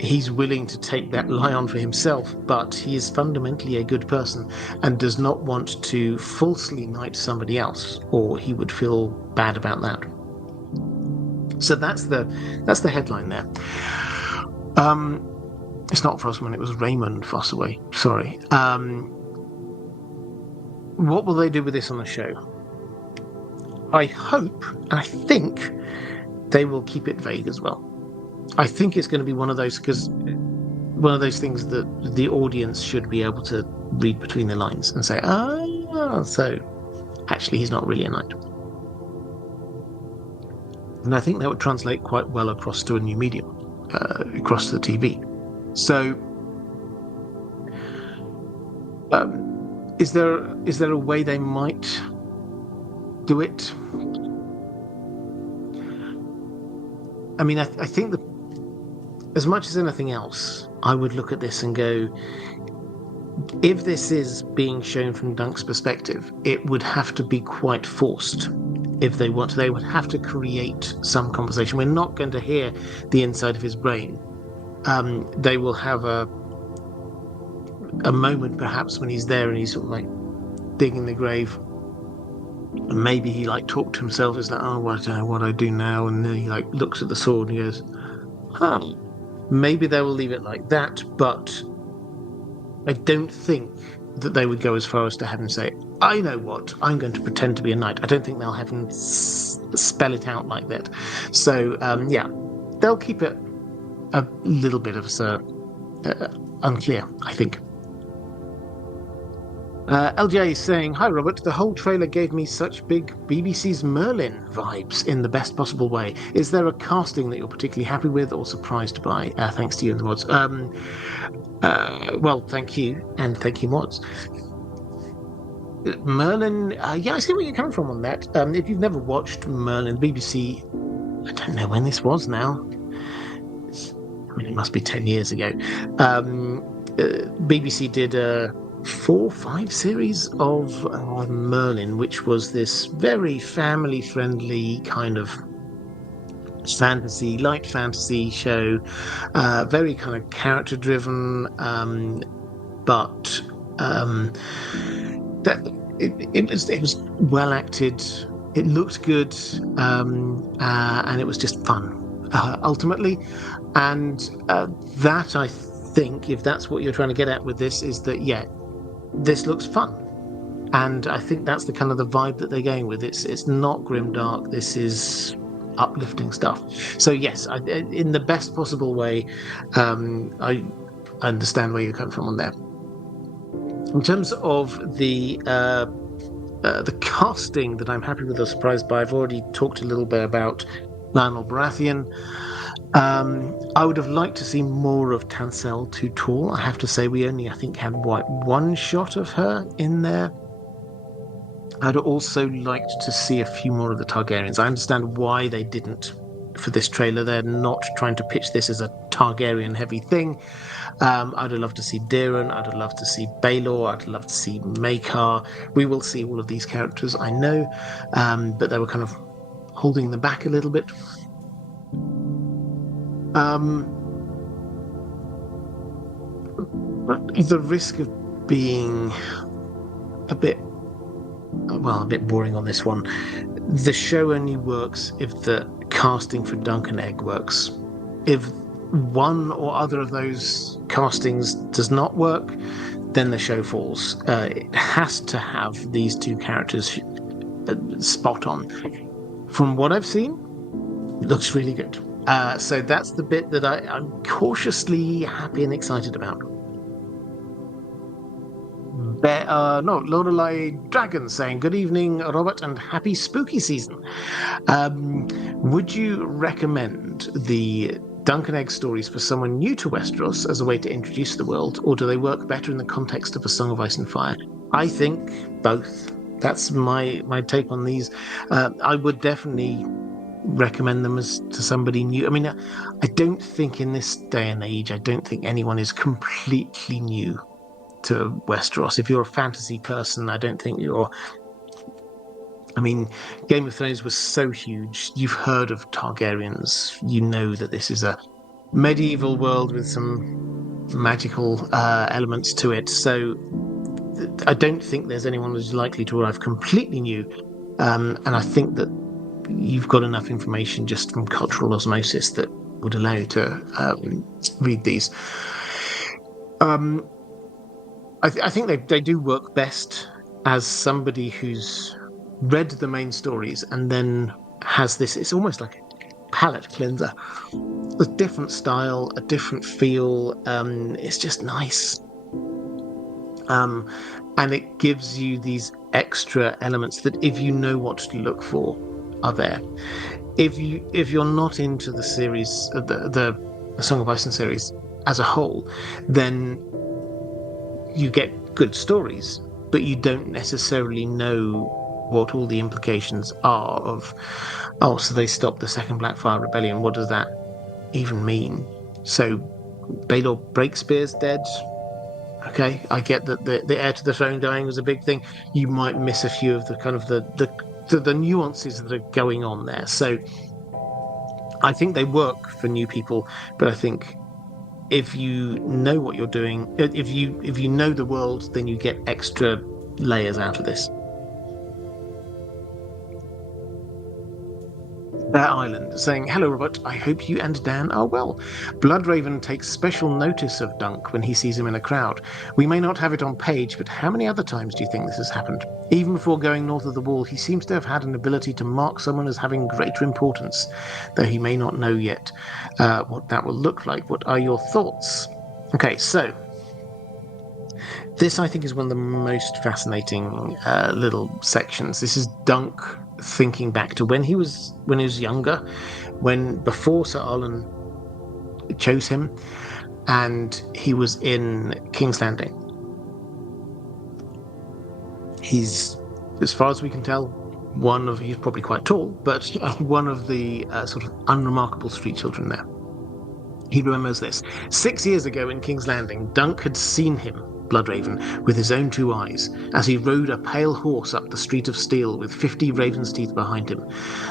he's willing to take that lie on for himself, but he is fundamentally a good person and does not want to falsely knight somebody else, or he would feel bad about that. So that's the headline there. It's not Frostman, it was Raymond Fossaway. Sorry. What will they do with this on the show? I hope, and I think they will keep it vague as well. I think it's going to be one of those things that the audience should be able to read between the lines and say, so actually he's not really a knight. And I think that would translate quite well across to a new medium, across to the TV. So, is there a way they might do it? I mean, I think that as much as anything else, I would look at this and go, if this is being shown from Dunk's perspective, it would have to be quite forced. If they want to, they would have to create some conversation. We're not going to hear the inside of his brain. They will have a moment perhaps when he's there and he's sort of like digging the grave. And maybe he like talked to himself. It's like, I don't know what I do now. And then he like looks at the sword and he goes, maybe they will leave it like that. But I don't think that they would go as far as to have him say, I know what, I'm going to pretend to be a knight. I don't think they'll have him spell it out like that. So, they'll keep it a little bit of unclear, I think. LJ is saying, hi Robert, the whole trailer gave me such big BBC's Merlin vibes in the best possible way. Is there a casting that you're particularly happy with or surprised by? Thanks to you and the mods. Well, thank you, and thank you mods. Merlin, I see where you're coming from on that. If you've never watched Merlin, BBC, I don't know when this was now. It must be 10 years ago. BBC did a 4-5 series of Merlin, which was this very family-friendly kind of light fantasy show, very kind of character-driven, but it was well acted. It looked good, and it was just fun. Ultimately, and that I think, if that's what you're trying to get at with this, is that this looks fun, and I think that's the kind of the vibe that they're going with. It's not grimdark. This is uplifting stuff. So yes, in the best possible way, I understand where you're coming from on there. In terms of the casting that I'm happy with or surprised by, I've already talked a little bit about Lionel Baratheon. I would have liked to see more of Tansel Tall. I have to say, we only, I think, had one shot of her in there. I'd also liked to see a few more of the Targaryens. I understand why they didn't for this trailer. They're not trying to pitch this as a Targaryen-heavy thing. I'd have loved to see Daeron. I'd have loved to see Baelor. I'd love to see Maekar. We will see all of these characters, I know, but they were kind of holding them back a little bit. At the risk of being a bit boring on this one, the show only works if the casting for Dunk and Egg works. If one or other of those castings does not work, then the show falls. It has to have these two characters spot on. From what I've seen, it looks really good. So that's the bit that I'm cautiously happy and excited about. Lorelei Dragon saying, good evening, Robert, and happy spooky season. Would you recommend the Dunk and Egg stories for someone new to Westeros as a way to introduce the world, or do they work better in the context of A Song of Ice and Fire? I think both. That's my take on these. I would definitely recommend them as to somebody new. I mean, I don't think in this day and age, I don't think anyone is completely new to Westeros. If you're a fantasy person, I don't think you're. I mean, Game of Thrones was so huge. You've heard of Targaryens. You know that this is a medieval world with some magical elements to it. So I don't think there's anyone who's likely to arrive completely new. And I think that you've got enough information just from cultural osmosis that would allow you to read these. I think they do work best as somebody who's read the main stories and then has this. It's almost like a palate cleanser. A different style, a different feel. It's just nice. And it gives you these extra elements that, if you know what to look for, are there. If you're not into the series, the Song of Ice and series as a whole, then you get good stories, but you don't necessarily know what all the implications are of. Oh, so they stopped the Second Blackfire Rebellion. What does that even mean? So Baelor Breakspear's dead. Okay, I get that the heir to the throne dying was a big thing. You might miss a few of the kind of the nuances that are going on there. So I think they work for new people, but I think if you know what you're doing, if you know the world, then you get extra layers out of this. Bear Island saying, "Hello, Robert. I hope you and Dan are well. Bloodraven takes special notice of Dunk when he sees him in a crowd. We may not have it on page, but how many other times do you think this has happened? Even before going north of the wall, he seems to have had an ability to mark someone as having greater importance, though he may not know yet what that will look like. What are your thoughts?" Okay, so this, I think, is one of the most fascinating little sections. This is Dunk thinking back to when he was younger, before Sir Arlen chose him, and he was in King's Landing. He's, as far as we can tell, he's probably quite tall, but one of the sort of unremarkable street children there. He remembers this. 6 years ago in King's Landing, Dunk had seen him, Bloodraven, with his own 2 eyes, as he rode a pale horse up the street of steel with 50 raven's teeth behind him.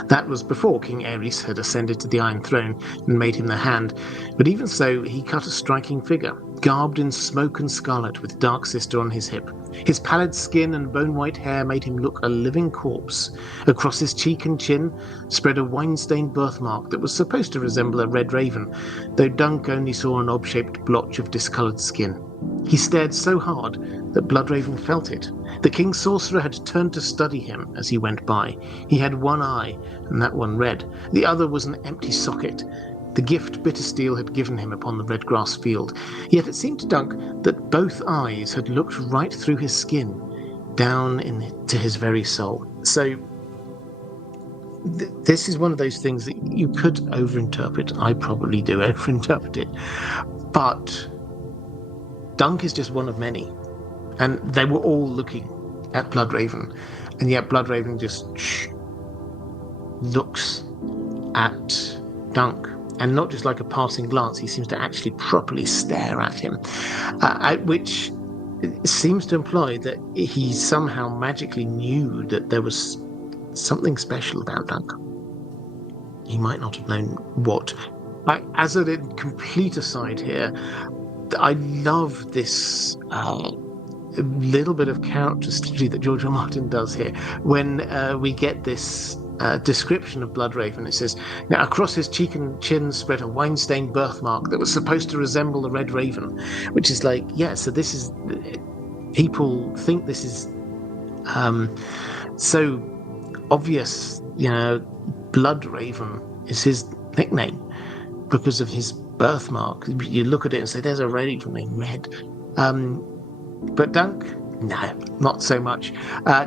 That was before King Aerys had ascended to the Iron Throne and made him the Hand, but even so, he cut a striking figure, garbed in smoke and scarlet with Dark Sister on his hip. His pallid skin and bone-white hair made him look a living corpse. Across his cheek and chin spread a wine-stained birthmark that was supposed to resemble a red raven, though Dunk only saw an ob-shaped blotch of discoloured skin. He stared so hard that Bloodraven felt it. The King's Sorcerer had turned to study him as he went by. He had one eye, and that one red. The other was an empty socket. The gift Bittersteel had given him upon the red grass field. Yet it seemed to Dunk that both eyes had looked right through his skin, down into his very soul. So this is one of those things that you could overinterpret. I probably do overinterpret it. But Dunk is just one of many. And they were all looking at Bloodraven. And yet Bloodraven just looks at Dunk. And not just like a passing glance, he seems to actually properly stare at him. Which seems to imply that he somehow magically knew that there was something special about Dunk. He might not have known what. As a complete aside here, I love this little bit of character study that George R. R. Martin does here. When we get this description of Bloodraven, it says, "Now across his cheek and chin spread a wine-stained birthmark that was supposed to resemble the red raven," which is like, yeah, so this is, people think this is so obvious, Bloodraven is his nickname because of his birthmark. You look at it and say, there's a raven named Red. But Dunk, no, not so much.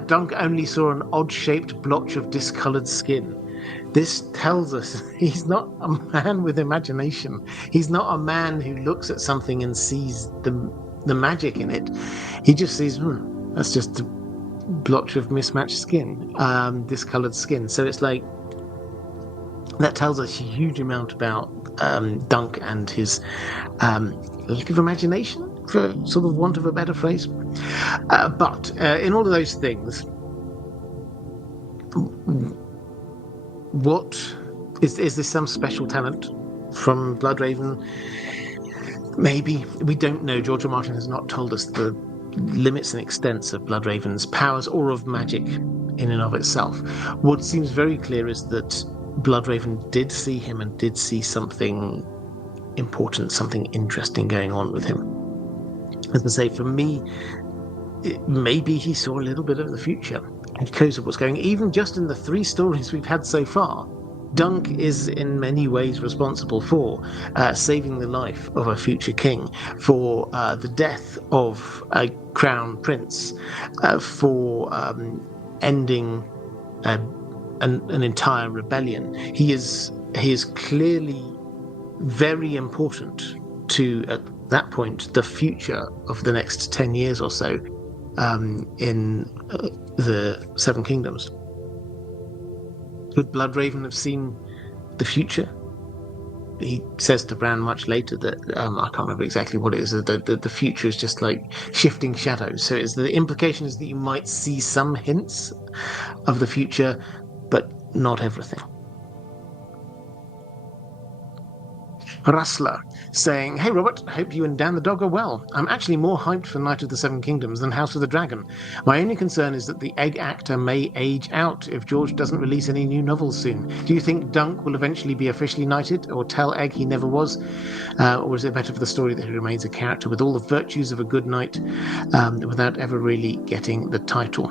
Dunk only saw an odd-shaped blotch of discoloured skin. This tells us he's not a man with imagination. He's not a man who looks at something and sees the magic in it. He just sees, that's just a blotch of mismatched skin, discoloured skin. So it's like, That tells us a huge amount about Dunk and his lack of imagination, for sort of want of a better phrase. But in all of those things, what is this some special talent from Bloodraven? Maybe. We don't know. George R. Martin has not told us the limits and extents of Bloodraven's powers or of magic in and of itself. What seems very clear is that Bloodraven did see him and did see something important, something interesting going on with him. As I say, for me, maybe he saw a little bit of the future because of what's going on. Even just in the 3 stories we've had so far, Dunk is in many ways responsible for saving the life of a future king, for the death of a crown prince, for ending an entire rebellion. He is clearly very important to, at that point, the future of the next 10 years or so in the Seven Kingdoms. Could Bloodraven have seen the future? He says to Bran much later that I can't remember exactly what it is. The future is just like shifting shadows. So the implication is that you might see some hints of the future, but not everything. Rustler saying, "Hey Robert, hope you and Dan the dog are well. I'm actually more hyped for Night of the Seven Kingdoms than House of the Dragon. My only concern is that the Egg actor may age out if George doesn't release any new novels soon. Do you think Dunk will eventually be officially knighted, or tell Egg he never was? Or is it better for the story that he remains a character with all the virtues of a good knight without ever really getting the title?"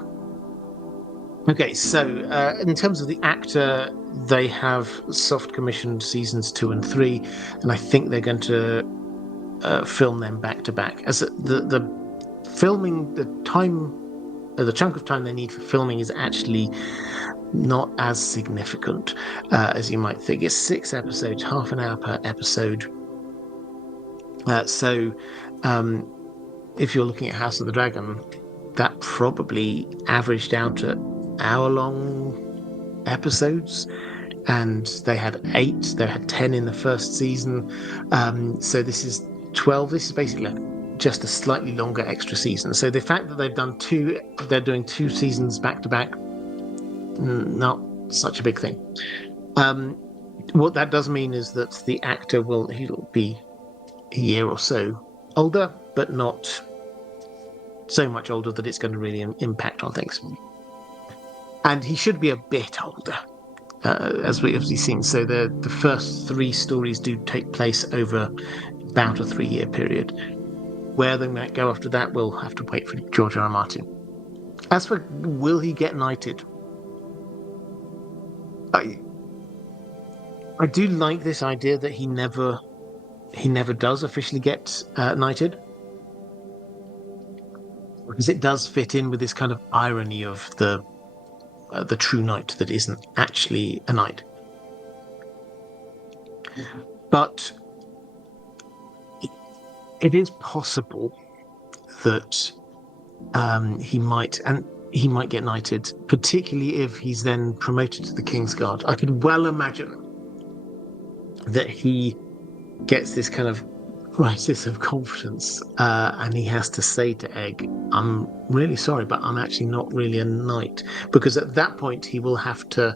Okay, so in terms of the actor, they have soft commissioned seasons 2 and 3, and I think they're going to film them back to back. As the filming, the chunk of time they need for filming is actually not as significant as you might think. It's 6 episodes, half an hour per episode. So if you're looking at House of the Dragon, that probably averaged out at hour-long episodes, and they had 8. They had 10 in the first season. So this is 12. This is basically just a slightly longer extra season. So the fact that they're doing 2 seasons back to back, not such a big thing. What that does mean is that the actor he'll be a year or so older, but not so much older that it's going to really impact on things. And he should be a bit older, as we've seen. So the first 3 stories do take place over about a 3-year period. Where they might go after that, we'll have to wait for George R. R. Martin. As for will he get knighted, I do like this idea that he never does officially get knighted, because it does fit in with this kind of irony of the true knight that isn't actually a knight. But it is possible that he might get knighted, particularly if he's then promoted to the Kingsguard. I could well imagine that he gets this kind of crisis of confidence, and he has to say to Egg, "I'm really sorry, but I'm actually not really a knight," because at that point he will have to,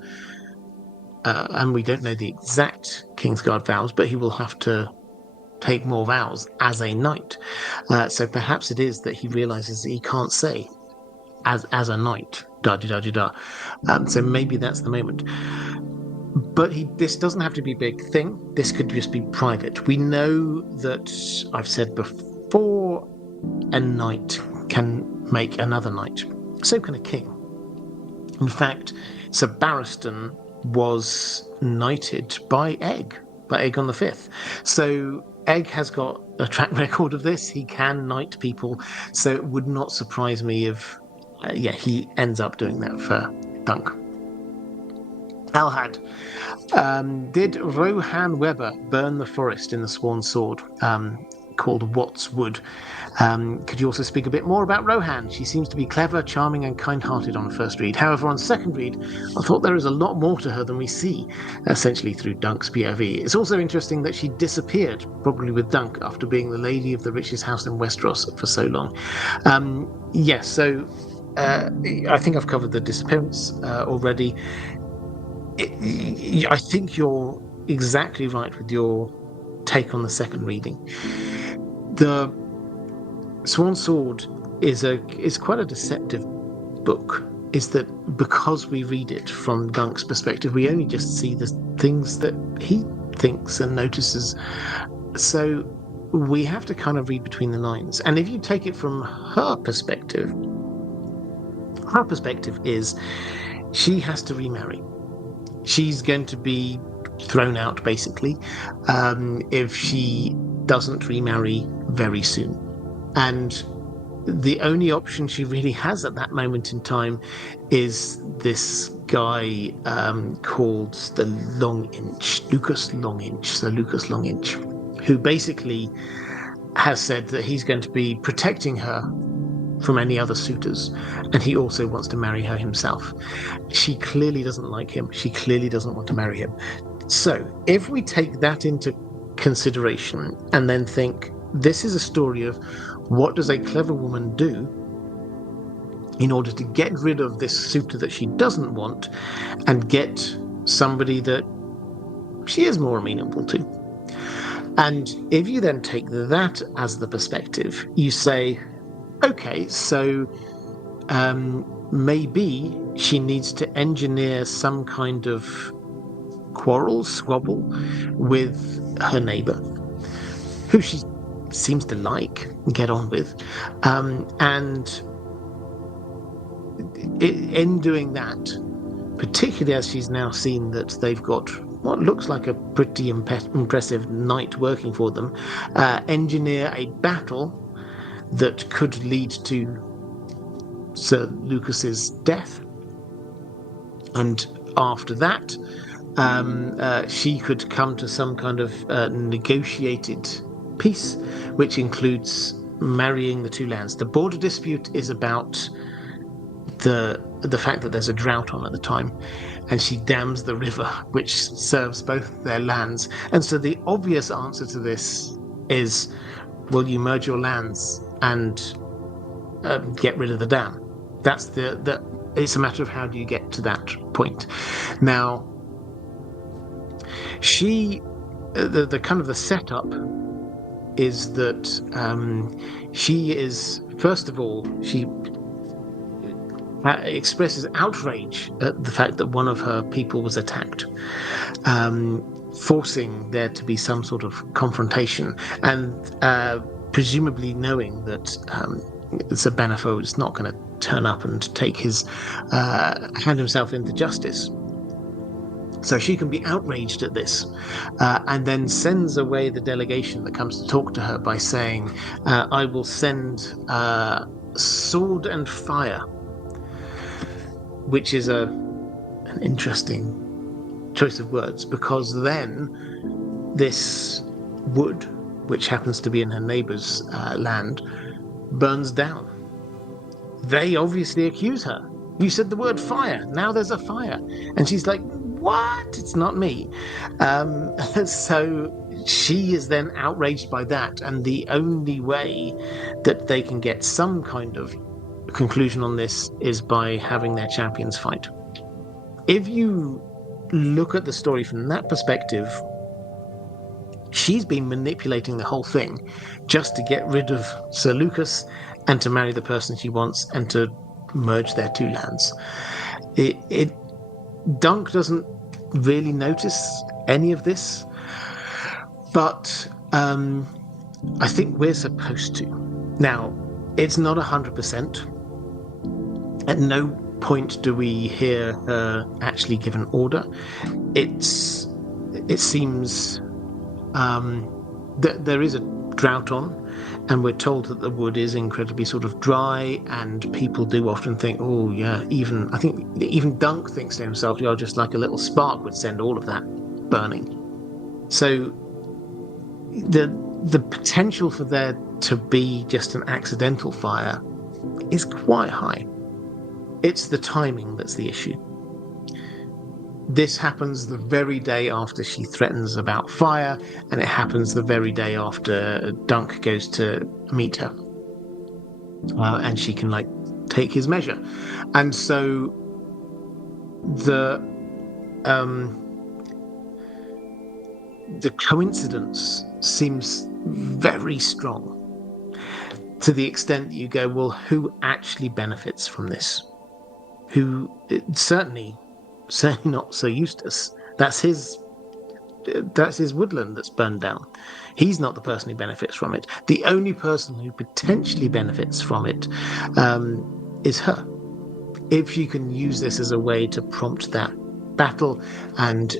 and we don't know the exact Kingsguard vows, but he will have to take more vows as a knight. So perhaps it is that he realizes that he can't say as a knight, da-da-da-da-da. So maybe that's the moment. But this doesn't have to be a big thing. This could just be private. We know that, I've said before, a knight can make another knight. So can a king. In fact, Sir Barristan was knighted by Aegon the Fifth. So Egg has got a track record of this. He can knight people. So it would not surprise me if, he ends up doing that for Dunk. Alhad. Did Rohan Weber burn the forest in the Swan Sword? called Watts Wood. Could you also speak a bit more about Rohan? She seems to be clever, charming, and kind-hearted on first read. However, on second read, I thought there is a lot more to her than we see, essentially through Dunk's POV. It's also interesting that she disappeared, probably with Dunk, after being the lady of the richest house in Westeros for so long. Yes, so I think I've covered the disappearance already. I think you're exactly right with your take on the second reading. The Swan Sword is quite a deceptive book. Is that because we read it from Dunk's perspective, we only just see the things that he thinks and notices. So we have to kind of read between the lines. And if you take it from her perspective is she has to remarry. She's going to be thrown out, basically, if she doesn't remarry very soon. And the only option she really has at that moment in time is this guy called the Long Inch, Lucas Long Inch, who basically has said that he's going to be protecting her from any other suitors, and he also wants to marry her himself. She clearly doesn't like him. She clearly doesn't want to marry him. So if we take that into consideration and then think, this is a story of what does a clever woman do in order to get rid of this suitor that she doesn't want and get somebody that she is more amenable to. And if you then take that as the perspective, you say, okay, so maybe she needs to engineer some kind of squabble with her neighbor, who she seems to like and get on with. And in doing that, particularly as she's now seen that they've got what looks like a pretty impressive knight working for them, engineer a battle that could lead to Sir Lucas's death. And after that, she could come to some kind of negotiated peace, which includes marrying the two lands. The border dispute is about the fact that there's a drought on at the time, and she dams the river, which serves both their lands. And so the obvious answer to this is, will you merge your lands and get rid of the dam? That's it's a matter of how do you get to that point. Now, the kind of the setup is that she is, first of all, she expresses outrage at the fact that one of her people was attacked, forcing there to be some sort of confrontation, and presumably knowing that Sir Benefo is not going to turn up and take hand himself into justice. So she can be outraged at this, and then sends away the delegation that comes to talk to her by saying, I will send sword and fire, which is an interesting choice of words, because then this wood, which happens to be in her neighbour's land, burns down. They obviously accuse her. You said the word fire, now there's a fire. And she's like, what? It's not me. So she is then outraged by that, and the only way that they can get some kind of conclusion on this is by having their champions fight. If you look at the story from that perspective, she's been manipulating the whole thing just to get rid of Sir Lucas and to marry the person she wants and to merge their two lands. Dunk doesn't really notice any of this, but I think we're supposed to. Now, it's not 100%. At no point do we hear her actually give an order. It seems that there is a drought on, and we're told that the wood is incredibly sort of dry, and people do often think, oh yeah, I think even Dunk thinks to himself, yeah, just like a little spark would send all of that burning. So the potential for there to be just an accidental fire is quite high. It's the timing that's the issue. This happens the very day after she threatens about fire, and it happens the very day after Dunk goes to meet her. And she can take his measure. And so the coincidence seems very strong, to the extent that you go, well, who actually benefits from this? Who? Certainly not Sir Eustace. That's his woodland that's burned down. He's not the person who benefits from it. The only person who potentially benefits from it is her. If she can use this as a way to prompt that battle, and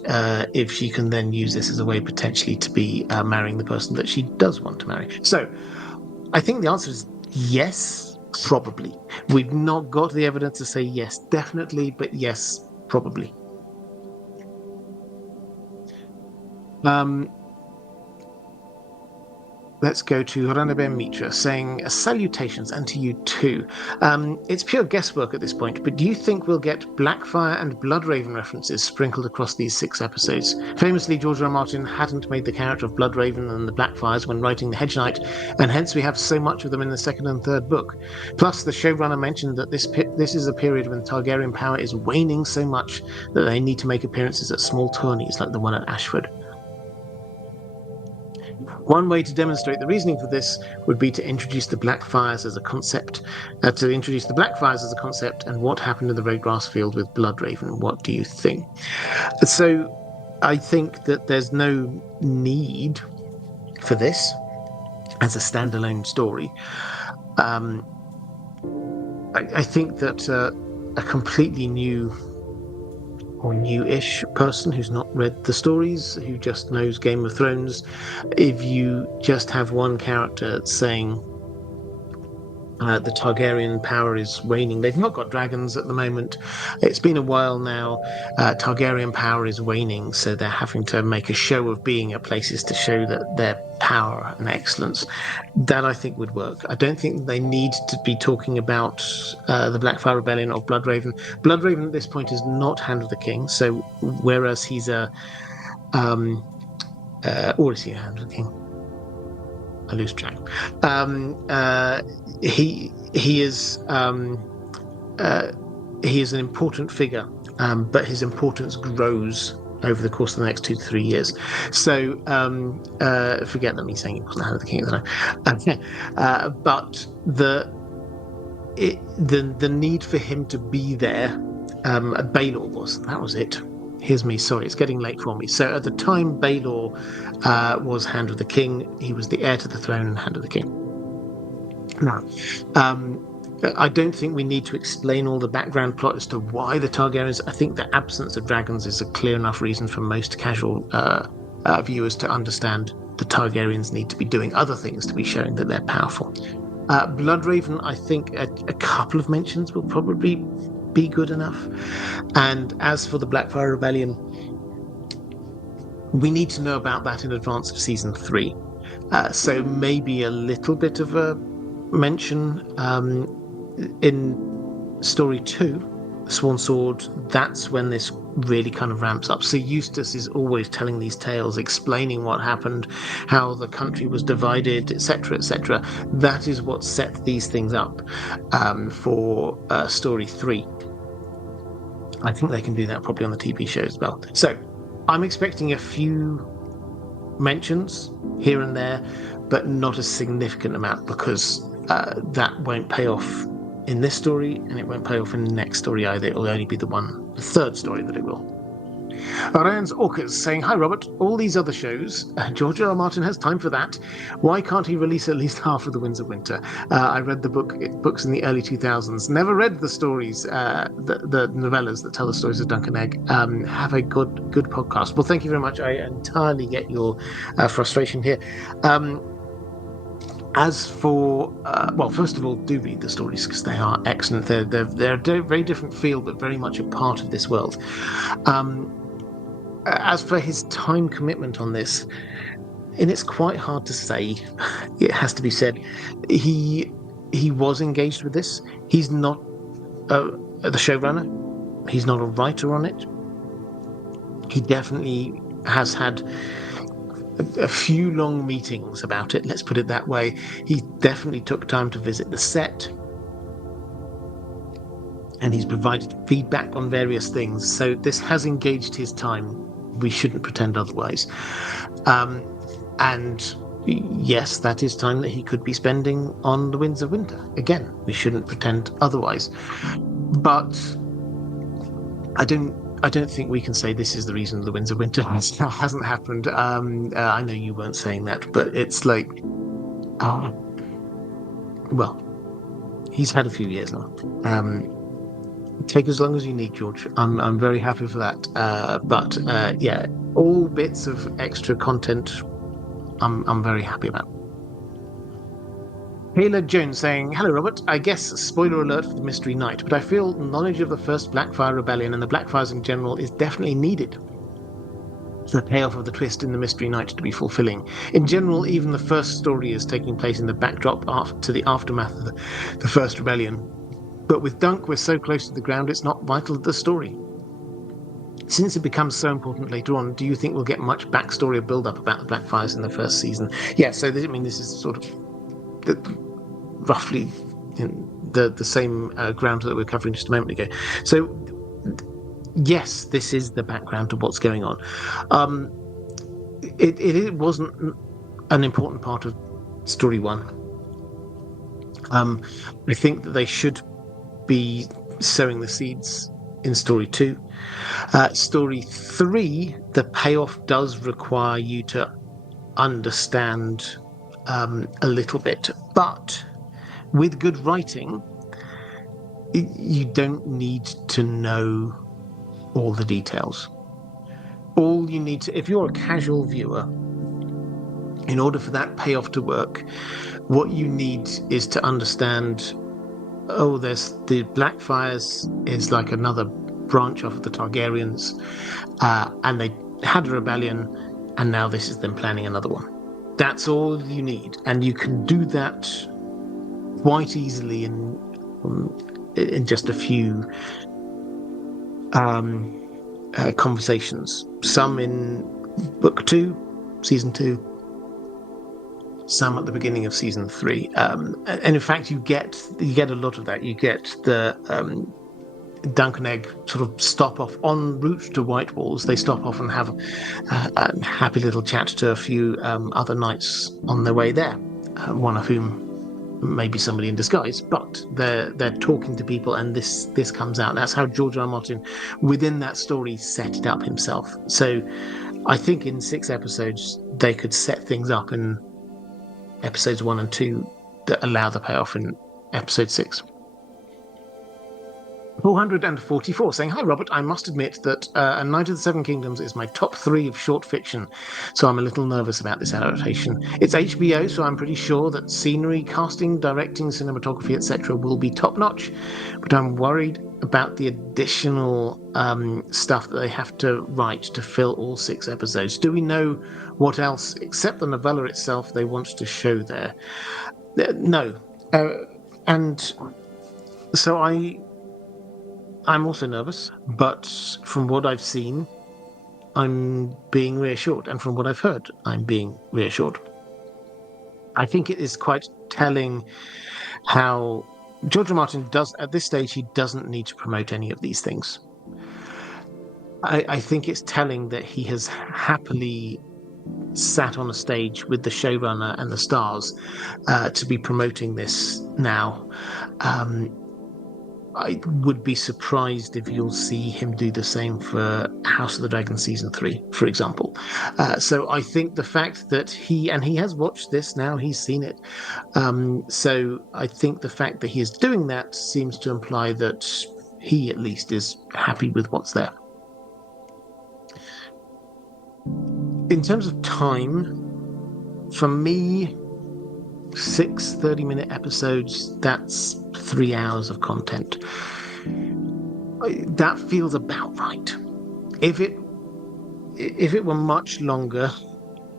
if she can then use this as a way potentially to be marrying the person that she does want to marry. So I think the answer is yes, probably. We've not got the evidence to say yes, definitely, but yes, probably. Let's go to Ranabem Mitra saying, salutations, and to you too. It's pure guesswork at this point, but do you think we'll get Blackfire and Bloodraven references sprinkled across these 6 episodes? Famously, George R. R. Martin hadn't made the character of Bloodraven and the Blackfires when writing The Hedge Knight, and hence we have so much of them in the 2nd and 3rd book. Plus, the showrunner mentioned that this is a period when Targaryen power is waning so much that they need to make appearances at small tourneys like the one at Ashford. One way to demonstrate the reasoning for this would be to introduce the Blackfires as a concept. And what happened in the Red Grass Field with Bloodraven. What do you think? So, I think that there's no need for this as a standalone story. I think that a completely new or new-ish person who's not read the stories, who just knows Game of Thrones, if you just have one character saying the Targaryen power is waning. They've not got dragons at the moment. It's been a while now. Targaryen power is waning, so they're having to make a show of being at places to show that their power and excellence. That, I think, would work. I don't think they need to be talking about the Blackfire Rebellion or Bloodraven. Bloodraven at this point is not Hand of the King, so whereas he's or is he Hand of the King? I lose track. He is an important figure, but his importance grows over the course of the next 2 to 3 years. So forget that me saying he wasn't Hand of the King, but the need for him to be there, Baelor was it. Here's me, sorry, it's getting late for me. So at the time Baelor was Hand of the King, he was the heir to the throne and Hand of the King. Now, I don't think we need to explain all the background plot as to why the Targaryens. I think the absence of dragons is a clear enough reason for most casual viewers to understand the Targaryens need to be doing other things to be showing that they're powerful. Bloodraven, I think a couple of mentions will probably be good enough. And as for the Blackfire Rebellion, we need to know about that in advance of season 3. So maybe a little bit of a mention in story 2, Sworn Sword. That's when this really kind of ramps up. So Eustace is always telling these tales, explaining what happened, how the country was divided, etc., etc. That is what set these things up for story 3. I think they can do that probably on the TV show as well. So I'm expecting a few mentions here and there, but not a significant amount, because that won't pay off in this story, and it won't pay off in the next story either. It will only be the 3rd story that it will. Ryan's Orcas saying, hi Robert, all these other shows, George R. R. Martin has time for that. Why can't he release at least half of the Winds of Winter? I read the books in the early 2000s, never read the stories, the novellas that tell the stories of Dunk and Egg. Have a good podcast. Well, thank you very much. I entirely get your frustration here. As for, well, first of all, do read the stories because they are excellent. They're a very different feel, but very much a part of this world. As for his time commitment on this, and it's quite hard to say. It has to be said. He was engaged with this. He's not the showrunner. He's not a writer on it. He definitely has had a few long meetings about it, let's put it that way. He definitely took time to visit the set, and he's provided feedback on various things. So this has engaged his time. We shouldn't pretend otherwise. And yes, that is time that he could be spending on The Winds of Winter. Again, we shouldn't pretend otherwise. But I don't think we can say this is the reason The Winds of Winter hasn't happened. I know you weren't saying that, but it's like, well, he's had a few years now. Take as long as you need, George. I'm very happy for that. But yeah, all bits of extra content, I'm very happy about. Kayla Jones saying, "Hello, Robert. I guess spoiler alert for the Mystery Knight, but I feel knowledge of the first Blackfire Rebellion and the Blackfires in general is definitely needed for the payoff of the twist in the Mystery Knight to be fulfilling. In general, even the first story is taking place in the backdrop to the aftermath of the first rebellion. But with Dunk, we're so close to the ground, it's not vital to the story. Since it becomes so important later on, do you think we'll get much backstory or build-up about the Blackfires in the first season?" Yeah, so this is sort of roughly the same ground that we were covering just a moment ago. So yes, this is the background to what's going on. It wasn't an important part of story one. I think that they should be sowing the seeds in story two. Story three, the payoff does require you to understand a little bit, but with good writing, you don't need to know all the details. All you need to, if you're a casual viewer, in order for that payoff to work, what you need is to understand, oh, there's the Blackfires is like another branch of the Targaryens, and they had a rebellion, and now this is them planning another one. That's all you need, and you can do that quite easily in just a few conversations. Some in book 2, season 2, some at the beginning of season 3, and in fact you get a lot of that. You get the Dunk and Egg sort of stop off en route to White Walls. They stop off and have a happy little chat to a few other knights on their way there, one of whom may be somebody in disguise, but they're talking to people, and this comes out. That's how George R. R. Martin, within that story, set it up himself. So I think in 6 episodes they could set things up in episodes 1 and 2 that allow the payoff in episode 6. 444 saying, "Hi Robert, I must admit that A Knight of the Seven Kingdoms is my top 3 of short fiction, so I'm a little nervous about this adaptation. It's HBO, so I'm pretty sure that scenery, casting, directing, cinematography, etc. will be top-notch, but I'm worried about the additional stuff that they have to write to fill all 6 episodes. Do we know what else, except the novella itself, they want to show there?" No. And so I'm also nervous, but from what I've seen, I'm being reassured. And from what I've heard, I'm being reassured. I think it is quite telling how George R. Martin does, at this stage, he doesn't need to promote any of these things. I think it's telling that he has happily sat on a stage with the showrunner and the stars to be promoting this now. I would be surprised if you'll see him do the same for House of the Dragon season 3, for example. So I think the fact that he has watched this now, he's seen it. So I think the fact that he is doing that seems to imply that he at least is happy with what's there. In terms of time, for me, 6 30-minute episodes, that's 3 hours of content. That feels about right. If it were much longer,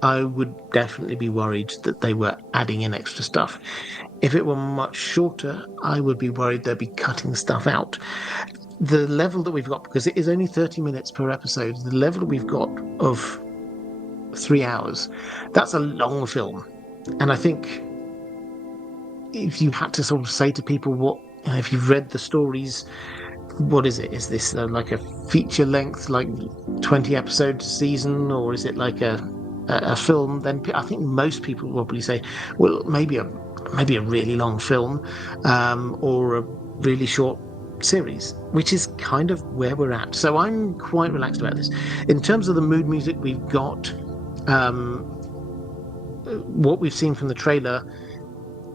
I would definitely be worried that they were adding in extra stuff. If it were much shorter, I would be worried they'd be cutting stuff out. The level that we've got, because it is only 30 minutes per episode, the level we've got of 3 hours, that's a long film. And I think if you had to sort of say to people if you've read the stories, what is it? Is this like a feature length, like 20 episode season, or is it like a film? Then I think most people will probably say, well, maybe a really long film, or a really short series, which is kind of where we're at. So I'm quite relaxed about this. In terms of the mood music, we've got what we've seen from the trailer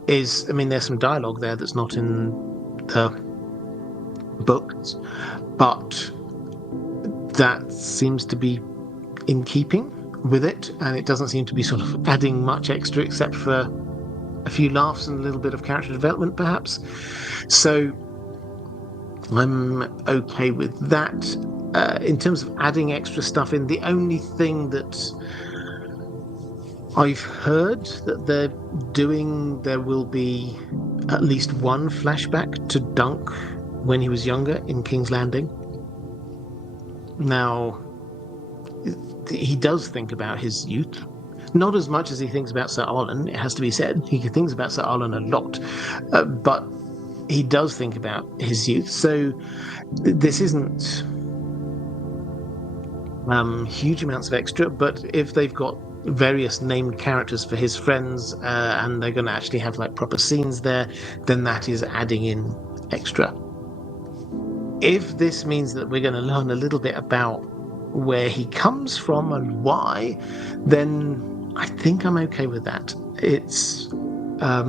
is, I mean, there's some dialogue there that's not in the books, but that seems to be in keeping with it, and it doesn't seem to be sort of adding much extra except for a few laughs and a little bit of character development, perhaps. So I'm okay with that. In terms of adding extra stuff in, the only thing that I've heard that they're doing, there will be at least one flashback to Dunk when he was younger in King's Landing. Now, he does think about his youth. Not as much as he thinks about Sir Arlen, it has to be said. He thinks about Sir Arlen a lot. But he does think about his youth. So this isn't huge amounts of extra, but if they've got various named characters for his friends, and they're going to actually have like proper scenes there, then that is adding in extra. If this means that we're going to learn a little bit about where he comes from and why, then I think I'm okay with that. It's I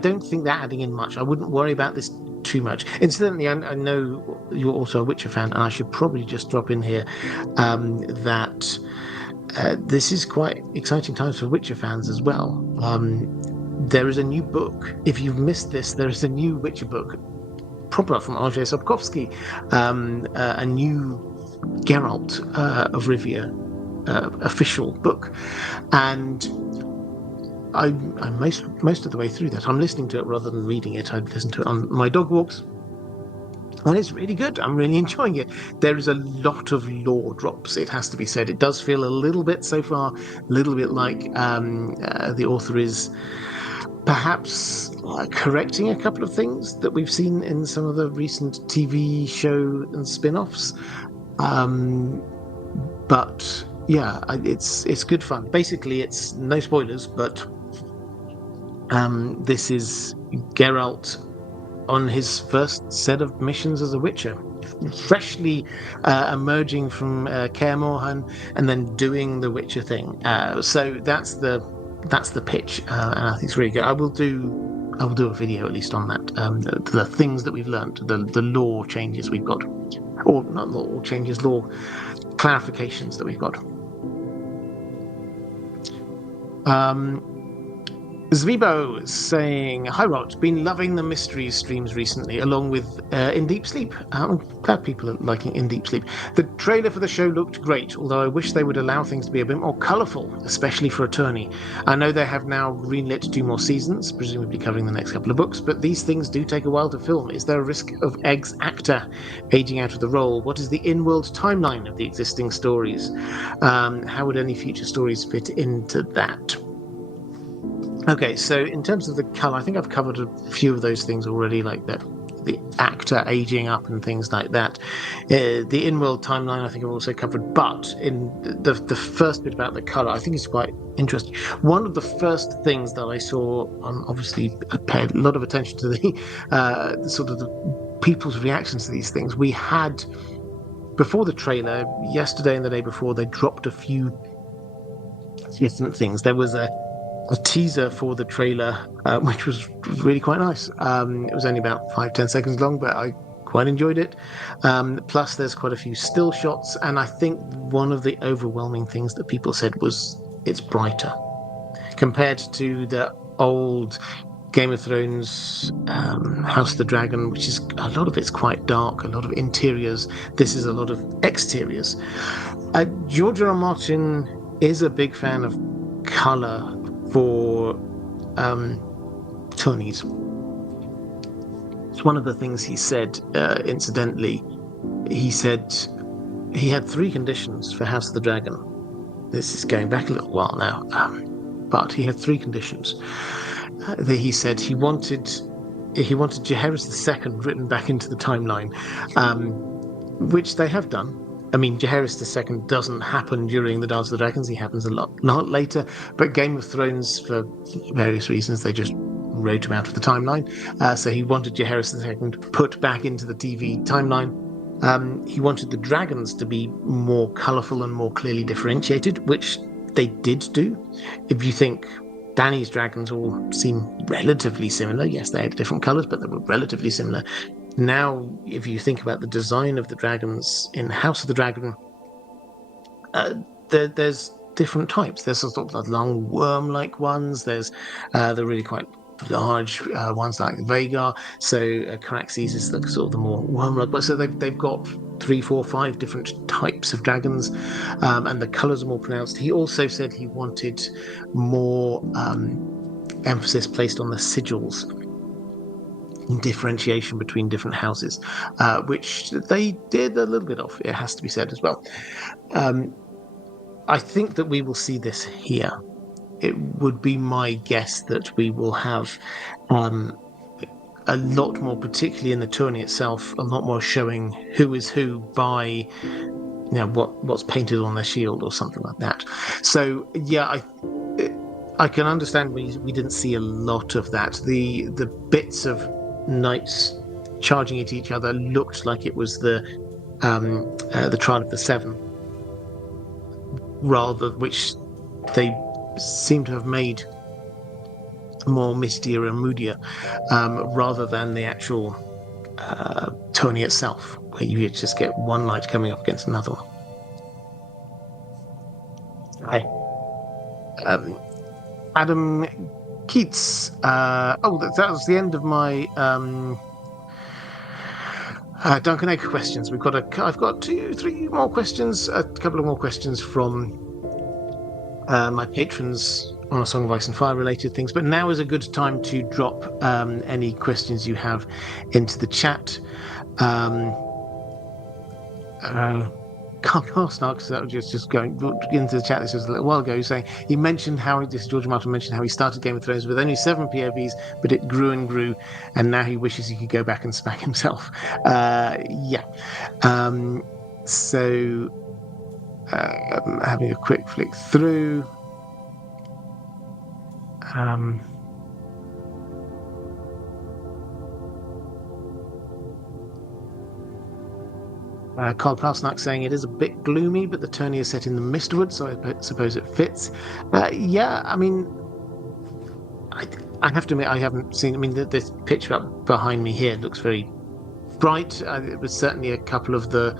don't think they're adding in much. I wouldn't worry about this too much. Incidentally, I know you're also a Witcher fan, and I should probably just drop in here that this is quite exciting times for Witcher fans as well. There is a new book. If you've missed this, there is a new Witcher book, proper from R.J. Sapkowski, a new Geralt of Rivia official book, and I'm most of the way through that. I'm listening to it rather than reading it. I listen to it on my dog walks, and it's really good. I'm really enjoying it. There is a lot of lore drops, it has to be said. It does feel a little bit so far, a little bit like the author is perhaps correcting a couple of things that we've seen in some of the recent TV show and spin-offs. But yeah, it's good fun. Basically, it's no spoilers, but this is Geralt on his first set of missions as a Witcher, freshly emerging from Kaer Morhen and then doing the Witcher thing. So that's the pitch, and I think it's really good. I will do a video at least on that. The things that we've learned, the lore changes we've got, or not lore changes, lore clarifications that we've got. Zvibo saying, "Hi Rod, been loving the mysteries streams recently, along with In Deep Sleep. I'm glad people are liking In Deep Sleep. The trailer for the show looked great, although I wish they would allow things to be a bit more colourful, especially for Attorney. I know they have now greenlit 2 more seasons, presumably covering the next couple of books, but these things do take a while to film. Is there a risk of Egg's actor aging out of the role? What is the in-world timeline of the existing stories? How would any future stories fit into that?" Okay, so in terms of the colour, I think I've covered a few of those things already, like the actor aging up and things like that. The in-world timeline, I think I've also covered, but in the first bit about the colour, I think it's quite interesting. One of the first things that I saw, obviously I paid a lot of attention to the sort of the people's reactions to these things. We had, before the trailer, yesterday and the day before, they dropped a few different things. There was a teaser for the trailer, which was really quite nice. It was only about 5-10 seconds long, but I quite enjoyed it. Plus, there's quite a few still shots, and I think one of the overwhelming things that people said was it's brighter compared to the old Game of Thrones, House of the Dragon, which is a lot of it's quite dark, a lot of interiors. This is a lot of exteriors. George R. R. Martin is a big fan of color for tourneys. It's one of the things he said, incidentally. He said he had 3 conditions for House of the Dragon. This is going back a little while now, but he had 3 conditions. That he said he wanted Jaehaerys II written back into the timeline, which they have done. I mean, Jaehaerys II doesn't happen during the Dance of the Dragons. He happens a lot later. But Game of Thrones, for various reasons, they just wrote him out of the timeline. So he wanted Jaehaerys II put back into the TV timeline. He wanted the dragons to be more colourful and more clearly differentiated, which they did do. If you think Dany's dragons all seem relatively similar, yes, they had different colours, but they were relatively similar. Now, if you think about the design of the dragons in House of the Dragon, there's different types. There's sort of the long worm-like ones. There's the really quite large ones like Vhagar. So Caraxes is the sort of the more worm-like one. So they've got 3, 4, 5 different types of dragons, and the colours are more pronounced. He also said he wanted more emphasis placed on the sigils, differentiation between different houses, which they did a little bit of, it has to be said as well. I think that we will see this here. It would be my guess that we will have a lot more, particularly in the tourney itself, a lot more showing who is who by what's painted on their shield or something like that. So yeah, I can understand we didn't see a lot of that. The bits of knights charging at each other looked like it was the Trial of the Seven, rather, which they seem to have made more mistier and moodier, rather than the actual tourney itself, where you just get one knight coming up against another one. Hi. Adam Keats. That was the end of my Duncan Egg questions. I've got 2, 3 more questions, a couple of more questions from my patrons on A Song of Ice and Fire related things. But now is a good time to drop any questions you have into the chat. Carl Snarks, that was just going into the chat. This was a little while ago, saying George Martin mentioned how he started Game of Thrones with only 7 POVs, but it grew and grew, and now he wishes he could go back and smack himself. So having a quick flick through. Carl Plasnak saying it is a bit gloomy, but the tourney is set in the Mistwood, so I suppose it fits. I mean, I have to admit I haven't seen. I mean, this picture up behind me here looks very bright. It was certainly a couple of the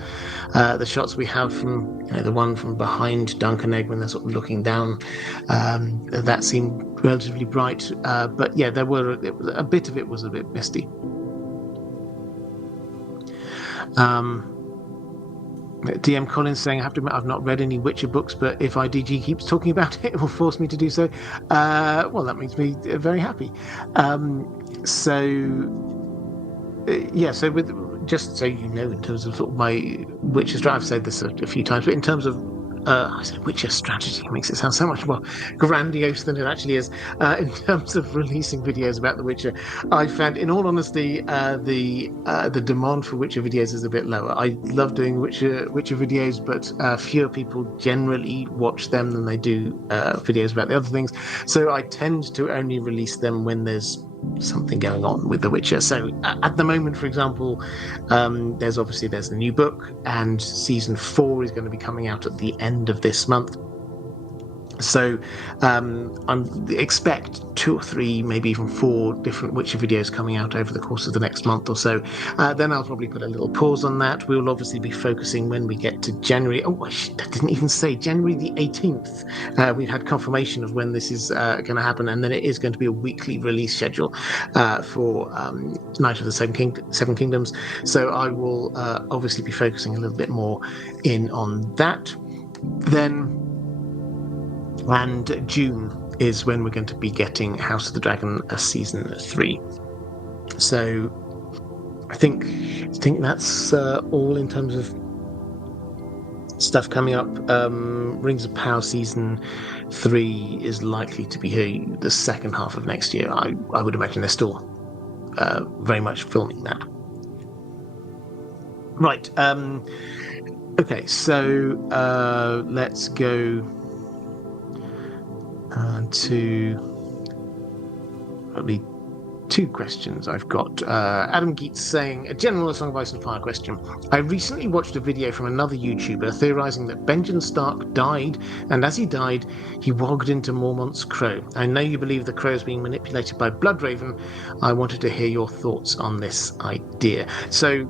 shots we have from the one from behind Duncan Egg when they're sort of looking down. That seemed relatively bright, but yeah, a bit of it was a bit misty. DM Collins saying, I have to admit, I've not read any Witcher books, but if IDG keeps talking about it, it will force me to do so. Well, that makes me very happy. So with, just so you know, in terms of sort of my Witcher strategy, I've said this a few times, but in terms of I said Witcher strategy, makes it sound so much more grandiose than it actually is. In terms of releasing videos about The Witcher, I found, in all honesty, the demand for Witcher videos is a bit lower. I love doing Witcher videos, but fewer people generally watch them than they do videos about the other things. So I tend to only release them when there's something going on with The Witcher. So at the moment, for example, there's the new book, and season 4 is going to be coming out at the end of this month. So expect 2 or 3, maybe even 4 different Witcher videos coming out over the course of the next month or so. Then I'll probably put a little pause on that. We'll obviously be focusing when we get to January. I didn't even say January the 18th. We've had confirmation of when this is going to happen, and then it is going to be a weekly release schedule for Night of the Seven Kingdoms. So I will obviously be focusing a little bit more in on that. Then And June is when we're going to be getting House of the Dragon season 3. So I think that's all in terms of stuff coming up. Rings of Power season 3 is likely to be here the second half of next year. I would imagine they're still very much filming that. Right. Okay, so let's go to probably 2 questions I've got. Adam Geets saying, a general Song of Ice and Fire question. I recently watched a video from another YouTuber theorising that Benjen Stark died, and as he died, he wogged into Mormont's crow. I know you believe the crow is being manipulated by Bloodraven. I wanted to hear your thoughts on this idea. So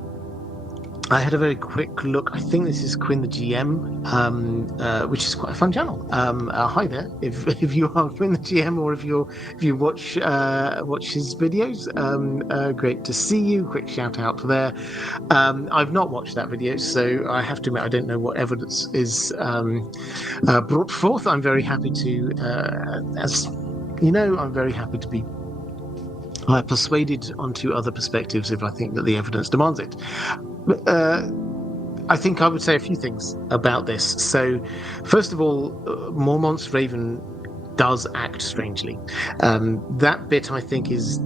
I had a very quick look. I think this is Quinn the GM, which is quite a fun channel. Hi there, if you are Quinn the GM, or if you watch his videos, great to see you. Quick shout out there. I've not watched that video, so I have to admit I don't know what evidence is brought forth. I'm very happy to, as you know, I'm very happy to be persuaded onto other perspectives if I think that the evidence demands it. I think I would say a few things about this. So, first of all, Mormont's Raven does act strangely. That bit, I think, is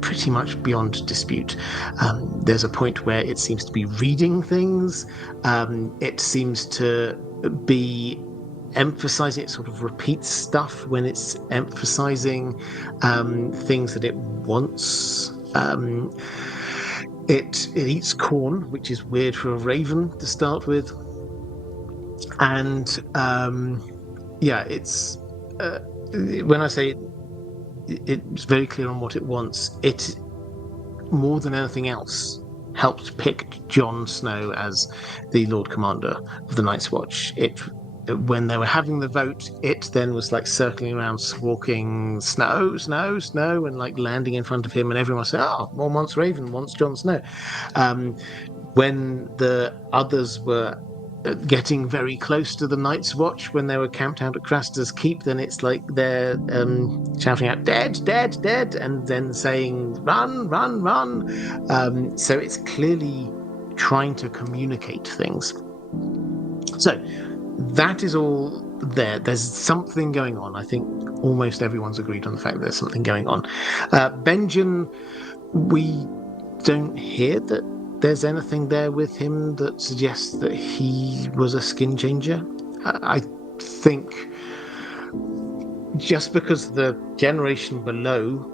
pretty much beyond dispute. There's a point where it seems to be reading things. It seems to be emphasizing, it sort of repeats stuff when it's emphasizing things that it wants. It eats corn, which is weird for a raven to start with. And it's when I say it's very clear on what it wants, it more than anything else helped pick Jon Snow as the Lord Commander of the Night's Watch. When they were having the vote, it then was like circling around, squawking "Snow, Snow, Snow," and like landing in front of him, and everyone said, "Oh, Mormont's Raven wants Jon Snow." When the others were getting very close to the Night's Watch, when they were camped out at Craster's Keep, then it's like they're shouting out "Dead, dead, dead," and then saying "Run, run, run." So it's clearly trying to communicate things. So that is all there. There's something going on. I think almost everyone's agreed on the fact that there's something going on. Benjen, we don't hear that there's anything there with him that suggests that he was a skin changer. I think just because the generation below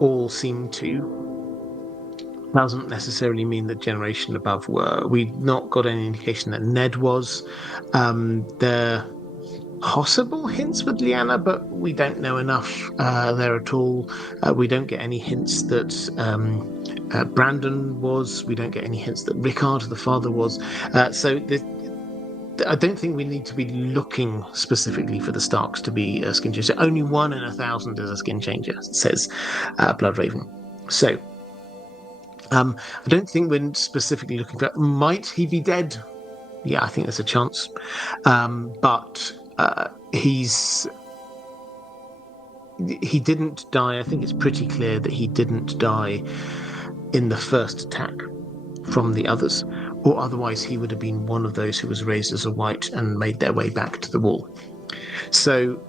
all seem to, doesn't necessarily mean the generation above were. We've not got any indication that Ned was. There are possible hints with Lyanna, but we don't know enough there at all. We don't get any hints that Brandon was. We don't get any hints that Rickard, the father, was. I don't think we need to be looking specifically for the Starks to be a skin changer. Only 1 in 1,000 is a skin changer, says Bloodraven. So I don't think we're specifically looking for. Might he be dead? Yeah, I think there's a chance. But he didn't die. I think it's pretty clear that he didn't die in the first attack from the others, or otherwise he would have been one of those who was raised as a white and made their way back to the wall. So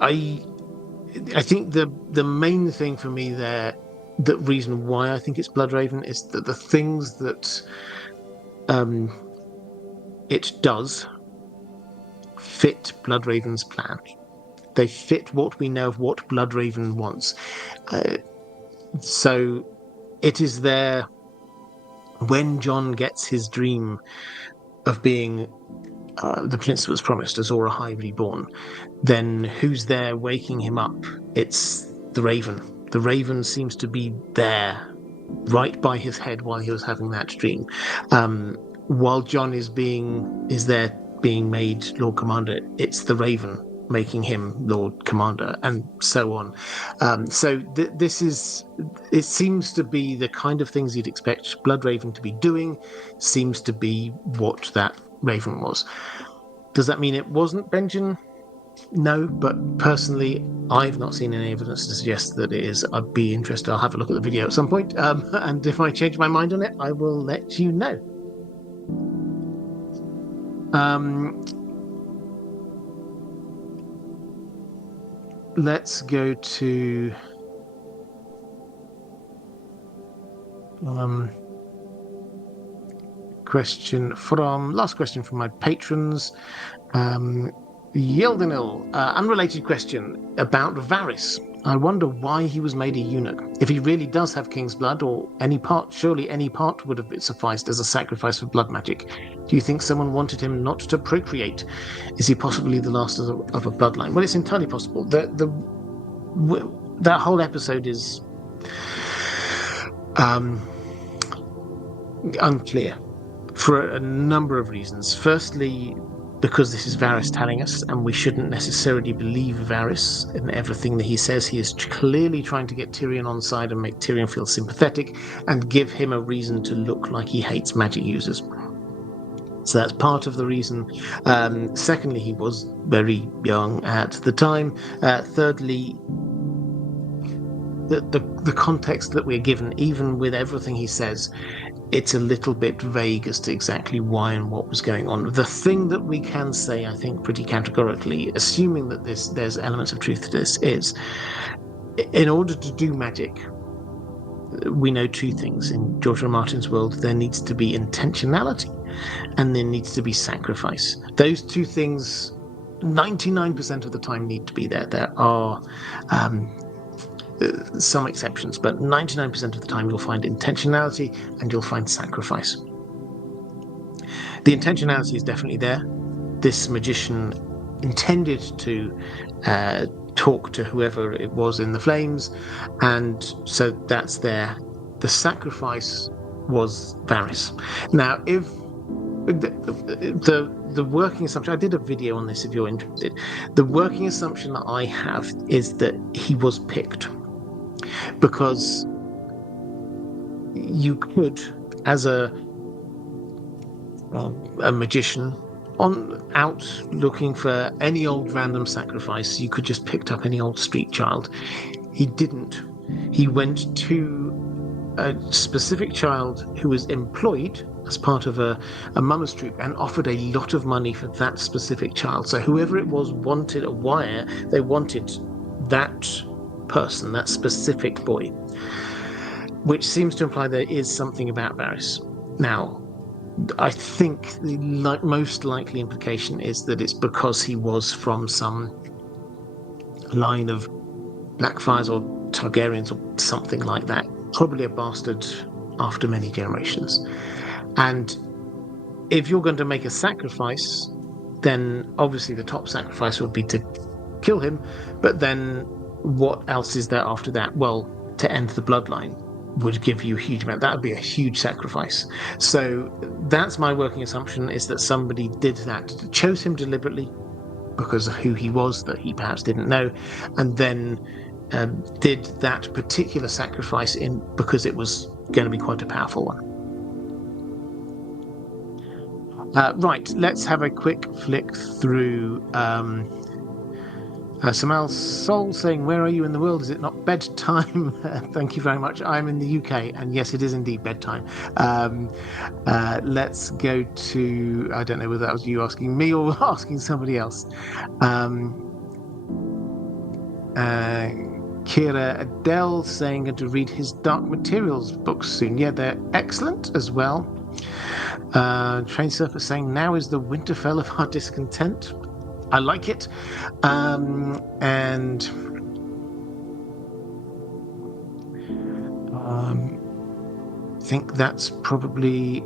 I think the main thing for me there, the reason why I think it's Bloodraven, is that the things that it does fit Bloodraven's plan. They fit what we know of what Bloodraven wants. So it is there when Jon gets his dream of being the prince that was promised, Azor Ahai reborn. Then who's there waking him up? It's the Raven. The Raven seems to be there, right by his head while he was having that dream. While Jon is there being made Lord Commander, it's the Raven making him Lord Commander, and so on. It seems to be the kind of things you'd expect Bloodraven to be doing, seems to be what that Raven was. Does that mean it wasn't Benjen? No, but personally, I've not seen any evidence to suggest that it is. I'd be interested. I'll have a look at the video at some point, and if I change my mind on it, I will let you know. Let's go to last question from my patrons. Yeldenil, unrelated question about Varys. I wonder why he was made a eunuch. If he really does have king's blood, or any part, surely any part would have sufficed as a sacrifice for blood magic. Do you think someone wanted him not to procreate? Is he possibly the last of a bloodline? Well, it's entirely possible. That whole episode is unclear for a number of reasons. Firstly, because this is Varys telling us, and we shouldn't necessarily believe Varys in everything that he says. He is clearly trying to get Tyrion on side and make Tyrion feel sympathetic and give him a reason to look like he hates magic users. So that's part of the reason. Secondly, he was very young at the time. Thirdly, the context that we're given, even with everything he says, it's a little bit vague as to exactly why and what was going on. The thing that we can say, I think, pretty categorically, assuming that there's elements of truth to this, is in order to do magic, we know two things. In George R. R. Martin's world, there needs to be intentionality and there needs to be sacrifice. Those two things, 99% of the time, need to be there. There are some exceptions, but 99% of the time you'll find intentionality and you'll find sacrifice. The intentionality is definitely there. This magician intended to talk to whoever it was in the flames, and so that's there. The sacrifice was Varys. Now, if the working assumption, I did a video on this if you're interested. The working assumption that I have is that he was picked, because you could, as a magician, out looking for any old random sacrifice, you could just pick up any old street child. He didn't. He went to a specific child who was employed as part of a mama's troupe and offered a lot of money for that specific child. So whoever it was wanted a wire. They wanted that person, that specific boy, which seems to imply there is something about Varys. Now, I think the most likely implication is that it's because he was from some line of Blackfires or Targaryens or something like that, probably a bastard after many generations. And if you're going to make a sacrifice, then obviously the top sacrifice would be to kill him, but then what else is there after that? Well, to end the bloodline would give you a huge amount. That would be a huge sacrifice. So that's my working assumption, is that somebody did that, chose him deliberately because of who he was that he perhaps didn't know, and then did that particular sacrifice because it was going to be quite a powerful one. Right, let's have a quick flick through. Samal Soul saying, "Where are you in the world? Is it not bedtime?" Thank you very much. I'm in the UK, and yes, it is indeed bedtime. Let's go to, I don't know whether that was you asking me or asking somebody else. Kira Adele saying, "Going to read his Dark Materials books soon." Yeah, they're excellent as well. Train Surfer saying, "Now is the Winterfell of our discontent." I like it. And I think that's probably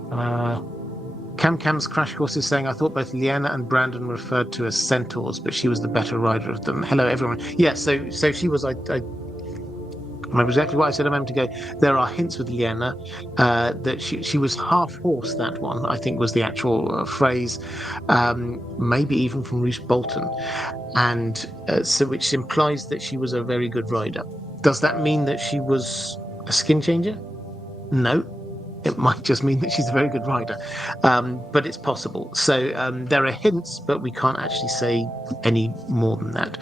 Cam's Crash Course is saying, "I thought both Lyanna and Brandon were referred to as centaurs, but she was the better rider of them." Hello, everyone. Yeah, so she was. I remember exactly what I said a moment ago. There are hints with Lyanna that she was half horse. That one, I think, was the actual phrase, maybe even from Roose Bolton, and so which implies that she was a very good rider. Does that mean that she was a skin changer? No. It might just mean that she's a very good writer, but it's possible. So there are hints, but we can't actually say any more than that.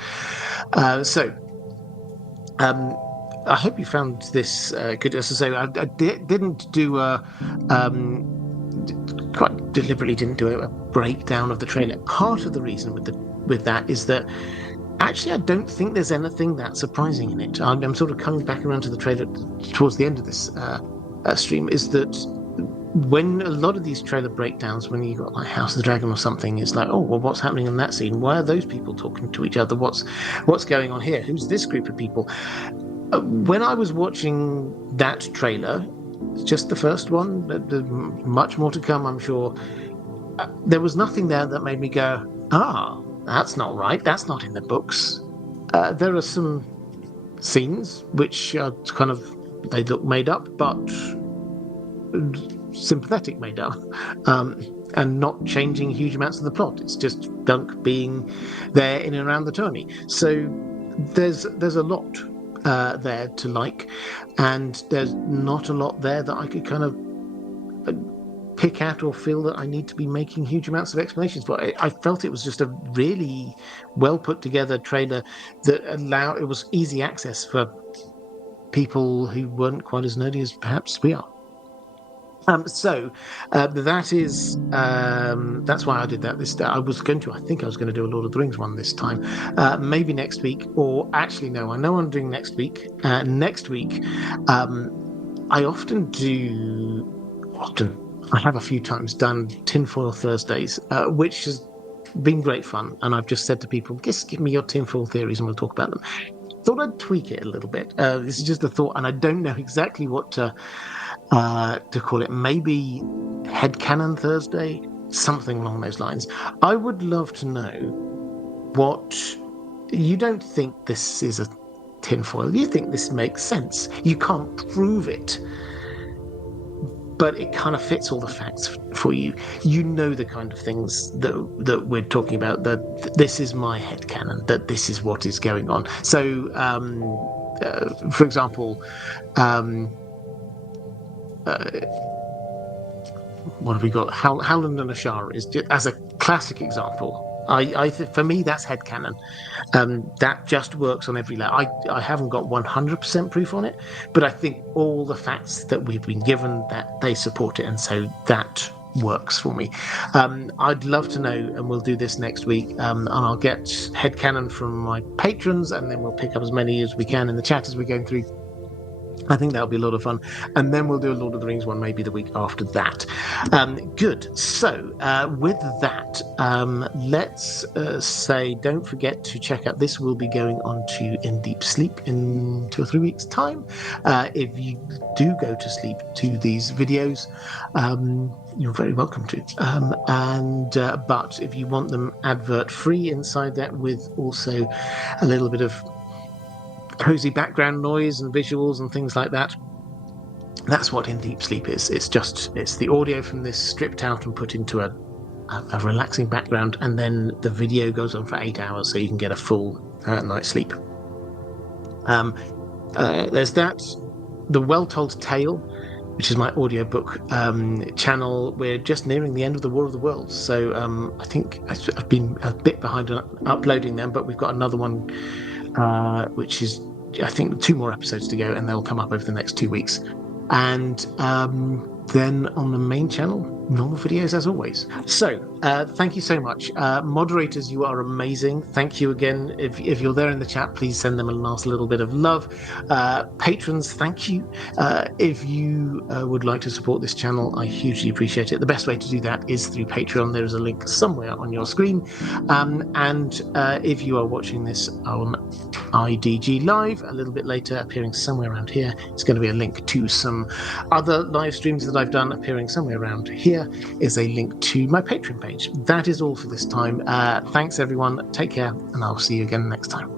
I hope you found this good. As I say, I didn't do quite deliberately didn't do a breakdown of the trailer. Part of the reason with that is that actually I don't think there's anything that surprising in it. I'm sort of coming back around to the trailer towards the end of this stream. Is that when a lot of these trailer breakdowns, when you got like House of the Dragon or something, it's like, oh well, what's happening in that scene? Why are those people talking to each other? What's going on here? Who's this group of people? When I was watching that trailer, just the first one, there's much more to come, I'm sure. There was nothing there that made me go, that's not right. That's not in the books. There are some scenes which are kind of, they look made up, but sympathetic made up, and not changing huge amounts of the plot. It's just Dunk being there in and around the tourney. So there's a lot there to like, and there's not a lot there that I could kind of pick at or feel that I need to be making huge amounts of explanations for. I felt it was just a really well put together trailer that it was easy access for people who weren't quite as nerdy as perhaps we are. That is that's why I did that. I think I was going to do a Lord of the Rings one this time, maybe next week, or actually no, I know I'm doing next week. Next week, I I have a few times done tinfoil Thursdays, which has been great fun, and I've just said to people, just give me your tinfoil theories and we'll talk about them. Thought I'd tweak it a little bit. This is just a thought, and I don't know exactly what to call it. Maybe Headcanon Thursday, something along those lines. I would love to know what you don't think this is a tinfoil. You think this makes sense. You can't prove it, but it kind of fits all the facts for you. You know the kind of things that we're talking about, that this is my headcanon, that this is what is going on. So, for example, what have we got? Howland and Ashara is just, as a classic example. For me, that's headcanon. That just works on every level. I haven't got 100% proof on it, but I think all the facts that we've been given, that they support it, and so that works for me. I'd love to know, and we'll do this next week, and I'll get headcanon from my patrons, and then we'll pick up as many as we can in the chat as we're going through. I think that'll be a lot of fun. And then we'll do a Lord of the Rings one maybe the week after that. Good. So with that, let's say don't forget to check out, this will be going on to In Deep Sleep in 2 or 3 weeks' time. If you do go to sleep to these videos, you're very welcome to. But if you want them advert free inside that, with also a little bit of cozy background noise and visuals and things like that, that's what In Deep Sleep is. It's the audio from this stripped out and put into a relaxing background, and then the video goes on for 8 hours so you can get a full night's sleep. There's that. The Well Told Tale, which is my audiobook channel. We're just nearing the end of the War of the Worlds, so I think I've been a bit behind on uploading them, but we've got another one which is, I think, 2 more episodes to go, and they'll come up over the next 2 weeks. And then on the main channel, normal videos as always. So thank you so much. Moderators, you are amazing. Thank you again. If you're there in the chat, please send them a last little bit of love. Patrons, thank you. If you would like to support this channel, I hugely appreciate it. The best way to do that is through Patreon. There is a link somewhere on your screen. And if you are watching this on IDG Live a little bit later, appearing somewhere around here, it's going to be a link to some other live streams that I've done. Appearing somewhere around here is a link to my Patreon page. That is all for this time. Thanks everyone, take care, and I'll see you again next time.